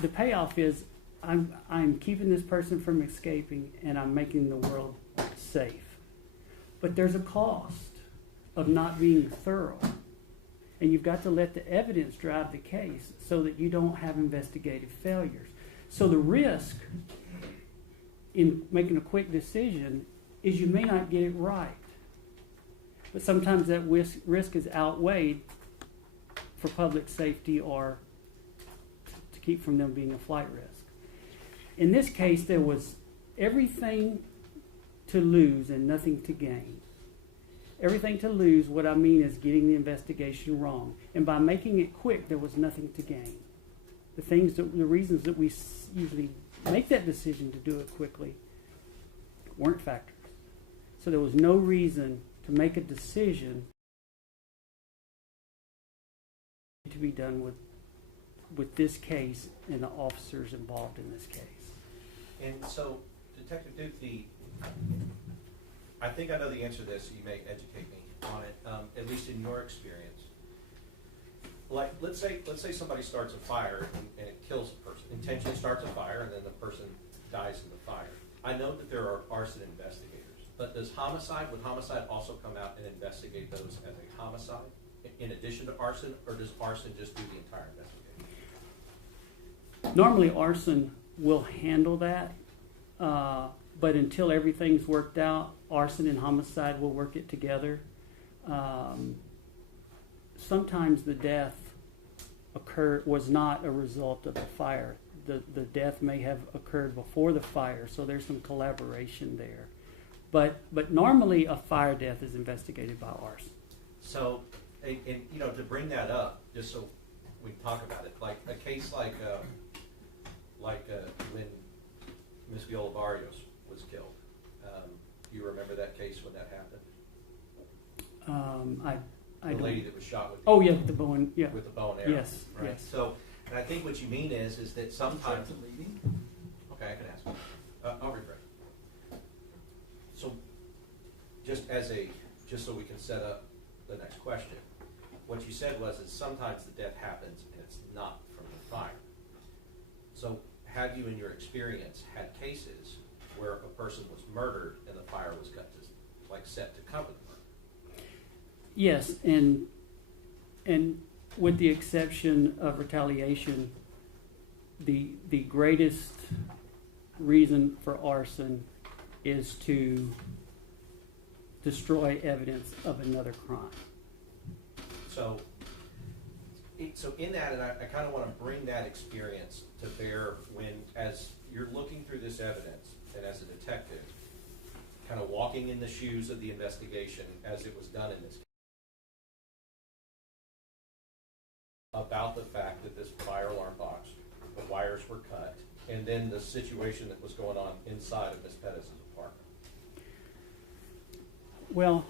the payoff is I'm keeping this person from escaping, and I'm making the world safe. But there's a cost of not being thorough. And you've got to let the evidence drive the case so that you don't have investigative failures. So the risk in making a quick decision is you may not get it right. But sometimes that risk is outweighed for public safety or to keep from them being a flight risk. In this case, there was everything to lose and nothing to gain. Everything to lose, what I mean is getting the investigation wrong. And by making it quick, there was nothing to gain. The reasons that we usually make that decision to do it quickly weren't factors. So there was no reason to make a decision to be done with this case and the officers involved in this case. And so, Detective Duke, I think I know the answer to this, so you may educate me on it, at least in your experience. Like, let's say somebody starts a fire and it kills a person. Intentionally starts a fire and then the person dies in the fire. I know that there are arson investigators, but would homicide also come out and investigate those as a homicide in addition to arson, or does arson just do the entire investigation? Normally arson will handle that, but until everything's worked out, arson and homicide will work it together. Sometimes the death was not a result of the fire. The death may have occurred before the fire, so there's some collaboration there. But normally a fire death is investigated by arson. So, and to bring that up, just so we can talk about it, like a case like when Miss Viola Barrios was killed. You remember that case when that happened? I the don't. lady that was shot with. Oh yeah, with the bow and yeah. With the bow and arrow. Yes. Right. Yes. So, and I think what you mean is that sometimes. That's a leading. Okay, I can ask. I'll rephrase. So, just so we can set up the next question, what you said was is sometimes the death happens and it's not from the fire. So, have you, in your experience, had cases where a person was murdered and the fire was set to cover the murder? Yes, and with the exception of retaliation, the greatest reason for arson is to destroy evidence of another crime. So in that, and I kind of want to bring that experience to bear when, as you're looking through this evidence, and as a detective, kind of walking in the shoes of the investigation as it was done in this case, about the fact that this fire alarm box, the wires were cut, and then the situation that was going on inside of Ms. Perez's apartment. Well,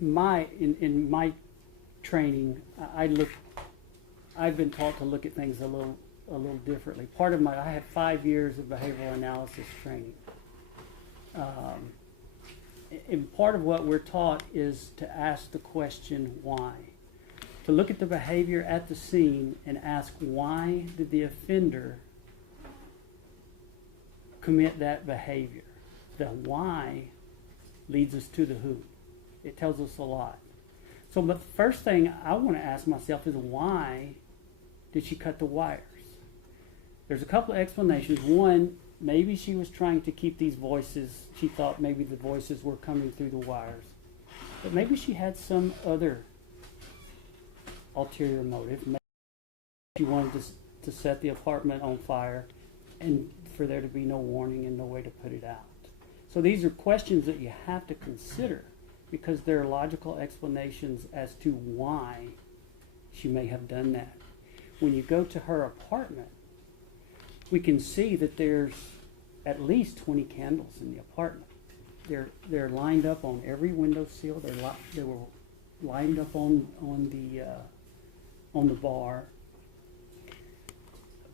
in my training, I've been taught to look at things a little differently. I had 5 years of behavioral analysis training. And part of what we're taught is to ask the question why. To look at the behavior at the scene and ask why did the offender commit that behavior. the why leads us to the who. It tells us a lot. So, but the first thing I want to ask myself is, why did she cut the wires? There's a couple of explanations. One, maybe she was trying to keep these voices. She thought maybe the voices were coming through the wires. But maybe she had some other ulterior motive. Maybe she wanted to set the apartment on fire and for there to be no warning and no way to put it out. So these are questions that you have to consider, because there are logical explanations as to why she may have done that. When you go to her apartment, we can see that there's at least 20 candles in the apartment. They're lined up on every windowsill. They were lined up on the bar.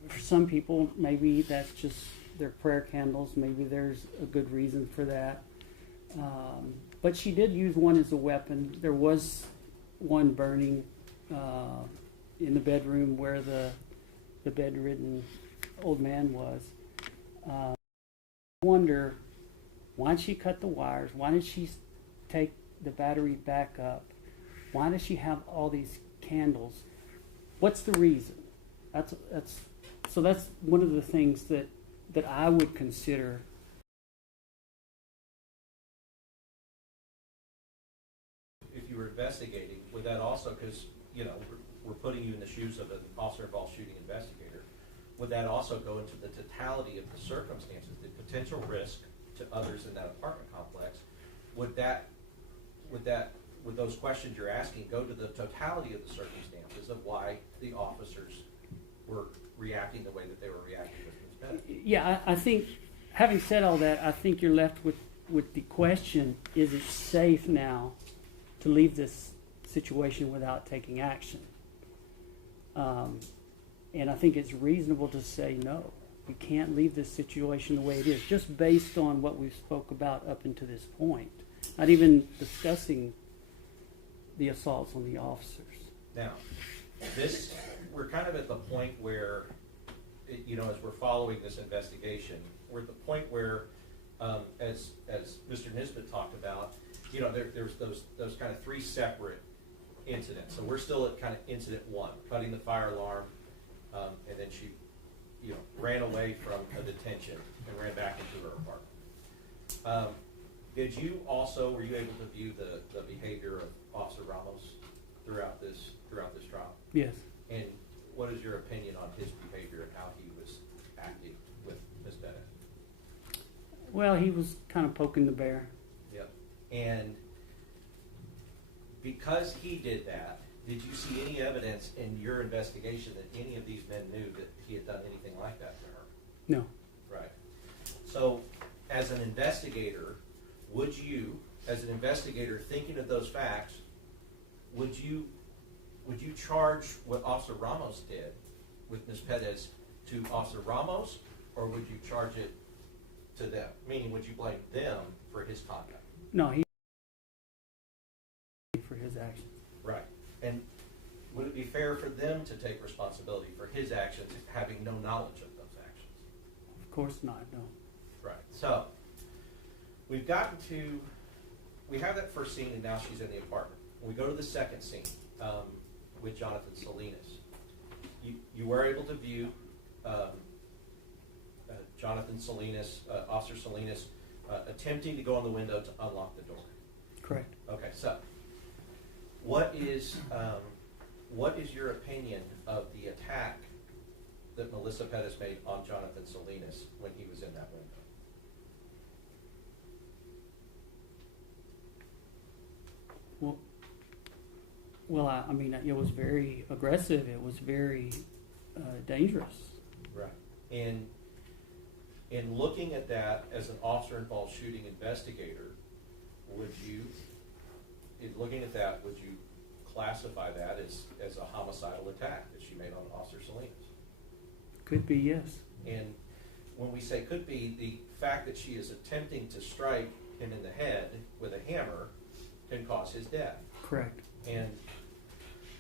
For some people, maybe that's just their prayer candles. Maybe there's a good reason for that. But she did use one as a weapon. There was one burning in the bedroom where the bedridden old man was. I wonder, why did she cut the wires? Why did she take the battery back up? Why does she have all these candles? What's the reason? That's one of the things that I would consider. If you were investigating, would that also, because, you know, we're putting you in the shoes of an officer-involved shooting investigator, would that also go into the totality of the circumstances, the potential risk to others in that apartment complex? Would those questions you're asking go to the totality of the circumstances of why the officers were reacting the way that they were reacting with Ms. Bennett? Yeah, I think, having said all that, I think you're left with the question, is it safe now to leave this situation without taking action? And I think it's reasonable to say no. We can't leave this situation the way it is, just based on what we've spoke about up until this point. Not even discussing the assaults on the officers. Now, we're kind of at the point where, you know, as we're following this investigation, we're at the point where, as Mr. Nisbet talked about, you know, there's those kind of three separate incidents. So we're still at kind of incident one, cutting the fire alarm, and then she, you know, ran away from a detention and ran back into her apartment. Were you able to view the behavior of Officer Ramos throughout this trial? Yes. And what is your opinion on his behavior and how he was acting with Ms. Bennett? Well, he was kind of poking the bear. Yep. And because he did that, did you see any evidence in your investigation that any of these men knew that he had done anything like that to her? No. Right. So, as an investigator, would you, thinking of those facts, would you charge what Officer Ramos did with Ms. Perez to Officer Ramos, or would you charge it to them? Meaning, would you blame them for his conduct? No, he for his actions. Right. And would it be fair for them to take responsibility for his actions, having no knowledge of those actions? Of course not, no. Right. So, we have that first scene, and now she's in the apartment. We go to the second scene with Jonathan Salinas. You were able to view Jonathan Salinas, Officer Salinas, attempting to go on the window to unlock the door. Correct. Okay, so what is your opinion of the attack that Melissa Perez made on Jonathan Salinas when he was in that window? Well, I mean, it was very aggressive. It was very dangerous. Right. And in looking at that as an officer-involved shooting investigator, would you classify that as a homicidal attack that she made on Officer Salinas? Could be, yes. And when we say could be, the fact that she is attempting to strike him in the head with a hammer can cause his death. Correct. And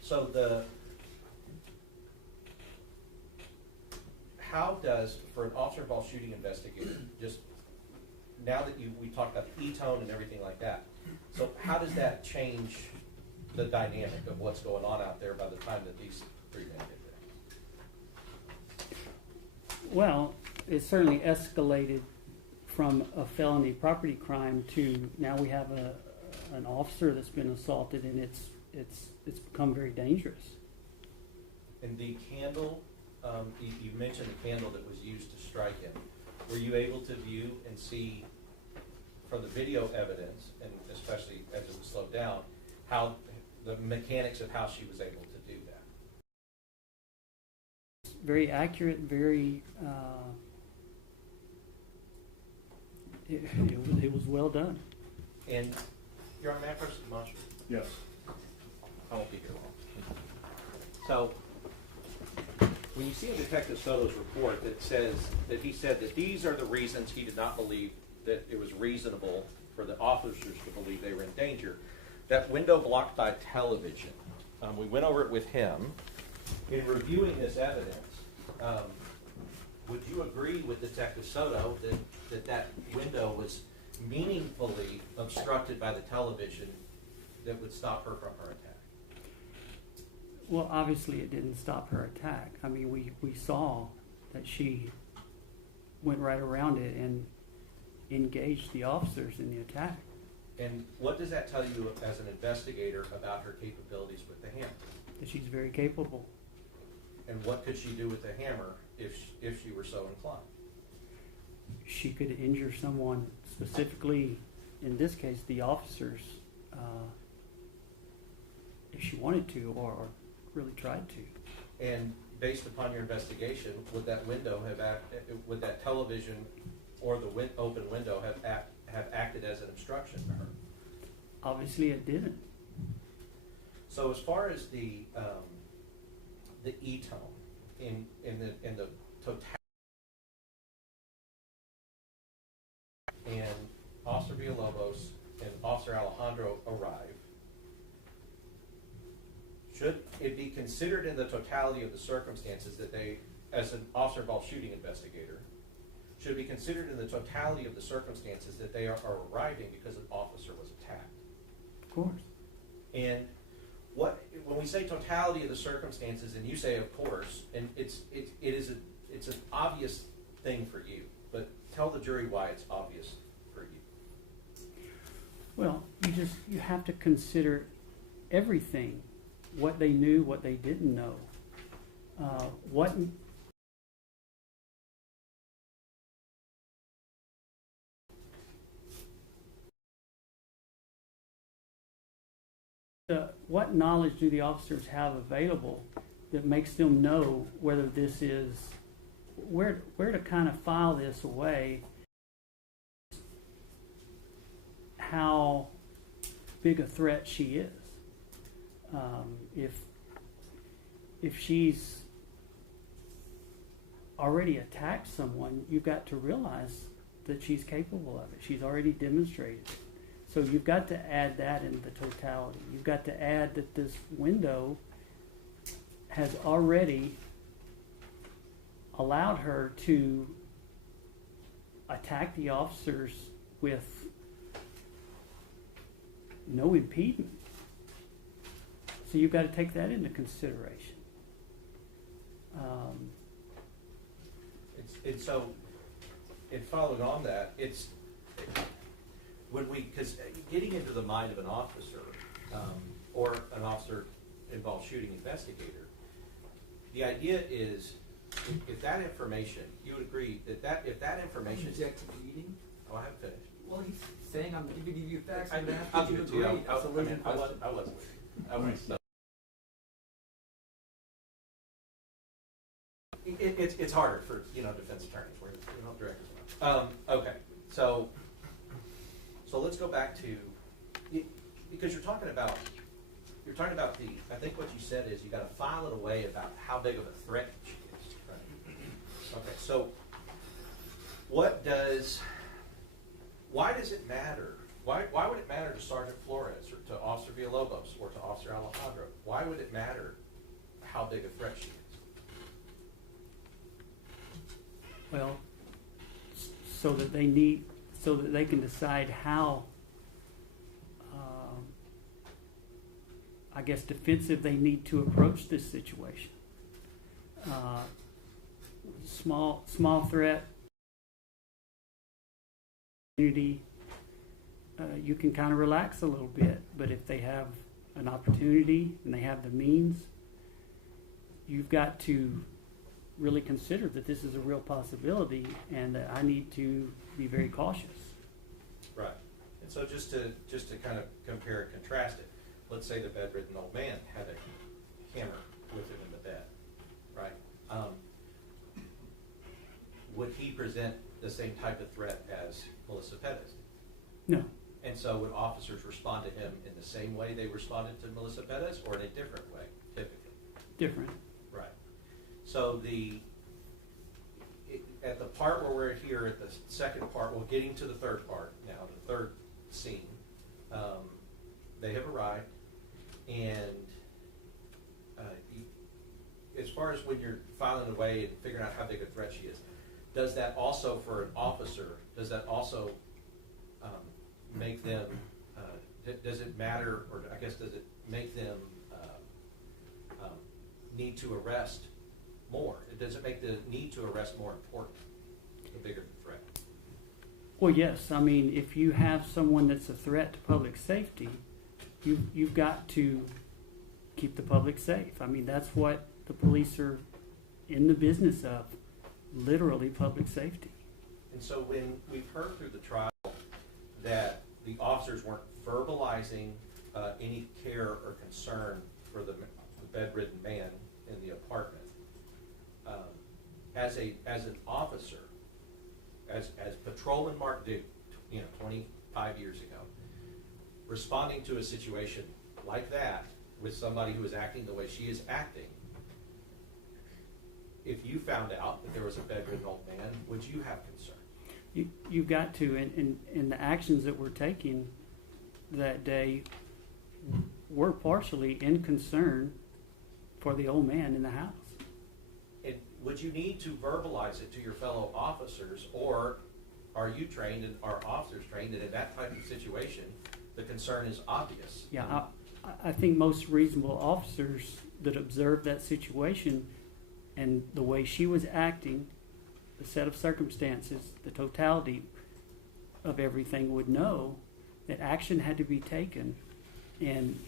so how does, for an officer-involved shooting investigator, just now that we talked about the E-tone and everything like that, so how does that change the dynamic of what's going on out there by the time that these three men get there? Well, it certainly escalated from a felony property crime to now we have an officer that's been assaulted, and it's become very dangerous. And the candle, you mentioned the candle that was used to strike him. Were you able to view and see from the video evidence, and especially as it was slowed down, how the mechanics of how she was able to do that? Very accurate, very, it was well done. And you're on that person, Marshall? Yes. I won't be here long. So, when you see in Detective Soto's report that says that he said that these are the reasons he did not believe that it was reasonable for the officers to believe they were in danger, that window blocked by television, we went over it with him. In reviewing this evidence, would you agree with Detective Soto that window was meaningfully obstructed by the television that would stop her from her attack? Well, obviously it didn't stop her attack. I mean, we saw that she went right around it and engaged the officers in the attack. And what does that tell you as an investigator about her capabilities with the hammer? That she's very capable. And what could she do with the hammer if she were so inclined? She could injure someone, specifically, in this case, the officers, if she wanted to or really tried to. And based upon your investigation, would that window would that television or the open window have acted as an obstruction to her? Obviously, it didn't. So as far as the E-tone in the totality, and Officer Villalobos and Officer Alejandro arrive, should it be considered in the totality of the circumstances that they, as an officer involved shooting investigator, should it be considered in the totality of the circumstances that they are arriving because an officer was attacked? Of course. And when we say totality of the circumstances, and you say of course, and it's an obvious thing for you, but tell the jury why it's obvious for you. Well, you have to consider everything, what they knew, what they didn't know, what knowledge do the officers have available that makes them know whether this is where to kind of file this away, how big a threat she is. If she's already attacked someone, you've got to realize that she's capable of it. She's already demonstrated it. So you've got to add that in the totality. You've got to add that this window has already allowed her to attack the officers with no impediment. So you've got to take that into consideration. So, in following on that, because getting into the mind of an officer or an officer involved shooting investigator, the idea is if that information, you would agree that if that information is Object to leading? Oh, I haven't finished. Well, he's saying I'm giving you facts. I'll I'm going to ask give you it to to you. agree. That's a leading I question. wasn't. It's harder for defense attorneys. We're not directors. Okay, so let's go back to because you're talking about the. I think what you said is you got to file it away about how big of a threat she is. Right? Okay, so why does it matter? Why would it matter to Sergeant Flores or to Officer Villalobos or to Officer Alejandro? Why would it matter how big a threat she is? Well, so so that they can decide how, I guess, defensive they need to approach this situation. Small threat, community, you can kind of relax a little bit, but if they have an opportunity and they have the means, you've got to really consider that this is a real possibility and that I need to be very cautious. Right. And so just to kind of compare and contrast it, let's say the bedridden old man had a hammer with him in the bed, right? Would he present the same type of threat as Melissa Perez? No. And so would officers respond to him in the same way they responded to Melissa Perez, or in a different way, typically? Different. Right. So at the part where we're here, at the second part, we're getting to the third part now, the third scene. They have arrived, and as far as when you're filing away and figuring out how big a threat she is, does that also, for an officer, does that also make them, does it matter, or I guess does it make them need to arrest more? Does it make the need to arrest more important, the bigger the threat? Well, yes. I mean, if you have someone that's a threat to public safety, you've got to keep the public safe. I mean, that's what the police are in the business of, literally public safety. And so when we've heard through the trial that the officers weren't verbalizing any care or concern for the bedridden man in the apartment, as an officer, as Patrolman Mark Duke, 25 years ago, responding to a situation like that with somebody who is acting the way she is acting, if you found out that there was a bedridden old man, would you have concern? You've got to, and the actions that we're taking that day were partially in concern for the old man in the house. And would you need to verbalize it to your fellow officers, or are you trained and are officers trained that in that type of situation, the concern is obvious? Yeah, I think most reasonable officers that observe that situation and the way she was acting, the set of circumstances, the totality of everything, would know that action had to be taken and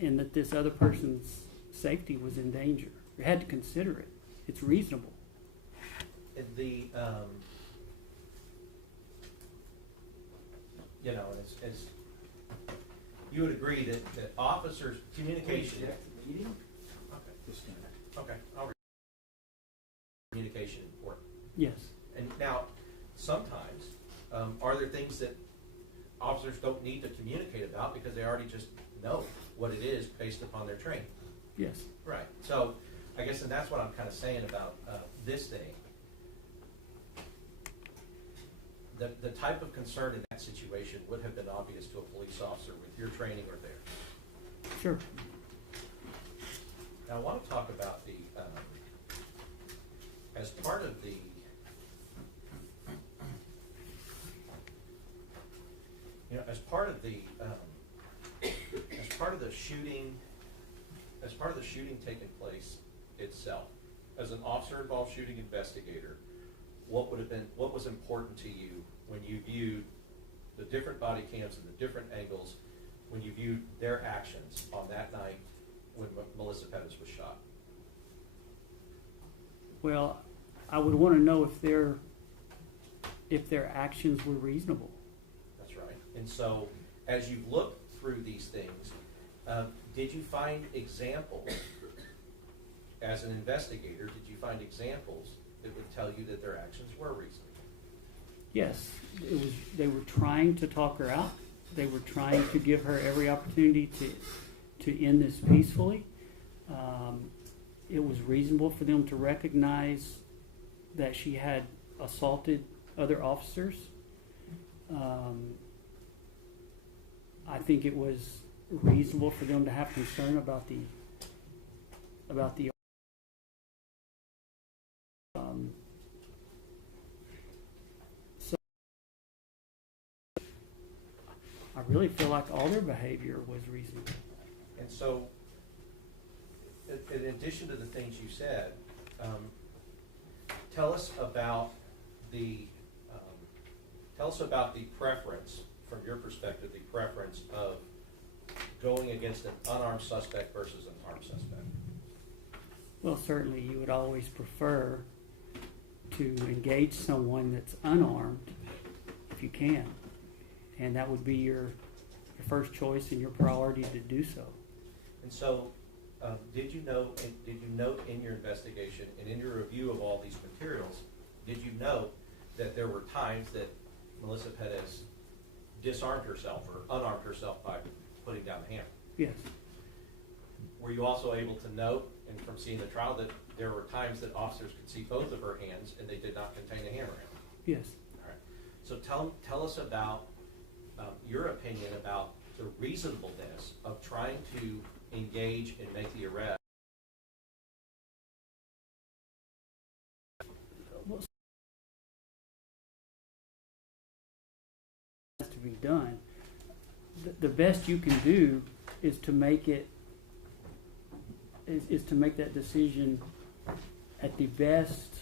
that this other person's safety was in danger. You had to consider it. It's reasonable. As you would agree that officers' communication. Meeting? Okay. Communication important. Yes. And now, sometimes, are there things that officers don't need to communicate about because they already just know what it is based upon their training? Yes. Right. So, I guess, and that's what I'm kind of saying about this thing. The type of concern in that situation would have been obvious to a police officer with your training or theirs. Sure. Now, I want to talk about the, as part of the, as part of the shooting taking place itself, as an officer-involved shooting investigator, what was important to you when you viewed the different body cams and the different angles, when you viewed their actions on that night when Melissa Perez was shot? Well, I would want to know if their actions were reasonable. That's right. And so, as you look through these things, did you find examples, as an investigator, did you find examples that would tell you that their actions were reasonable? Yes, they were trying to talk her out. They were trying to give her every opportunity to end this peacefully. It was reasonable for them to recognize that she had assaulted other officers. I think it was reasonable for them to have concern about the really feel like all their behavior was reasonable. And so, in addition to the things you said, tell us about the preference, from your perspective, the preference of going against an unarmed suspect versus an armed suspect. Well, certainly you would always prefer to engage someone that's unarmed if you can. And that would be your first choice and your priority to do so. And so, did you note in your investigation and in your review of all these materials, did you note that there were times that Melissa Perez disarmed herself or unarmed herself by putting down the hammer? Yes. Were you also able to note, and from seeing the trial, that there were times that officers could see both of her hands and they did not contain a hammer? Yes. All right. So tell us about your opinion about the reasonableness of trying to engage and make the arrest. What has to be done? The best you can do is to make it is to make that decision at the best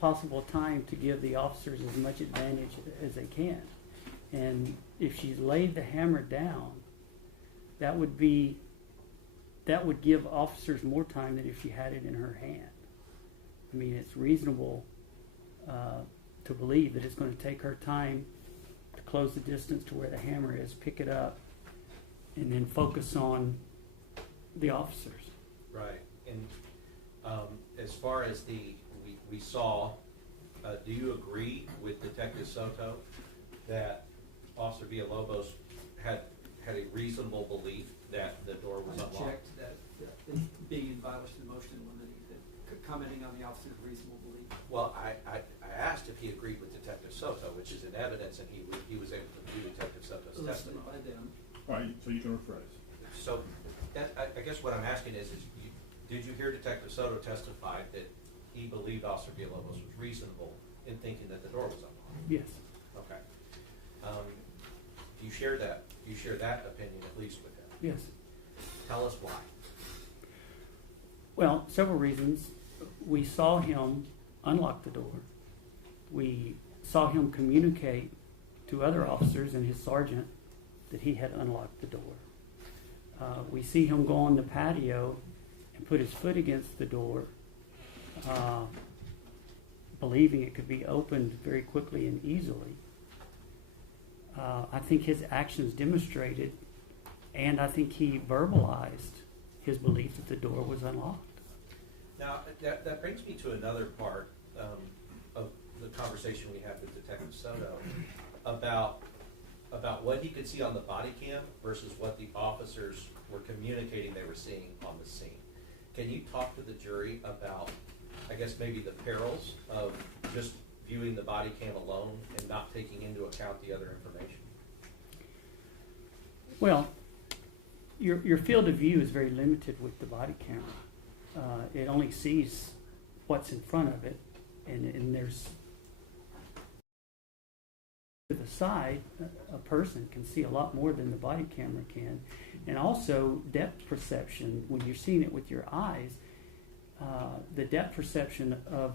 possible time to give the officers as much advantage as they can. And if she's laid the hammer down, that would give officers more time than if she had it in her hand. I mean, it's reasonable to believe that it's going to take her time to close the distance to where the hammer is, pick it up, and then focus on the officers. Right. And as far as we saw, do you agree with Detective Soto that Officer Villalobos had a reasonable belief that the door was I unlocked? object that being in violation of the motion in limine, that commenting on the officer's reasonable belief. Well, I asked if he agreed with Detective Soto, which is in evidence, and he was able to view Detective Soto's Elicited testimony. by them. All right, so you can rephrase. So I guess what I'm asking is did you hear Detective Soto testify that he believed Officer Villalobos was reasonable in thinking that the door was unlocked? Yes. Okay. Do you share that? Do you share that opinion at least with him? Yes. Tell us why. Well, several reasons. We saw him unlock the door. We saw him communicate to other officers and his sergeant that he had unlocked the door. We see him go on the patio and put his foot against the door, believing it could be opened very quickly and easily. I think his actions demonstrated, and I think he verbalized his belief that the door was unlocked. Now, that brings me to another part of the conversation we had with Detective Soto about what he could see on the body cam versus what the officers were communicating they were seeing on the scene. Can you talk to the jury about, I guess, maybe the perils of just viewing the body cam alone and not taking into account the other information? Well, your field of view is very limited with the body camera. It only sees what's in front of it, and there's to the side, a person can see a lot more than the body camera can. And also depth perception, when you're seeing it with your eyes, the depth perception of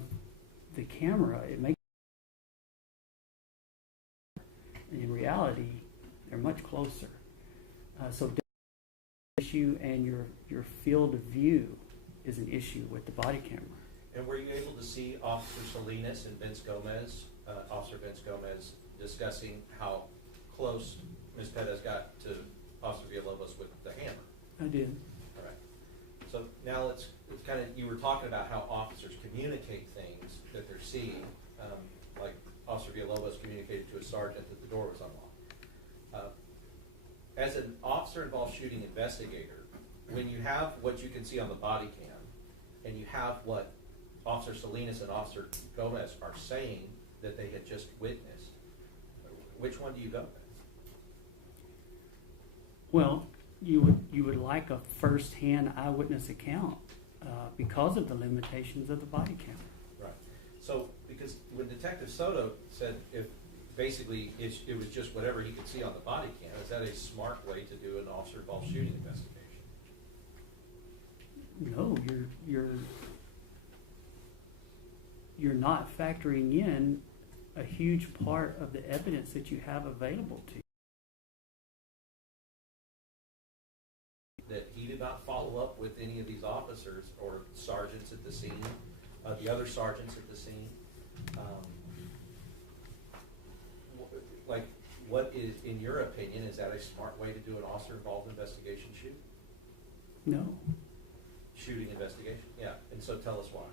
the camera, it makes, in reality, they're much closer. So depth issue and your field of view is an issue with the body camera. And were you able to see Officer Salinas and Officer Vince Gomez, discussing how close Ms. Perez got to Officer Villalobos with the hammer? I did. All right. So now it's kind of, you were talking about how officers communicate things that they're seeing, like Officer Villalobos communicated to a sergeant that the door was unlocked. As an officer-involved shooting investigator, when you have what you can see on the body cam, and you have what Officer Salinas and Officer Gomez are saying that they had just witnessed, which one do you go with? Well, you would like a first-hand eyewitness account because of the limitations of the body camera. Right. So, because when Detective Soto said if basically, it was just whatever he could see on the body cam. Is that a smart way to do an officer-involved shooting investigation? No, you're not factoring in a huge part of the evidence that you have available to you. That he did not follow up with any of these officers or sergeants at the scene, the other sergeants at the scene. Like, what is, in your opinion, is that a smart way to do an officer-involved investigation No. shooting investigation? Yeah, and so tell us why.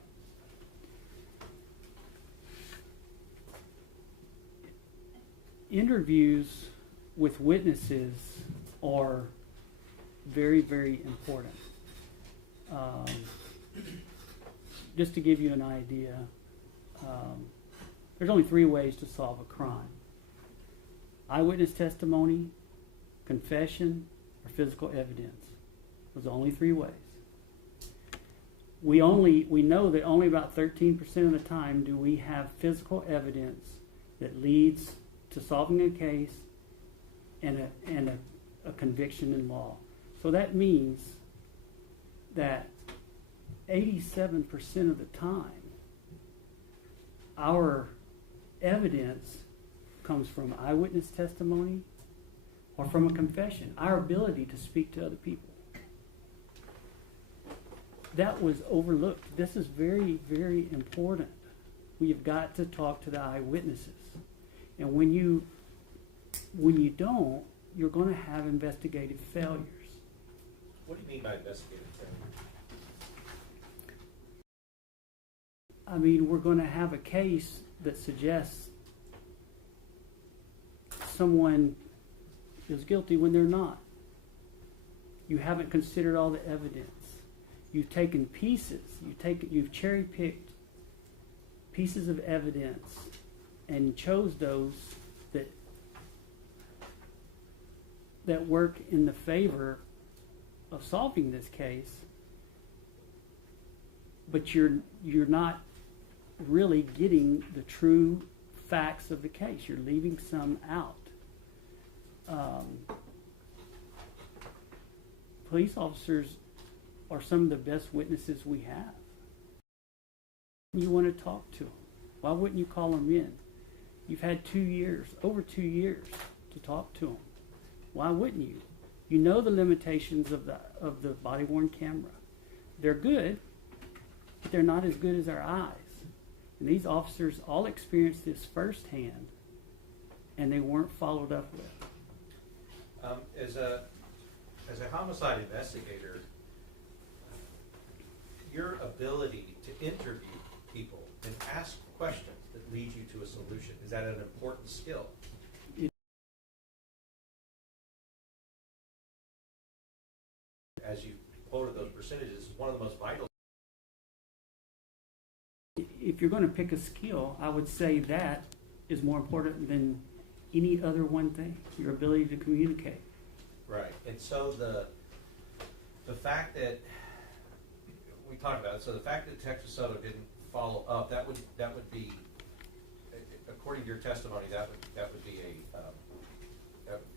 Interviews with witnesses are very, very important. Just to give you an idea, there's only 3 ways to solve a crime: eyewitness testimony, confession, or physical evidence. Those are only 3 ways. We know that only about 13% of the time do we have physical evidence that leads to solving a case and a conviction in law. So that means that 87% of the time, our evidence comes from eyewitness testimony or from a confession, our ability to speak to other people. That was overlooked. This is very, very important. We have got to talk to the eyewitnesses. And when you don't, you're going to have investigative failures. What do you mean by investigative failure? I mean, we're going to have a case that suggests someone is guilty when they're not. You haven't considered all the evidence. You've taken pieces. You've cherry-picked pieces of evidence and chose those that work in the favor of solving this case, but you're not really getting the true facts of the case. You're leaving some out. Police officers are some of the best witnesses we have. You want to talk to them. Why wouldn't you call them in? You've had 2 years, over 2 years, to talk to them. Why wouldn't you? You know the limitations of the body-worn camera. They're good, but they're not as good as our eyes. And these officers all experienced this firsthand, and they weren't followed up with. As a homicide investigator, your ability to interview people and ask questions that lead you to a solution, is that an important skill? As you quoted those percentages, one of the most vital. If you're going to pick a skill, I would say that is more important than any other one thing, your ability to communicate. Right, and so the fact that we talked about it, so the fact that Texas Soto didn't follow up, that would be, according to your testimony, that would be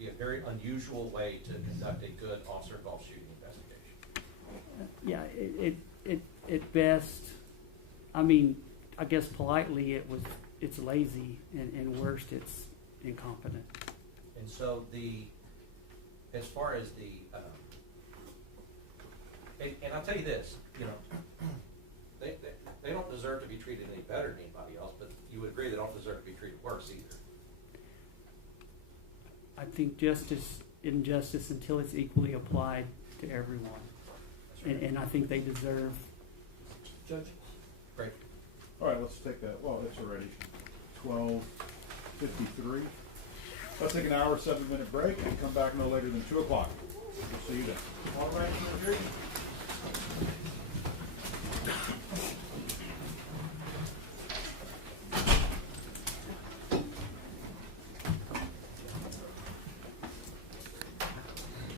a very unusual way to conduct a good officer-involved shooting investigation. Yeah, at best, I mean, I guess politely it's lazy, and worst it's incompetent. And so as far as and I'll tell you this, you know, they don't deserve to be treated any better than anybody else, but you would agree they don't deserve to be treated worse either. I think justice is injustice until it's equally applied to everyone. Right. And I think they deserve. Judge? Great. All right, let's take that. Well, it's already 12:53. Let's take an hour, 7-minute break and come back no later than 2 o'clock. We'll see you then. All right,